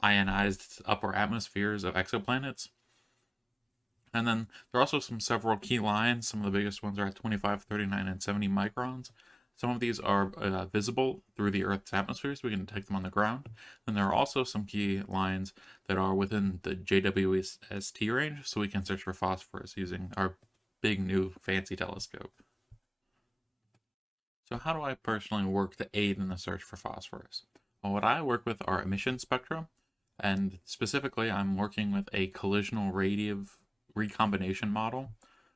ionized upper atmospheres of exoplanets. And then there are also several key lines. Some of the biggest ones are at 25, 39, and 70 microns. Some of these are visible through the Earth's atmosphere, so we can detect them on the ground. And there are also some key lines that are within the JWST range, so we can search for phosphorus using our big new fancy telescope. So how do I personally work to aid in the search for phosphorus? Well, what I work with are emission spectra, and specifically I'm working with a collisional radiative recombination model,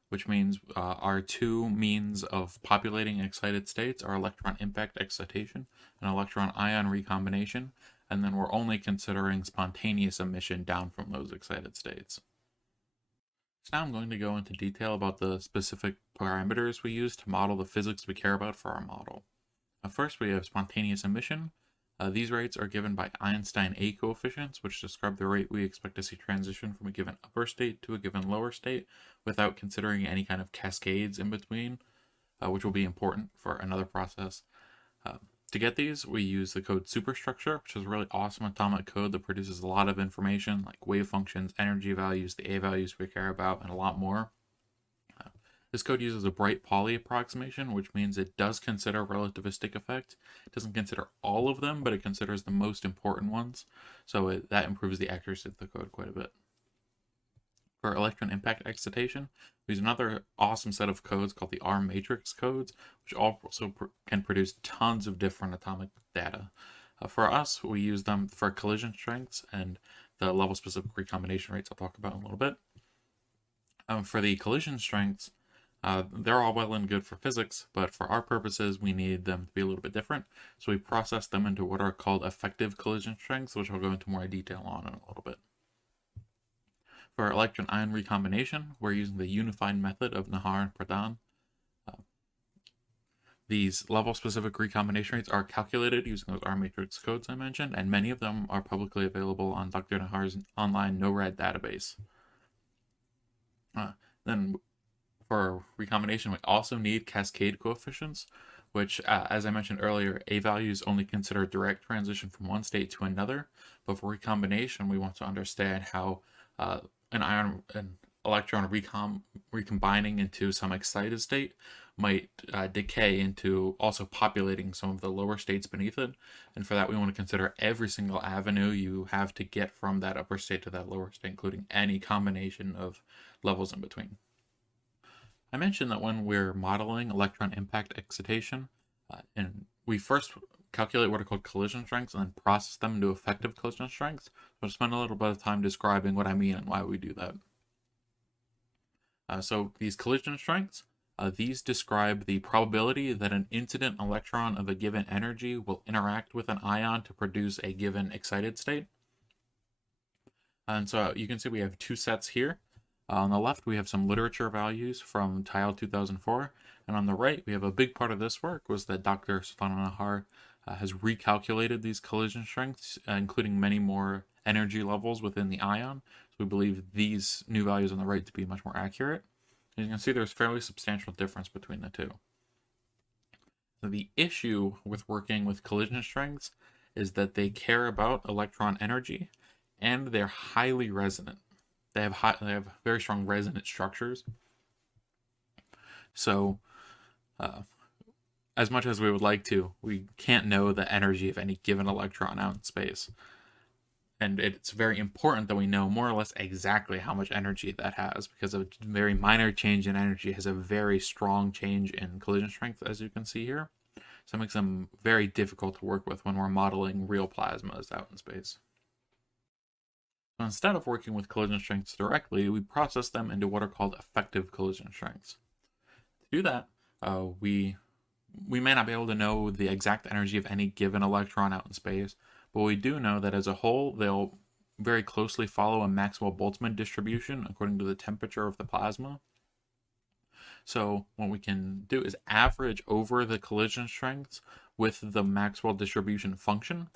which means our two means of populating excited states are electron impact excitation and electron ion recombination, and then we're only considering spontaneous emission down from those excited states. So now I'm going to go into detail about the specific parameters we use to model the physics we care about for our model. First, we have spontaneous emission. These rates are given by Einstein A coefficients, which describe the rate we expect to see transition from a given upper state to a given lower state without considering any kind of cascades in between, which will be important for another process. To get these, we use the code superstructure, which is a really awesome atomic code that produces a lot of information like wave functions, energy values, the A values we care about, and a lot more. This code uses a bright Pauli approximation, which means it does consider relativistic effect. It doesn't consider all of them, but it considers the most important ones. So that improves the accuracy of the code quite a bit. For electron impact excitation, we use another awesome set of codes called the R matrix codes, which also can produce tons of different atomic data. For us, we use them for collision strengths and the level-specific recombination rates I'll talk about in a little bit. For the collision strengths, they're all well and good for physics, but for our purposes, we need them to be a little bit different. So we process them into what are called effective collision strengths, which I'll go into more detail on in a little bit. For electron-ion recombination, we're using the unified method of Nahar and Pradhan. These level-specific recombination rates are calculated using those R matrix codes I mentioned, and many of them are publicly available on Dr. Nahar's online NORAD database. Then for recombination, we also need cascade coefficients, which, as I mentioned earlier, A values only consider direct transition from one state to another, but for recombination, we want to understand how an electron recombining into some excited state might decay into also populating some of the lower states beneath it. And for that, we want to consider every single avenue you have to get from that upper state to that lower state, including any combination of levels in between. I mentioned that when we're modeling electron impact excitation, and we first calculate what are called collision strengths and then process them into effective collision strengths. I'll spend a little bit of time describing what I mean and why we do that. So these collision strengths, these describe the probability that an incident electron of a given energy will interact with an ion to produce a given excited state. And so you can see we have two sets here. On the left, we have some literature values from TIAL 2004, and on the right, we have a big part of this work was that Dr. Sultana Nahar has recalculated these collision strengths, including many more energy levels within the ion. So we believe these new values on the right to be much more accurate. And you can see there's fairly substantial difference between the two. So the issue with working with collision strengths is that they care about electron energy, and they're highly resonant. They have very strong resonant structures. So, as much as we would like to, we can't know the energy of any given electron out in space. And it's very important that we know more or less exactly how much energy that has, because a very minor change in energy has a very strong change in collision strength, as you can see here. So it makes them very difficult to work with when we're modeling real plasmas out in space. So instead of working with collision strengths directly, we process them into what are called effective collision strengths. To do that, we may not be able to know the exact energy of any given electron out in space, but we do know that as a whole, they'll very closely follow a Maxwell-Boltzmann distribution according to the temperature of the plasma. So what we can do is average over the collision strengths with the Maxwell distribution function,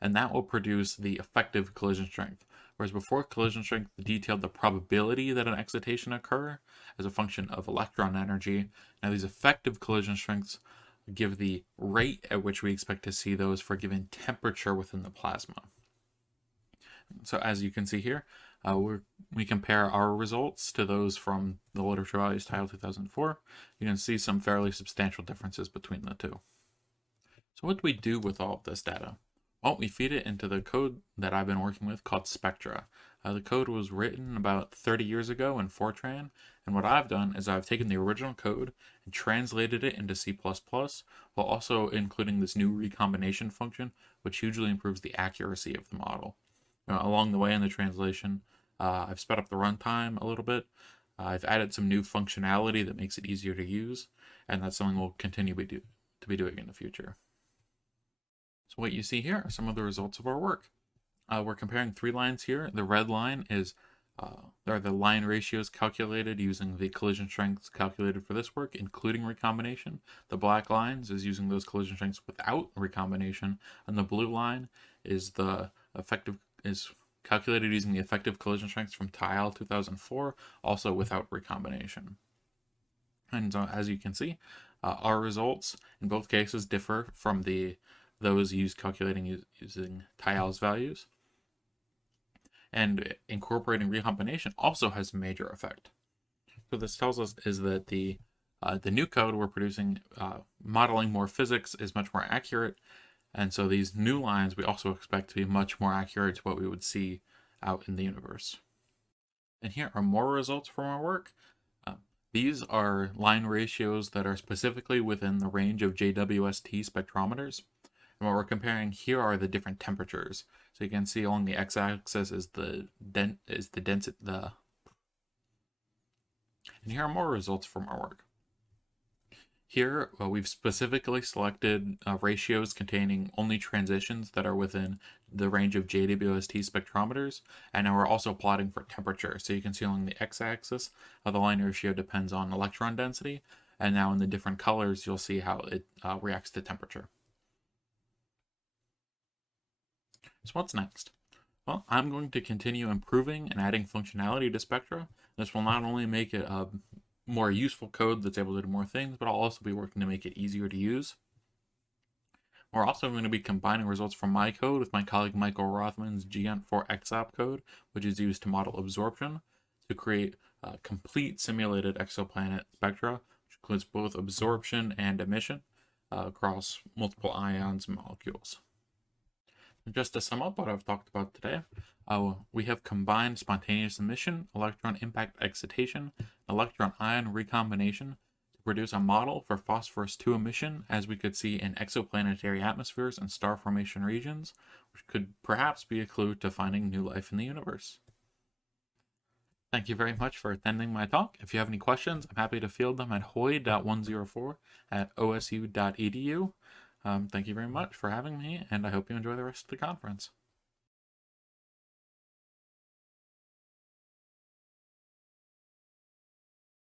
and that will produce the effective collision strength. Whereas before, collision strength detailed the probability that an excitation occur as a function of electron energy. Now these effective collision strengths give the rate at which we expect to see those for a given temperature within the plasma. So as you can see here, we compare our results to those from the literature values TIAL 2004. You can see some fairly substantial differences between the two. So what do we do with all of this data? Well, we feed it into the code that I've been working with called Spectra. The code was written about 30 years ago in Fortran, and what I've done is I've taken the original code and translated it into C++, while also including this new recombination function, which hugely improves the accuracy of the model. Along the way in the translation, I've sped up the runtime a little bit. I've added some new functionality that makes it easier to use, and that's something we'll continue to be doing in the future. So what you see here are some of the results of our work. We're comparing three lines here. The red line is there are the line ratios calculated using the collision strengths calculated for this work, including recombination. The black lines is using those collision strengths without recombination, and the blue line is calculated using the effective collision strengths from TIAL 2004, also without recombination. And as you can see, our results in both cases differ from those used calculating using TIAL's values. And incorporating recombination also has a major effect. So this tells us is that the new code we're producing, modeling more physics, is much more accurate. And so these new lines we also expect to be much more accurate to what we would see out in the universe. And here are more results from our work. These are line ratios that are specifically within the range of JWST spectrometers. And what we're comparing here are the different temperatures. So you can see along the x-axis is the density. And here are more results from our work. Here, we've specifically selected ratios containing only transitions that are within the range of JWST spectrometers, and now we're also plotting for temperature. So you can see along the x-axis, the line ratio depends on electron density, and now in the different colors, you'll see how it reacts to temperature. So what's next? Well, I'm going to continue improving and adding functionality to Spectra. This will not only make it a more useful code that's able to do more things, but I'll also be working to make it easier to use. We're also going to be combining results from my code with my colleague Michael Rothman's GN4XAP code, which is used to model absorption to create complete simulated exoplanet spectra, which includes both absorption and emission across multiple ions and molecules. Just to sum up what I've talked about today, we have combined spontaneous emission, electron impact excitation, electron ion recombination to produce a model for phosphorus-2 emission, as we could see in exoplanetary atmospheres and star formation regions, which could perhaps be a clue to finding new life in the universe. Thank you very much for attending my talk. If you have any questions, I'm happy to field them at hoy.104@osu.edu. Thank you very much for having me, and I hope you enjoy the rest of the conference.